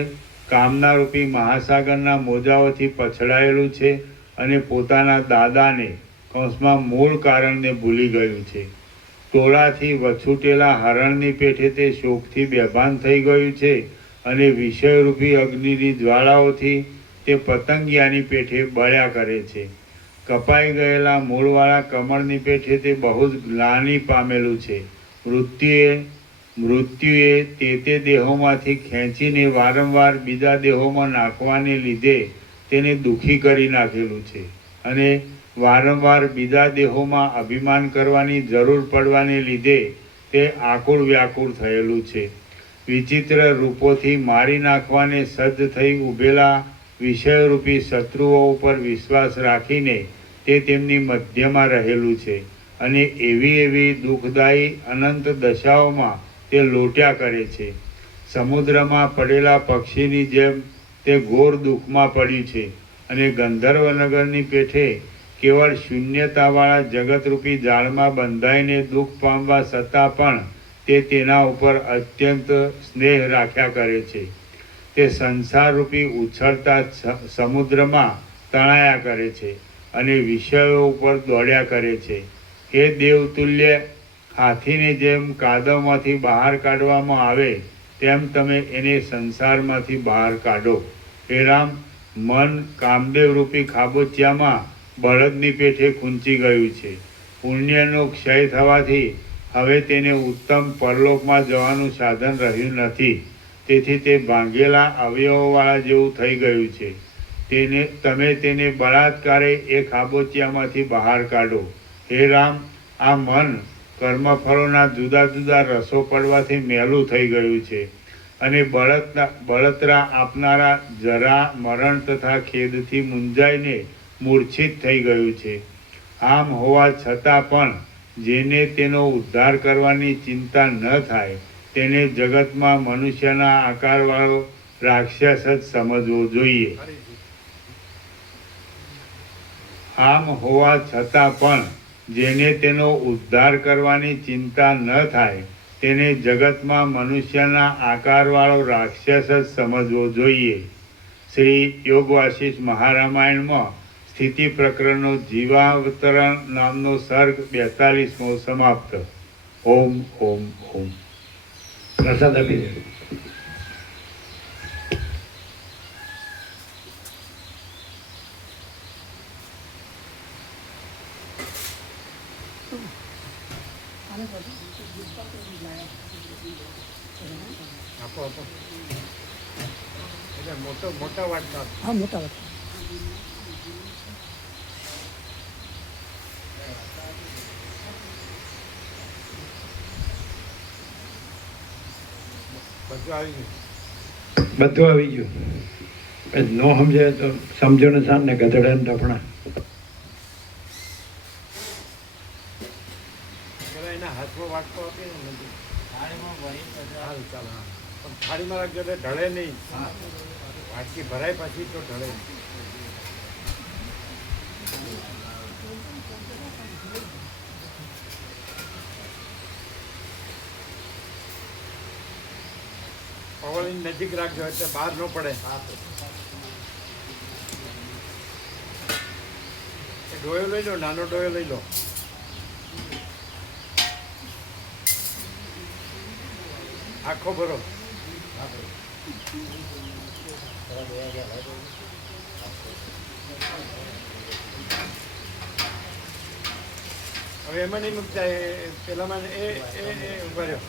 કામનારૂપી મહાસાગરના મોજાઓથી પછડાયેલું છે અને પોતાના દાદાને કૌંસમાં મૂળ કારણને ભૂલી ગયું છે. ટોળાથી વછૂટેલા હરણની પેઠે તે શોકથી બેભાન થઈ ગયું છે અને વિષયરૂપી અગ્નિની જ્વાળાઓથી તે પતંગિયાની પેઠે બળ્યા કરે છે. કપાઈ ગયેલા મૂળવાળા કમળની પેઠે તે બહુ જ ગ્લાનિ પામેલું છે. મૃત્યુએ તે દેહોમાંથી ખેંચીને વારંવાર બીજા દેહોમાં નાખવાને લીધે તેને દુઃખી કરી નાખેલું છે અને વારંવાર બીજા દેહોમાં અભિમાન કરવાની જરૂર પડવાને લીધે તે આકુળ વ્યાકુળ થયેલું છે. વિચિત્ર રૂપોથી મારી નાખવાને સજ્જ થઈ ઊભેલા વિષયરૂપી શત્રુઓ ઉપર વિશ્વાસ રાખીને તે તેમની મધ્યમાં રહેલું છે અને એવી દુઃખદાયી અનંત દશાઓમાં તે લોટ્યા કરે છે. સમુદ્રમાં પડેલા પક્ષીની જેમ તે ઘોર દુઃખમાં પડ્યું છે અને ગંધર્વનગરની પેઠે કેવળ શૂન્યતાવાળા જગતરૂપી જાળમાં બંધાઈને દુઃખ પામવા છતાં પણ તે તેના ઉપર અત્યંત સ્નેહ રાખ્યા કરે છે. તે સંસારરૂપી ઉછળતા સમુદ્રમાં તણાયા કરે છે અને વિષયો ઉપર દોડ્યા કરે છે. હે દેવતુલ્ય, હાથીને જેમ કાદવમાંથી બહાર કાઢવામાં આવે તેમ તમે એને સંસારમાંથી બહાર કાઢો. હે રામ, મન કામદેવરૂપી ખાબોચિયામાં બળદની પેઠે ખૂંચી ગયું છે. પુણ્યનો ક્ષય થવાથી હવે તેને ઉત્તમ પરલોકમાં જવાનું સાધન રહ્યું નથી. તેથી તે ભાંગેલા અવયવોવાળા જેવું થઈ ગયું છે. તમે તેને બળાત્કારે એ ખાબોચિયામાંથી બહાર કાઢો. હે રામ, આ મન કર્મફળોના જુદા જુદા રસો પડવાથી મેલું થઈ ગયું છે અને બળતરા આપનારા જરા, મરણ તથા ખેદથી મૂંઝાઈને મૂર્છિત થઈ ગયું છે. આમ હોવા છતાં પણ જેને તેનો ઉદ્ધાર કરવાની ચિંતા ન થાય તેને જગતમાં મનુષ્યના આકારવાળો રાક્ષસ જ સમજવો જોઈએ. આમ હોવા છતાં પણ જેને તેનો ઉદ્ધાર કરવાની ચિંતા ન થાય તેને જગતમાં મનુષ્યના આકારવાળો રાક્ષસ જ સમજવો જોઈએ. શ્રી યોગ વાસિષ્ઠ મહારામાયણમાં સ્થિતિ પ્રકરણનો જીવાવતરણ નામનો સર્ગ 42મો સમાપ્ત. ઓમ ઓમ ઓમ. પ્રસાદ આપી દે. આપો આપો. એટલે મોટા વાટકા. હા મોટા વાત બધું આવી ગયું. બધું આવી ગયું. ન સમજાય તો સમજો ને સાન ને ગધેડા ને ટપણા. પેલા એના હાથમાં વાટકો આપીને નથી. સારું ચાલો હા. પણ થાળીમાં રાખજો એટલે ઢળે નહીં. વાટકી ભરાય પછી તો ઢળે નહીં. પવળની નજીક રાખજો એટલે બહાર ન પડે. એ ડોયો લઈ લો, નાનો ડોયો લઈ લો. આખો ભરો. હવે એમાં નહીં મૂકતા પેલામાં એ ઉભા રહ્યો.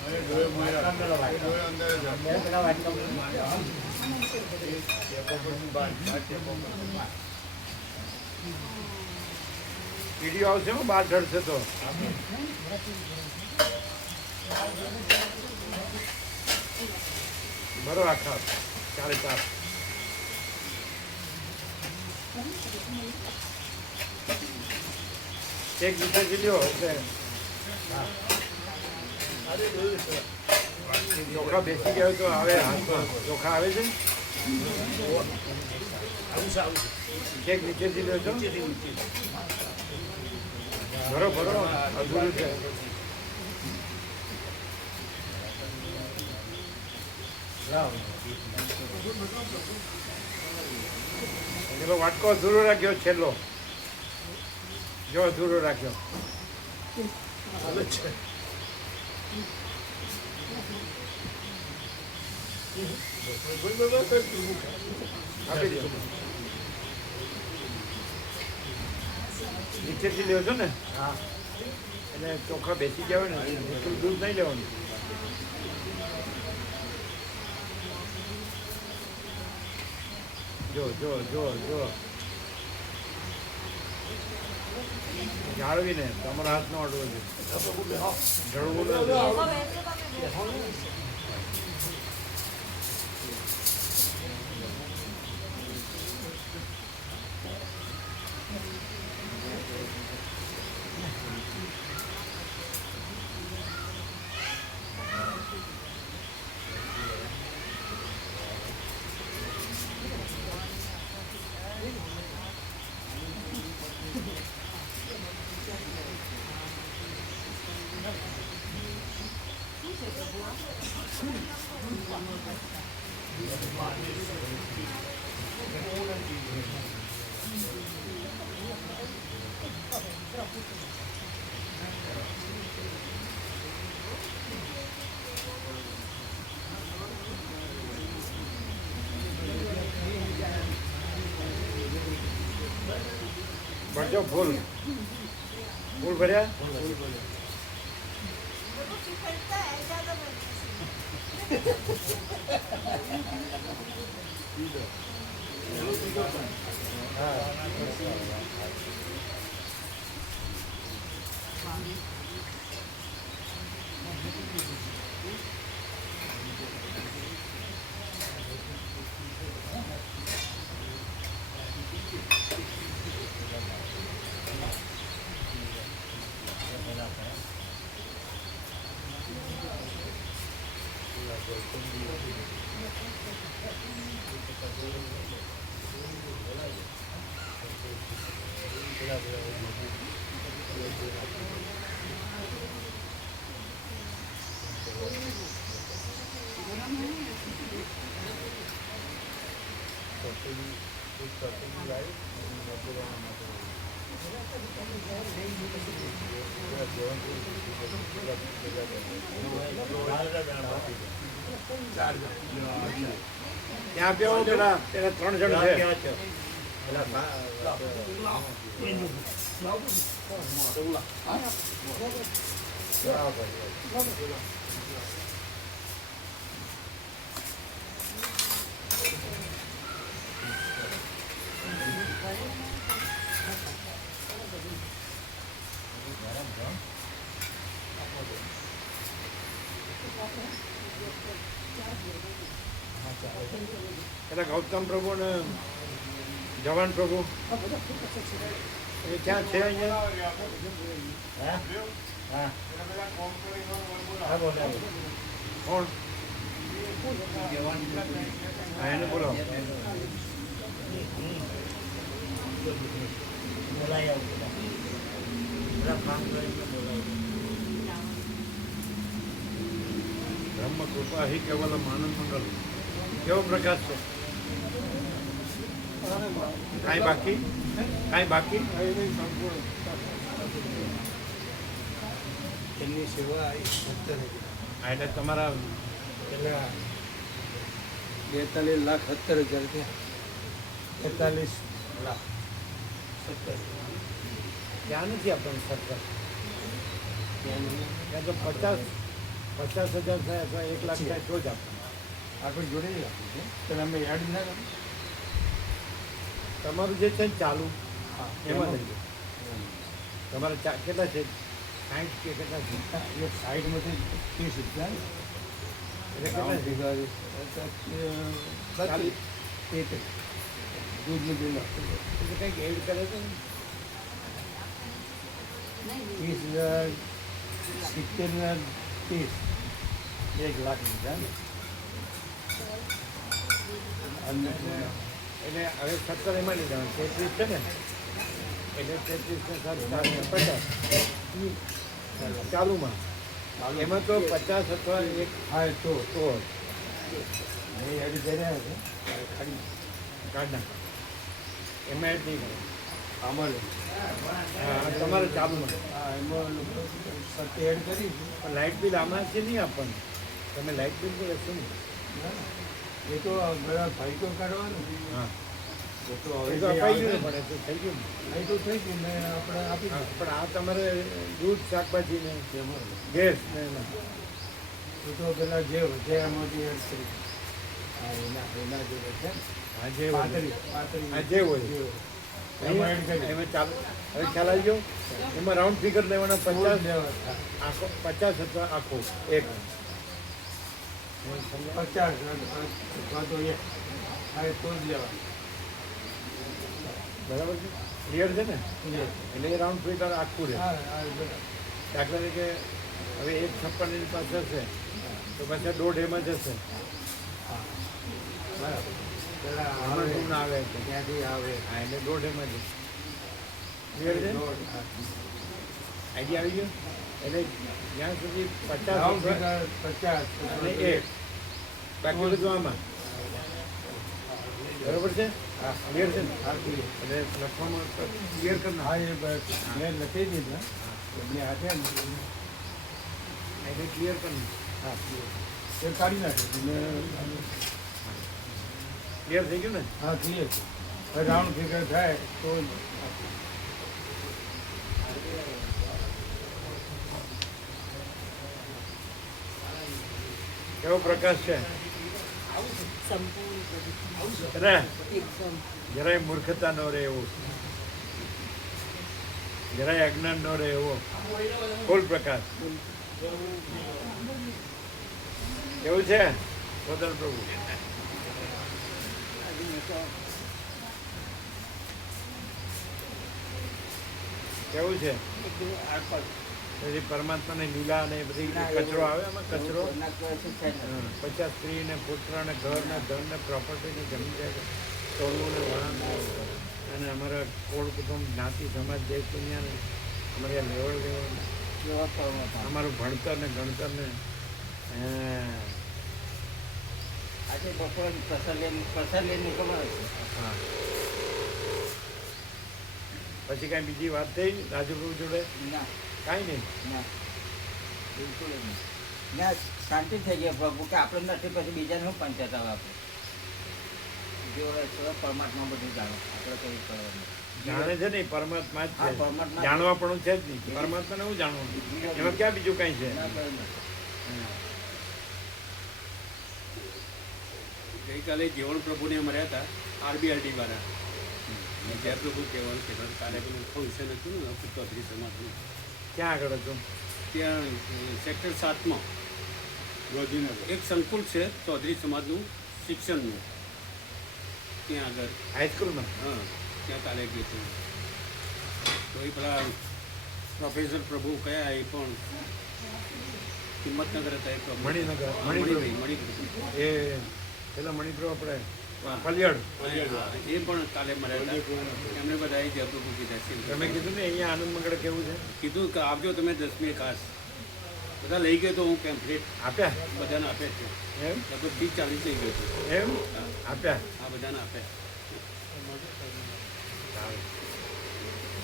કીડીઓ આવશે હો, બહાર ઢળશે તો. ભરો આખા 4 એક નીચે લ્યો એટલે ચોખા બેસી ગયો તો હવે હાથમાં ચોખા આવે છે. કેક નીચેથી લ્યો છો. ભરો ભરો અધૂરું છે. પેલો વાટકો અધૂરો રાખ્યો છેલ્લો. જો અધૂરો રાખ્યો. આપી દો. નીચેથી લ્યો છો ને એટલે ચોખા બેસી ગયા હોય ને એટલું દૂધ નહીં લેવાનું. જો જો જો જો જાળવીને તમારા હાથ નો અડવો છે. ઢળવું નથી. ભરજો ફૂલ. ફૂલ ભર્યા. ત્યાં પેલો પેલા 3 જણ છે. પેલા ગૌતમ પ્રભુ ને જવાન પ્રભુ એ ક્યાં છે અહીંયા? કોણ? હા, એને બોલો. બ્રહ્મ કૃપા હિ કેવલમ આનંદ મંગલ. કેવો પ્રકાશ છે? કાંઈ બાકી? કાંઈ બાકી? એમની સેવા હા, એટલે તમારા પેલા 42,70,000 થયા. 43 લાખ 70. ત્યાં નથી આપણને સરકાર. ત્યાં ત્યાં તો 50,000 થાય અથવા 1 લાખ થાય તો જ આપણે. આપણે જોડે રાખવું છે પેલા અમે યાદ ના કરું. તમારું જે છે ને ચાલુ હા એમાં થઈ જાય. તમારે કેટલા છે? 60 કે કેટલા છે? એક સાઈડમાંથી 30,000 એટલે કેટલા છે? દૂધનું બિલ એટલે કંઈક એડ કરે છે ને? 30,000 70,000 30 1 લાખ લીધા ને. એટલે હવે 17 એમાં નહીં જવાનું. 33 છે ને એટલે 33 ને 50 ચાલુમાં એમાં તો 50 અથવા 1 હા તો મેં એડ કર્યા છે ખાલી કાઢ નાખો. એમાં એડ નહીં કરો. અમારે હા, તમારે ચાલુમાં. હા એમાં સત્ય એડ કરી પણ લાઇટ બિલ આમાં છે નહીં આપણને. તમે લાઇટ બિલ તો લેશો ને? એ તો બધા ભાઈ તો કાઢવાનું. હા, એ તો એ હવે તો જે અપાઈ ગયું આવે ને પણ એ તો થઈ ગયું ને. એ તો થઈ ગયું ને આપણે આપી હા, પણ આ તમારે દૂધ શાકભાજી ને દીધું. ગેસ ને એમાં. એ તો પેલા જે વધે એમાંથી એડ કરી. હા એના જે વધે ને હા, જે હોય. પાંત્રીસ હા, જે હોય. એમાં એડ કરી એમાં ચાલુ હવે ખ્યાલ આવી ગયો. એમાં રાઉન્ડ ફિગર લેવાના 50 આખો 50 અથવા આખો એક. 50 અથવા તો એક હા તો જ લેવાનું. બરાબર છે? ક્લિયર છે ને? એટલે એ રાઉન્ડ ફિગર આખું રહે. હા હા બધા. દાખલા તરીકે હવે 1.56 એની પાસે હશે તો પછી 1.5 એમાં જશે. હા બરાબર. પેલા આમાં આવે શું ના આવે છે? ત્યાંથી આવે હા, એટલે 1.5 એમાં જશે. ક્લિયર છે? આઈડિયા આવી ગયો? એટલે જ્યાં સુધી 50 રાઉન્ડ અથવા ફિગર 50 અને 1 બાકી બધું આમાં. બરાબર છે? હા ક્લિયર છે ને? હા clear. એટલે લખવામાં ક્લિયર કરી હા નાખો. એ બસ મેં લખી દીધા એમને હાથે ને એટલે ક્લિયર કરી નાખો. હા clear. એ કાઢી નાખ્યું મેં. ક્લિયર થઈ ગયું ને? હા ક્લિયર છે. હવે રાઉન્ડ ફિગર થાય તો કેવો પ્રકાશ છે? સંપૂર્ણ ને એકદમ જરાય મૂર્ખતા ન રહે એવો, જરાય અજ્ઞાન ન રહે એવો ફૂલ પ્રકાશ. કેવું છે સ્વતંત્ર પ્રભુ? કેવું છે? પછી પરમાત્માની લીલા અને એ બધી કચરો આવે એમાં કચરો. 50 સ્ત્રી ને પુત્ર ને ઘર ને ધન ને પ્રોપર્ટી ને જમીન જાય ટોળું ને વળાંક અને અમારા કોળ કુટુંબ જ્ઞાતિ સમાજ દેશ દુનિયા ને અમારે આ લેવડ દેવડ અમારું ભણતર ને ગણતર ને હા. આજે બપોરે પ્રસાદ લઈને નીકળવાનો છે. હા. પછી કાંઈ બીજી વાત થઈ રાજુભાઈ જોડે? ના કાંઈ નહીં. ના બિલકુલ જ નહીં. ના શાંતિ થઈ ગઈ પ્રભુ કે આપણે નથી પછી બીજાને શું પંચાયત આવે આપણે જો પરમાત્મા બધું જાણો આપણે કંઈ કરવાનું જાણે છે ને એ પરમાત્મા જ હા, છે. પરમાત્મા. જાણવા પણ છે જ નહીં. પરમાત્માને શું જાણવાનું? એમાં ક્યાં બીજું કાંઈ છે? ના કંઈ નથી. હા. ગઈકાલે જીવન પ્રભુને મળ્યા હતા આરબીઆરડી વાળા જય પ્રભુ કહેવાનું કે કાલે પેલું ફંક્શન હતું ને ચૌધરી સમાજનું ક્યાં આગળ હતું? ત્યાં સેક્ટર 7માં એક સંકુલ છે ચૌધરી સમાજનું શિક્ષણનું ત્યાં આગળ હાઈસ્કૂલમાં? હા ત્યાં કાલે ગયું હતું તો એ પેલા પ્રોફેસર પ્રભુ કયા એ પણ હિંમતનગર હતા એ પ્રભુ. મણિનગર. મણિભાઈ મણિભાઈ એ પેલા મણિપ્રો આપણે પલિયડ. એ પણ કાલે મળ્યા હતા એમણે બધાએ જય પ્રભુ કીધા છે. તમે કીધું ને અહીંયા આનંદ મંગળ કેવું છે? કીધું કે આવજો તમે 10મી ખાસ બધા લઈ ગયો તો હું પેમ્ફલેટ આપ્યા? બધાને આપે છે એમ? લગભગ 30-40 લઈ ગયો છું એમ? આપ્યા? આ બધાને આપે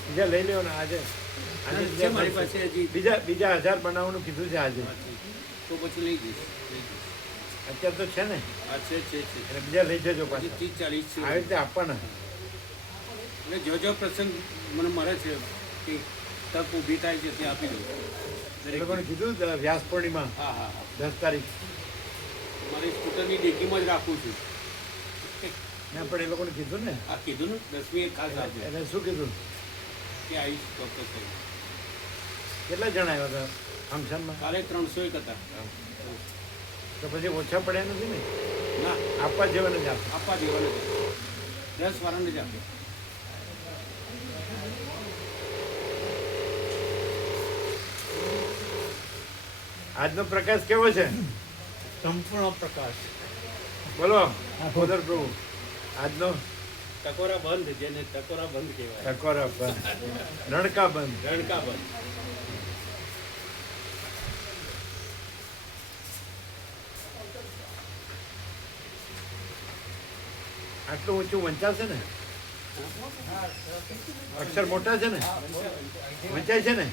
બીજા લઈ લ્યો ને આજે. આજે છે મારી પાસે હજી બીજા 1000 બનાવવાનું કીધું છે આજે. તો પછી લઈ જઈશ અત્યારે તો છે ને, આ છે એટલે બીજા લઈ જજો પાછા. 30-40 છે આવી રીતે આપવાના. એટલે જો પ્રસંગ મને મળે છે કે તક ઊભી થાય છે તે આપી દઉં એ લોકોને કીધું વ્યાસ પૂર્ણિમા હા હા 10 તારીખ. મારી સ્કૂટરની ડેકીમાં જ રાખું છું ના પણ એ લોકોને કીધું ને. આ કીધું ને 10મી ખાસ આપજો એને શું કીધું? કે આવીશ ચોક્કસ આવીશ. કેટલા જણા આવ્યા હતા ફંક્શનમાં? કાલે 301 હતા તો પછી ઓછા પડ્યા નથી ને? ના આપવા જેવાને જ આપે. આપવા દેવાને જ 10 વાળાને જ આપે. આજનો પ્રકાશ કેવો છે? સંપૂર્ણ પ્રકાશ. બોલો ખોદર પ્રભુ. આજનો ટકોરા બંધ જેને ટકોરા બંધ કહેવાય ટકોરા બંધ, રણકા બંધ. રણકા બંધ. આટલું ઊંચું વંચાશે ને? અક્ષર મોટા છે ને? વંચાય છે ને?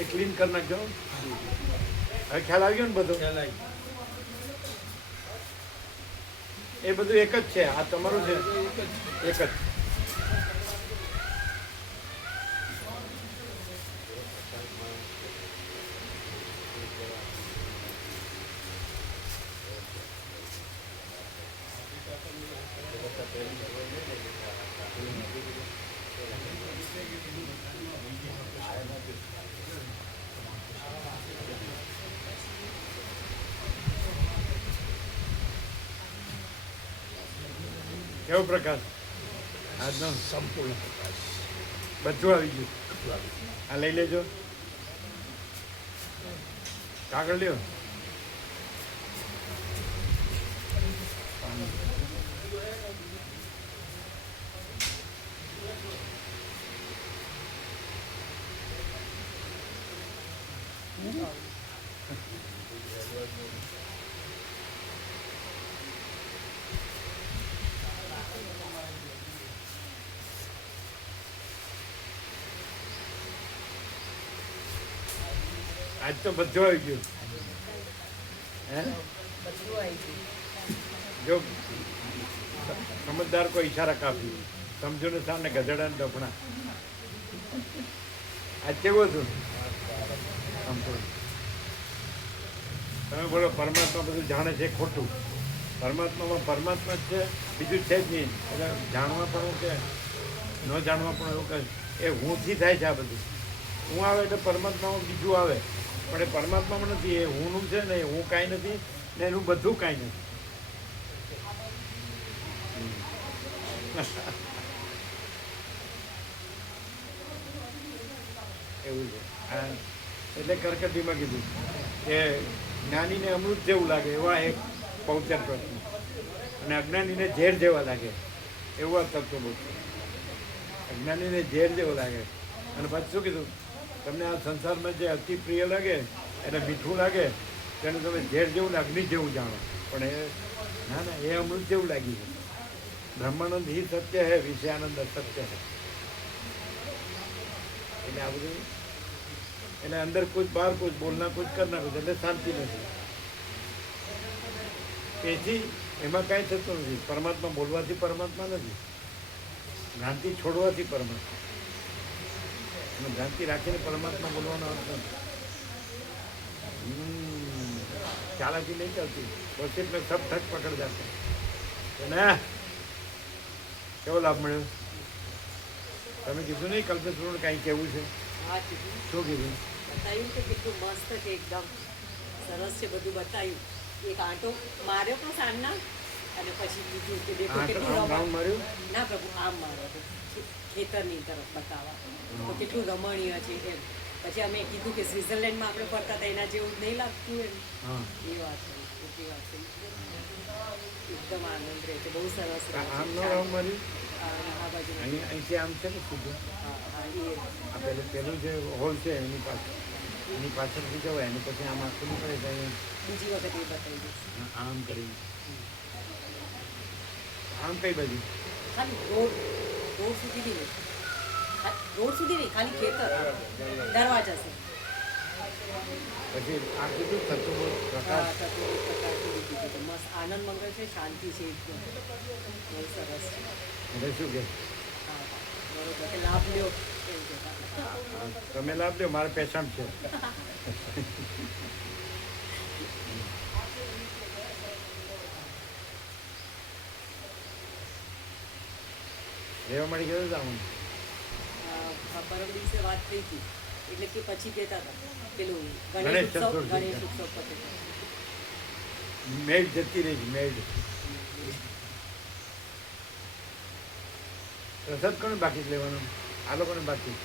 એ ક્લીન કરી નાખજો. હવે ખ્યાલ આવ્યો ને બધો? એ બધું એક જ છે. આ તમારું છે એક જ. કેવો પ્રકાશ આજનો? સંપૂર્ણ પ્રકાશ. બધું આવી ગયું. આ લઈ લેજો. કાગળ લ્યો. આજ તો બધું આવી ગયું. હે? જો સમજદાર કોઈ ઈશારા કાપી સમજો ને સામને ગધેડા ને ડફણા. આજ કેવું હતું? સંપૂર્ણ. તમે બોલો પરમાત્મા બધું જાણે છે ખોટું? પરમાત્મામાં પરમાત્મા જ છે, બીજું છે જ નહીં. એટલે જાણવા પણ કે ન જાણવા પણ એવું કે એ હુંથી થાય છે. આ બધું હું આવે એટલે પરમાત્મામાં બીજું આવે, પણ એ પરમાત્મામાં નથી. એ હુંનું છે ને, હું કાંઈ નથી ને એનું બધું કાંઈ નથી. એવું છે. હા, એટલે કરકટીમાં કીધું કે જ્ઞાનીને અમૃત જેવું લાગે એવા એક પૌચર પ્રશ્ન, અને અજ્ઞાનીને ઝેર જેવા લાગે એવા તત્વો બોલશે. અજ્ઞાનીને ઝેર જેવો લાગે. અને પછી શું કીધું, તમને આ સંસારમાં જે અતિ પ્રિય લાગે એને મીઠું લાગે તેને તમે ઝેર જેવું અગ્નિ જેવું જાણો, પણ એ ના ના એ અમૃત જેવું લાગી છે. બ્રહ્માનંદ ही સત્ય है, વિષયાનંદ અસત્ય है. એટલે આ બધું એટલે અંદર કુછ બહાર કુછ બોલના કુછ કરના કુછ, એટલે શાંતિ નથી. તેથી એમાં કાંઈ થતું નથી. પરમાત્મા બોલવાથી પરમાત્મા નથી, ભ્રાંતિ છોડવાથી પરમાત્મા. અને ભ્રાંતિ રાખીને પરમાત્મા બોલવાનો અર્થ નથી. ચાલાકી નહીં ચાલતી, બસ એટલે સબ ઠક પકડ જાતે. ને કેવો લાભ મળ્યો? તમે કીધું નહીં કલ્પેશભાઈને કાંઈ કહેવું છે? હા કીધું, શું કીધું? બતાવ્યું કે કેટલું મસ્ત છે, એકદમ સરસ છે, બધું બતાવ્યું. એક આંટો માર્યો પણ સાંજના, અને પછી કીધું કે દેખો કેટલું રાઉન્ડ રમણ. માર્યું? ના પ્રભુ, આમ મારો હતો ખેતરની તરફ બતાવવા, તો કેટલું રમણીય છે એમ. પછી અમે કીધું કે સ્વિટ્ઝરલેન્ડમાં આપણે ફરતા હતા એના જેવું નહીં લાગતું એમ. હા. એ વાત છે, એટલી વાત છે. એકદમ આનંદ રહે છે, બહુ સરસ રહે છે. આમ નો રાઉન્ડ માર્યું? આ બાજુ અહીંથી આમ છે ને સીધું. હા હા એ આ પેલું જે હોલ છે એની પાછળથી જવાય, અને પછી આમ આખું નીકળે જાય. બીજી વખત એ બતાવી દઈશ. આમ કરીને આમ કઈ બાજુ? ખાલી રોડ સુધી નહીં, રોડ સુધી નહીં, ખાલી ખેતર દરવાજા છે. પછી આ કીધું થતું પ્રકાશ. મસ્ત આનંદ મંગળ છે, શાંતિ છે, એકદમ બહુ સરસ છે. એટલે શું કે હા બરોબર, કે લાભ લ્યો એમ કહેતા. તમે લાભ લો, મારે પેશન્ટ છે. રહેવા મળી ગયો જવાનું. પરમ દિવસે વાત થઈ હતી, એટલે કે પછી કહેતા હતા પેલું ગણેશ ચતુર્થી. ગણેશ ઉત્સવ પતે. મેડ જતી રહી, મેડ. પ્રસાદ કોને બાકી જ લેવાનો? આ લોકોને બાકી?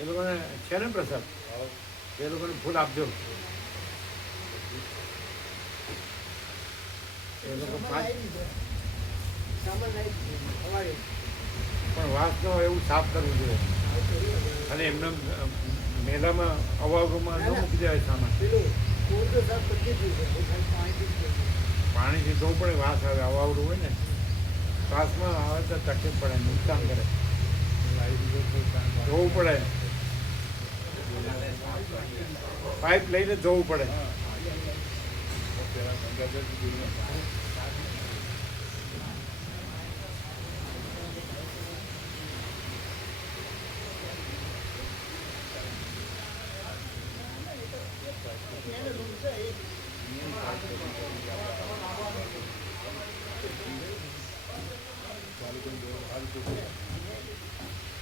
એ લોકોને છે ને પ્રસાદ? એ લોકોને ફૂલ આપજો. એ લોકો પણ વાસનો એવું સાફ કરવું જોઈએ, અને એમને મેલામાં અવાગોમાં ન મૂકી દેવાય સામાન. પાણીથી ધોવું પડે, વાસ આવે. અવાવડું હોય ને શ્વાસમાં આવે તો તકલીફ પડે, નુકસાન કરે. ધોવું પડે, પાઇપ લઈને ધોવું પડે.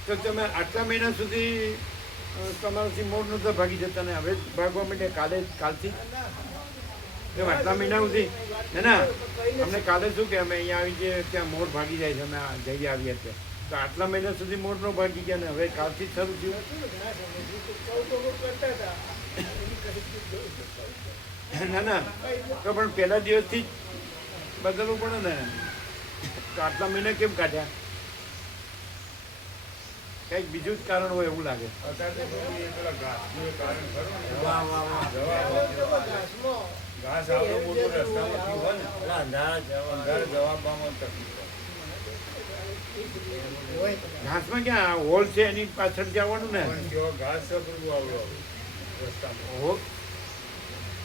તો તમે આટલા મહિના સુધી તમારાથી મોડ નહોતા ભાગી જતા ને હવે ભાગવા માંડે કાલથી? કેમ આટલા મહિના સુધી? ના અમને કાલે શું કે અમે અહીંયા આવી જઈએ ત્યાં મોડ ભાગી જાય છે, અમે જઈ આવીએ ત્યાં. તો આટલા મહિના સુધી મોડ નો ભાગી ગયા ને હવે કાલથી જ શરૂ થયું? ના તો પણ પહેલા દિવસથી જ બદલવું પડે ને. તો આટલા મહિના કેમ કાઢ્યા? કંઈક બીજું જ કારણ હોય એવું લાગે. ઘાસ આવડો મોટો રસ્તામાંથી હોય ને અંદર જવાબમાં તકલીફ પડે. ઘાસમાં ક્યાં હોલ છે એની પાછળ જવાનું ને. ઘાસ બધું આવડો રસ્તામાં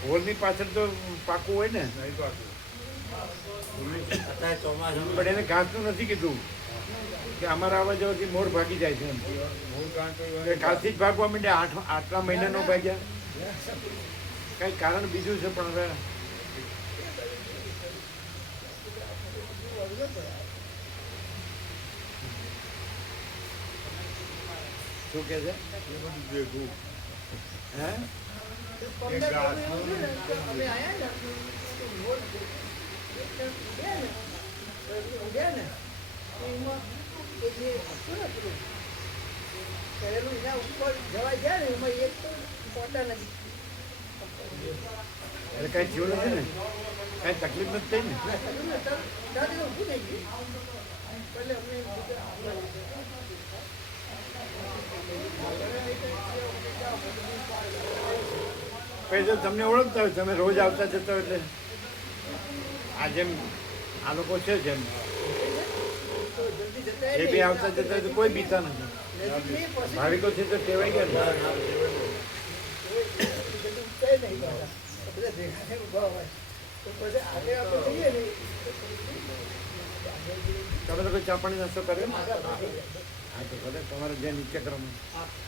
હોલની પાછળ તો પાકું હોય ને. નહીં પાકું. પણ એને ઘાસનું નથી કીધું કે અમારા આવવા જવાથી મોર ભાગી જાય છે એમ. મૂળ કારણ તો એટલે કાલથી જ ભાગવા માંડ્યા. આટલા મહિના નો ભાગ્યા. કઈ કારણ બીજું છે પણ હવે શું કે છે? ભેગું હે એ ઘાસનું એટલે કઈ થયું નથી ને? કાંઈ તકલીફ નથી થઈ ને? ત્યાંથી ઊભું થઈ ગયું એટલે અમને એમ થયું કે આપણે પછી તો તમને ઓળખતા હોય, તમે રોજ આવતા જતા હોય એટલે આ જેમ આ લોકો છે જેમ એ બી આવતા જતા હોય તો કોઈ બીતા નથી. ભાવિકો છે તો ટેવાઈ ગયા ને. નહીં બધા ભેગા થઈને ઊભા હોય તો પછી આગળ આપણે જઈએ ને તમે લોકો ચા પાણી નાસ્તો કર્યો? હા તો ભલે તમારે જે નિત્યક્રમ હોય.